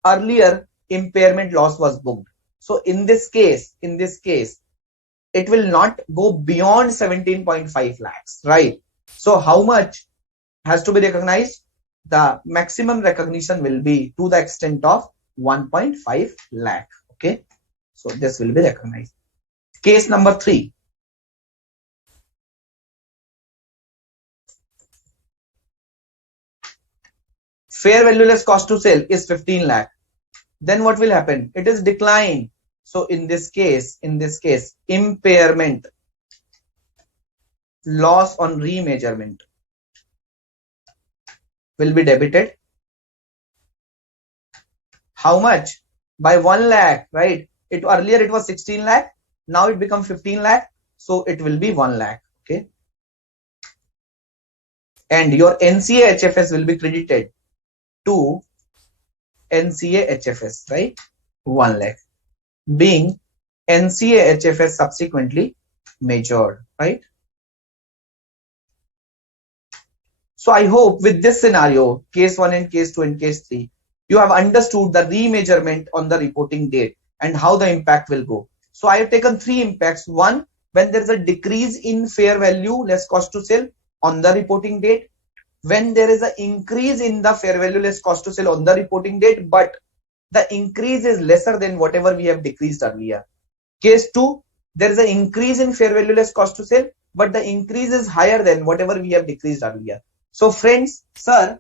earlier impairment loss was booked. So in this case, it will not go beyond 17.5 lakhs, right? So how much has to be recognized? The maximum recognition will be to the extent of 1.5 lakh. Okay, so this will be recognized. Case number 3. Fair value less cost to sell is 15 lakh. Then what will happen? It is declined. So in this case, impairment loss on remeasurement will be debited. How much? By 1 lakh, right? Earlier it was 16 lakh. Now it becomes 15 lakh. So it will be 1 lakh. Okay. And your NCA HFS will be credited to NCA HFS, right? 1 lakh. Being NCA HFS subsequently measured, right? So I hope with this scenario, case 1 and case 2 and case 3, you have understood the remeasurement on the reporting date and how the impact will go. So I have taken 3 impacts. 1, when there is a decrease in fair value less cost to sell on the reporting date. When there is an increase in the fair value less cost to sell on the reporting date, but the increase is lesser than whatever we have decreased earlier. Case 2, there is an increase in fair value less cost to sell, but the increase is higher than whatever we have decreased earlier. So friends, sir,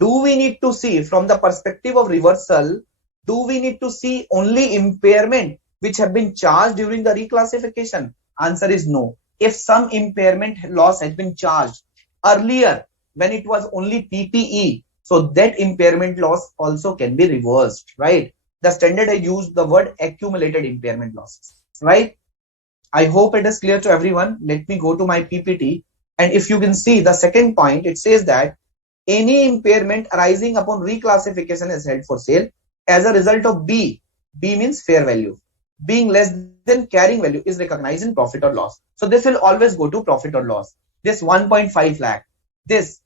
do we need to see from the perspective of reversal, do we need to see only impairment which have been charged during the reclassification? Answer is no. If some impairment loss has been charged earlier when it was only PPE, so that impairment loss also can be reversed, right? the standard has used the word accumulated impairment losses, right? I hope it is clear to everyone. Let me go to my PPT. And if you can see the second point, it says that any impairment arising upon reclassification as held for sale as a result of B means fair value, being less than carrying value is recognized in profit or loss. So this will always go to profit or loss. This 1.5 lakh, this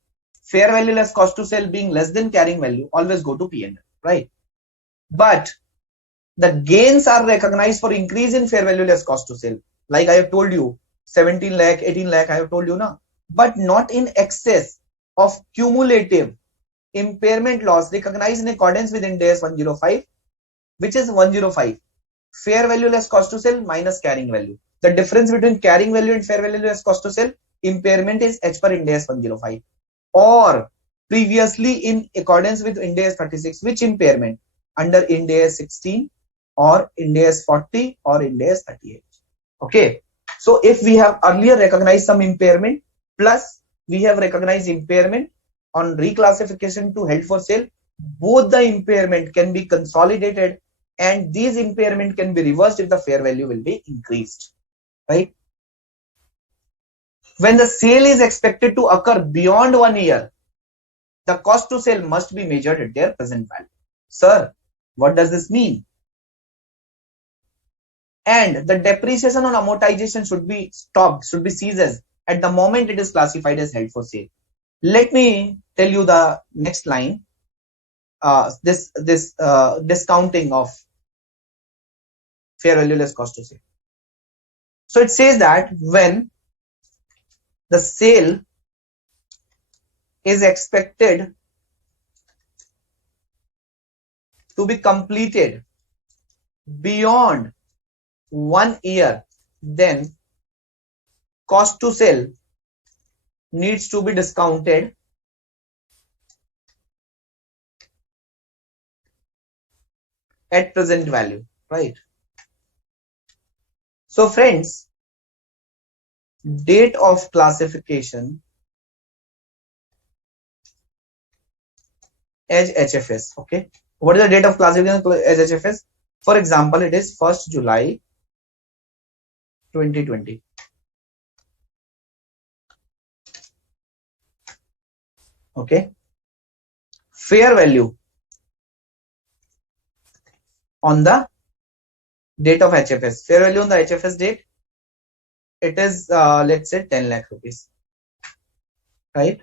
fair value less cost to sell being less than carrying value always go to P&L, right? But the gains are recognized for increase in fair value less cost to sell. Like I have told you, 17 lakh, 18 lakh, I have told you now, but not in excess of cumulative impairment loss recognized in accordance with Ind AS 105, which is 105. Fair value less cost to sell minus carrying value. The difference between carrying value and fair value less cost to sell, impairment is H per Ind AS 105. Or previously in accordance with Ind AS 36, which impairment? Under Ind AS 16 or Ind AS 40 or Ind AS 38. Okay. So if we have earlier recognized some impairment, plus we have recognized impairment on reclassification to held for sale, both the impairment can be consolidated and these impairment can be reversed if the fair value will be increased, right? When the sale is expected to occur beyond 1 year, the cost to sell must be measured at their present value. Sir, what does this mean? And the depreciation on amortization should be stopped, should be ceased at the moment it is classified as held for sale. Let me tell you the next line. This discounting of fair value less cost to sale. So it says that when the sale is expected to be completed beyond 1 year, then cost to sell needs to be discounted at present value, right? So friends, date of classification as HFS, okay? What is the date of classification as HFS? For example, it is 1st July 2020. Okay. Fair value on the date of HFS. Fair value on the HFS date, it is let's say 10 lakh rupees, right?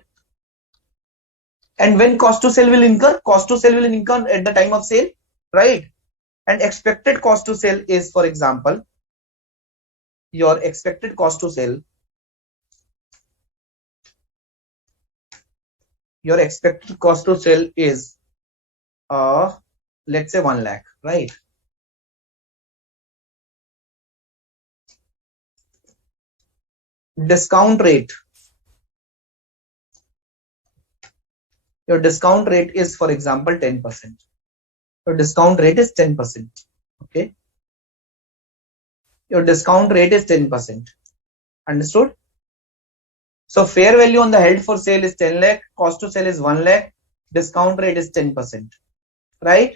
And when cost to sell will incur? Cost to sell will incur at the time of sale, right? And expected cost to sell is, for example, your expected cost to sell, your expected cost to sell is let's say 1 lakh, right? Discount rate, your discount rate is, for example, 10%. Your discount rate is 10%. Okay. Your discount rate is 10%. Understood? So fair value on the held for sale is 10 lakh, cost to sell is 1 lakh, discount rate is 10%. Right?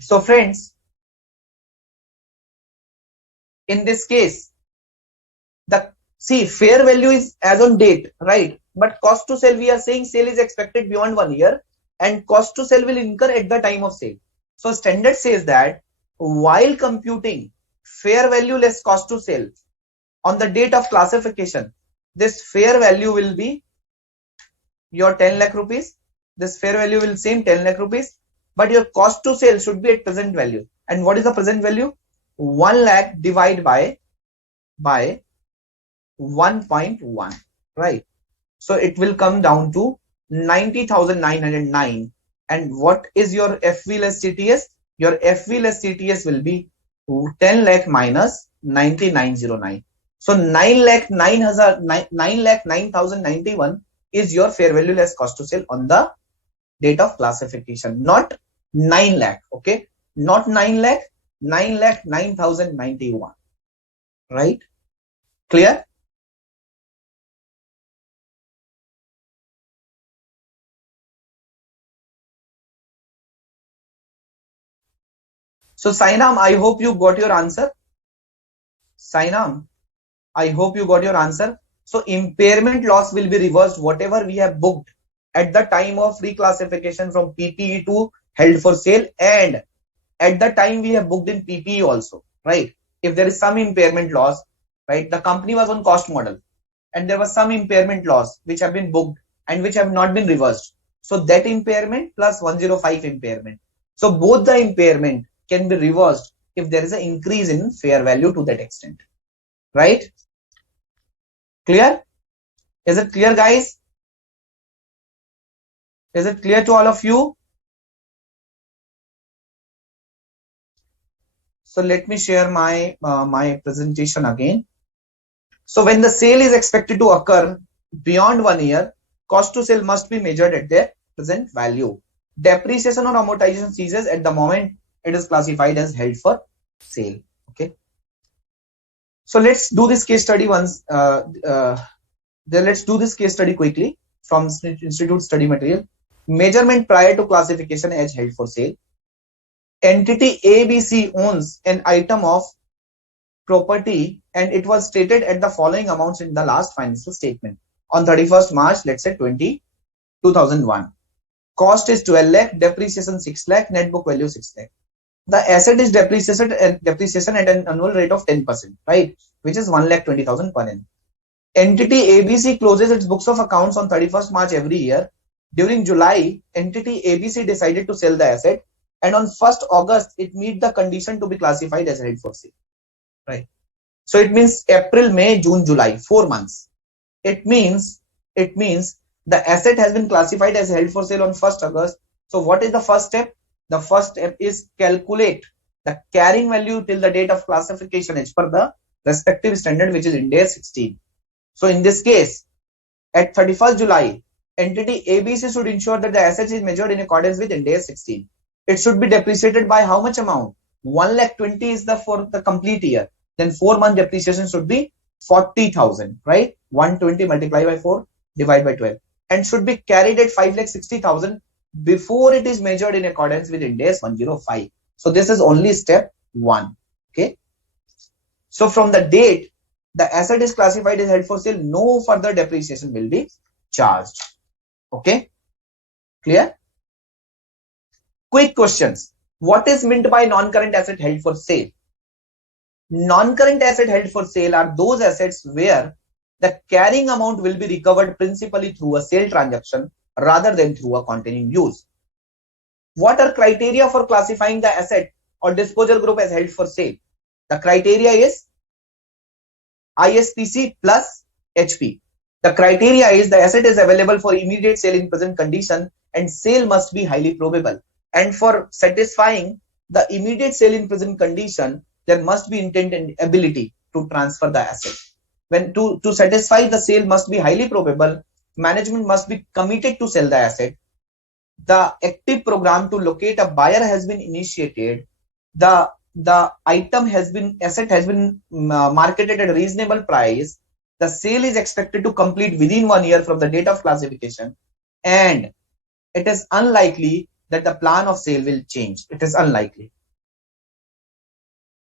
So friends, in this case, see, fair value is as on date, right? But cost to sell, we are saying sale is expected beyond 1 year and cost to sell will incur at the time of sale. So standard says that while computing fair value less cost to sell on the date of classification, this fair value will be your 10 lakh rupees. This fair value will same 10 lakh rupees, but your cost to sell should be at present value. And what is the present value? 1 lakh divided by 1.1, right? So it will come down to 90,909. And what is your FV less CTS? Your FV less CTS will be 10 lakh minus 9909. So 9,09,091 is your fair value less cost to sell on the date of classification, not 9 lakh, okay? Not 9 lakh, 9,09,091, right? Clear? So Sainam, I hope you got your answer. Sainam, I hope you got your answer. So impairment loss will be reversed whatever we have booked at the time of reclassification from PPE to held for sale, and at the time we have booked in PPE also, right? If there is some impairment loss, right? The company was on cost model and there was some impairment loss which have been booked and which have not been reversed. So that impairment plus 105 impairment. So both the impairment can be reversed if there is an increase in fair value to that extent, right? Clear? Is it clear, guys? Is it clear to all of you? So let me share my my presentation again. So when the sale is expected to occur beyond 1 year, cost to sale must be measured at their present value. Depreciation or amortization ceases at the moment it is classified as held for sale. Okay. So let's do this case study once. Let's do this case study quickly from Institute Study Material. Measurement prior to classification as held for sale. Entity ABC owns an item of property and it was stated at the following amounts in the last financial statement. On 31st March, let's say 2001. Cost is 12 lakh, depreciation 6 lakh, net book value 6 lakh. The asset is depreciation at an annual rate of 10%, right? Which is 1,20,000 per annum. Entity ABC closes its books of accounts on 31st March every year. During July, entity ABC decided to sell the asset, and on 1st August, it meet the condition to be classified as held for sale, right? So it means April, May, June, July, 4 months. It means the asset has been classified as held for sale on 1st August. So what is the first step? The first step is calculate the carrying value till the date of classification as per the respective standard, which is Ind AS 16. So in this case, at 31st July, entity ABC should ensure that the asset is measured in accordance with Ind AS 16. It should be depreciated by how much amount? 1,20,000 is the for the complete year. Then 4-month depreciation should be 40,000, right? 120 multiplied by 4 divided by 12, and should be carried at 5,60,000 before it is measured in accordance with Ind AS 105. So this is only step 1. Okay. So from the date the asset is classified as held for sale, no further depreciation will be charged. Okay. Clear? Quick questions. What is meant by non-current asset held for sale? Non-current asset held for sale are those assets where the carrying amount will be recovered principally through a sale transaction rather than through a continuing use. What are criteria for classifying the asset or disposal group as held for sale? The criteria is ISPC plus HP. The criteria is the asset is available for immediate sale in present condition and sale must be highly probable. And for satisfying the immediate sale in present condition, there must be intent and ability to transfer the asset. When to satisfy the sale must be highly probable, management must be committed to sell the asset. The active program to locate a buyer has been initiated. The asset has been marketed at a reasonable price. The sale is expected to complete within 1 year from the date of classification, and it is unlikely that the plan of sale will change. It is unlikely.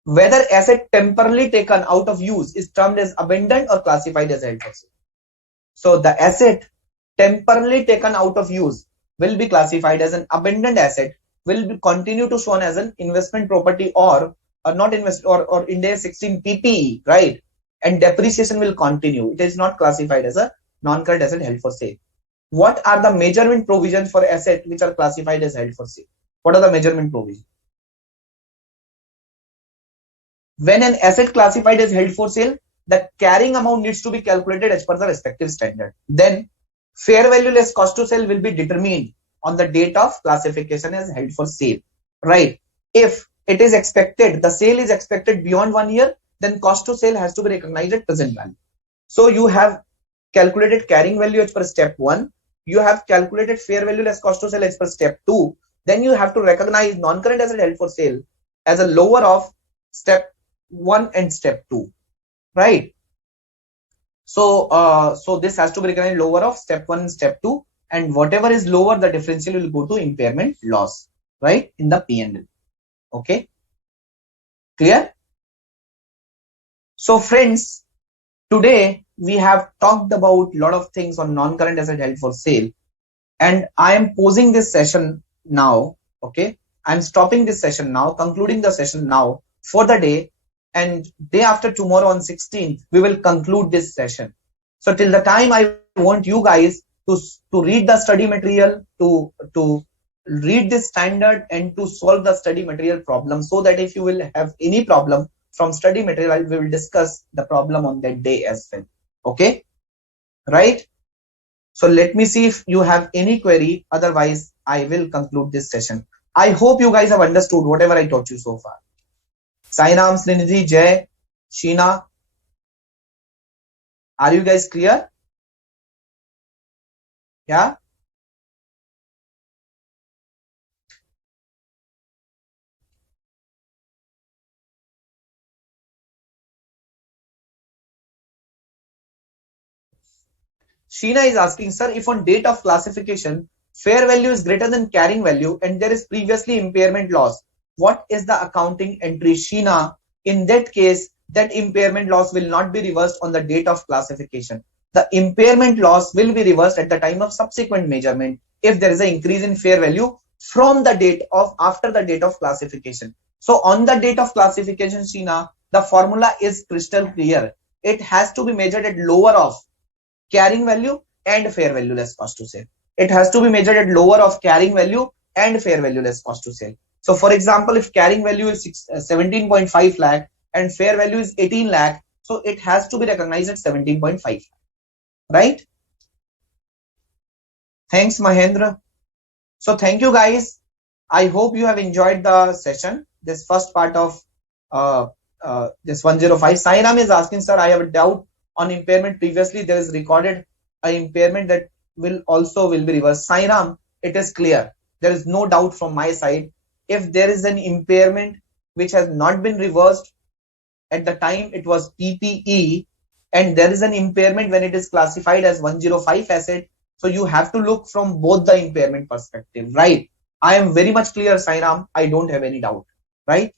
Whether asset temporarily taken out of use is termed as abandoned or classified as held for sale. So the asset temporarily taken out of use will be classified as an abandoned asset, will be continue to shown as an investment property or not invest or Ind AS 16 PPE, right? And depreciation will continue. It is not classified as a non-current asset held for sale. What are the measurement provisions for assets which are classified as held for sale? What are the measurement provisions? When an asset classified as held for sale, the carrying amount needs to be calculated as per the respective standard. Then fair value less cost to sell will be determined on the date of classification as held for sale, right? If it is expected, the sale is expected beyond 1 year, then cost to sale has to be recognized at present value. So you have calculated carrying value as per step 1. You have calculated fair value less cost to sell as per step 2. Then you have to recognize non-current asset held for sale as a lower of step 1 and step 2, right? So so this has to be recognized lower of step 1 and step 2, and whatever is lower, the differential will go to impairment loss, right, in the P&L. Okay. Clear? So friends, today we have talked about a lot of things on non-current asset held for sale, and I am posing this session now. Okay, I'm stopping this session now, concluding the session now for the day, and day after tomorrow on 16th we will conclude this session. So till the time, I want you guys to read the study material, to read this standard and to solve the study material problem, so that if you will have any problem from study material, we will discuss the problem on that day as well. Okay, right? So let me see if you have any query. Otherwise, I will conclude this session. I hope you guys have understood whatever I taught you so far. Sainam, Srinidhi, Jay, Sheena, are you guys clear? Yeah? Sheena is asking, sir, if on date of classification, fair value is greater than carrying value and there is previously impairment loss, what is the accounting entry? Sheena, in that case, that impairment loss will not be reversed on the date of classification. The impairment loss will be reversed at the time of subsequent measurement if there is an increase in fair value from the date of after the date of classification. So on the date of classification, Sheena, the formula is crystal clear. It has to be measured at lower of carrying value and fair value less cost to sale. It has to be measured at lower of carrying value and fair value less cost to sale. So for example, if carrying value is 17.5 lakh and fair value is 18 lakh, so it has to be recognized at 17.5, right? Thanks, Mahendra. So thank you guys. I hope you have enjoyed the session, this first part of this 105. Sainam is asking, sir, I have a doubt on impairment. Previously there is recorded an impairment that will be reversed. Sainam, it is clear. There is no doubt from my side. If there is an impairment which has not been reversed at the time it was PPE, and there is an impairment when it is classified as 105 asset, so you have to look from both the impairment perspective, right? I am very much clear, Sainam. I don't have any doubt, right?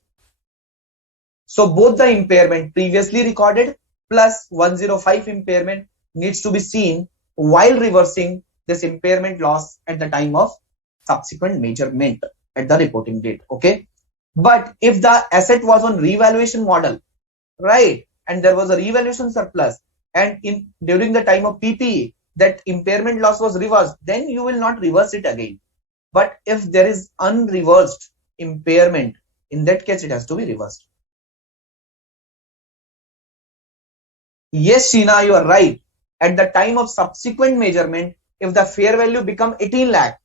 So both the impairment previously recorded plus 105 impairment needs to be seen while reversing this impairment loss at the time of subsequent measurement at the reporting date. Okay, but if the asset was on revaluation model, right, and there was a revaluation surplus, and in during the time of PPE that impairment loss was reversed, then you will not reverse it again. But if there is unreversed impairment, in that case it has to be reversed. Yes, Sheena, you are right. At the time of subsequent measurement, if the fair value become 18 lakh,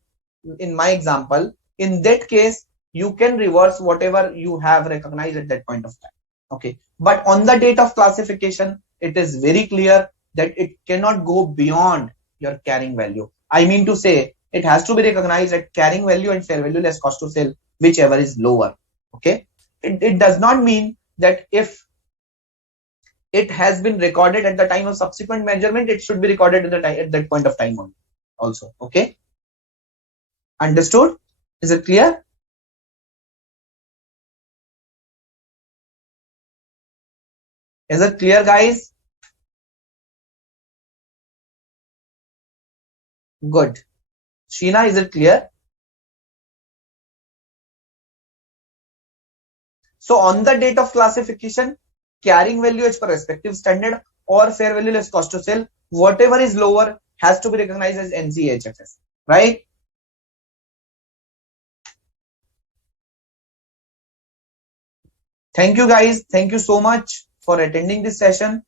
in my example, in that case, you can reverse whatever you have recognized at that point of time. Okay. But on the date of classification, it is very clear that it cannot go beyond your carrying value. I mean to say, it has to be recognized at carrying value and fair value less cost to sale, whichever is lower. Okay. It does not mean that if it has been recorded at the time of subsequent measurement, it should be recorded at that point of time only also. Okay, understood? Is it clear? Is it clear, guys? Good. Sheena, is it clear? So on the date of classification, carrying value as per respective standard or fair value less cost to sale, whatever is lower has to be recognized as NCHFS, right? Thank you guys. Thank you so much for attending this session.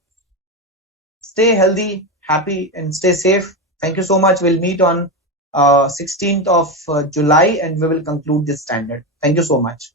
Stay healthy, happy, and stay safe. Thank you so much. We'll meet on 16th of July and we will conclude this standard. Thank you so much.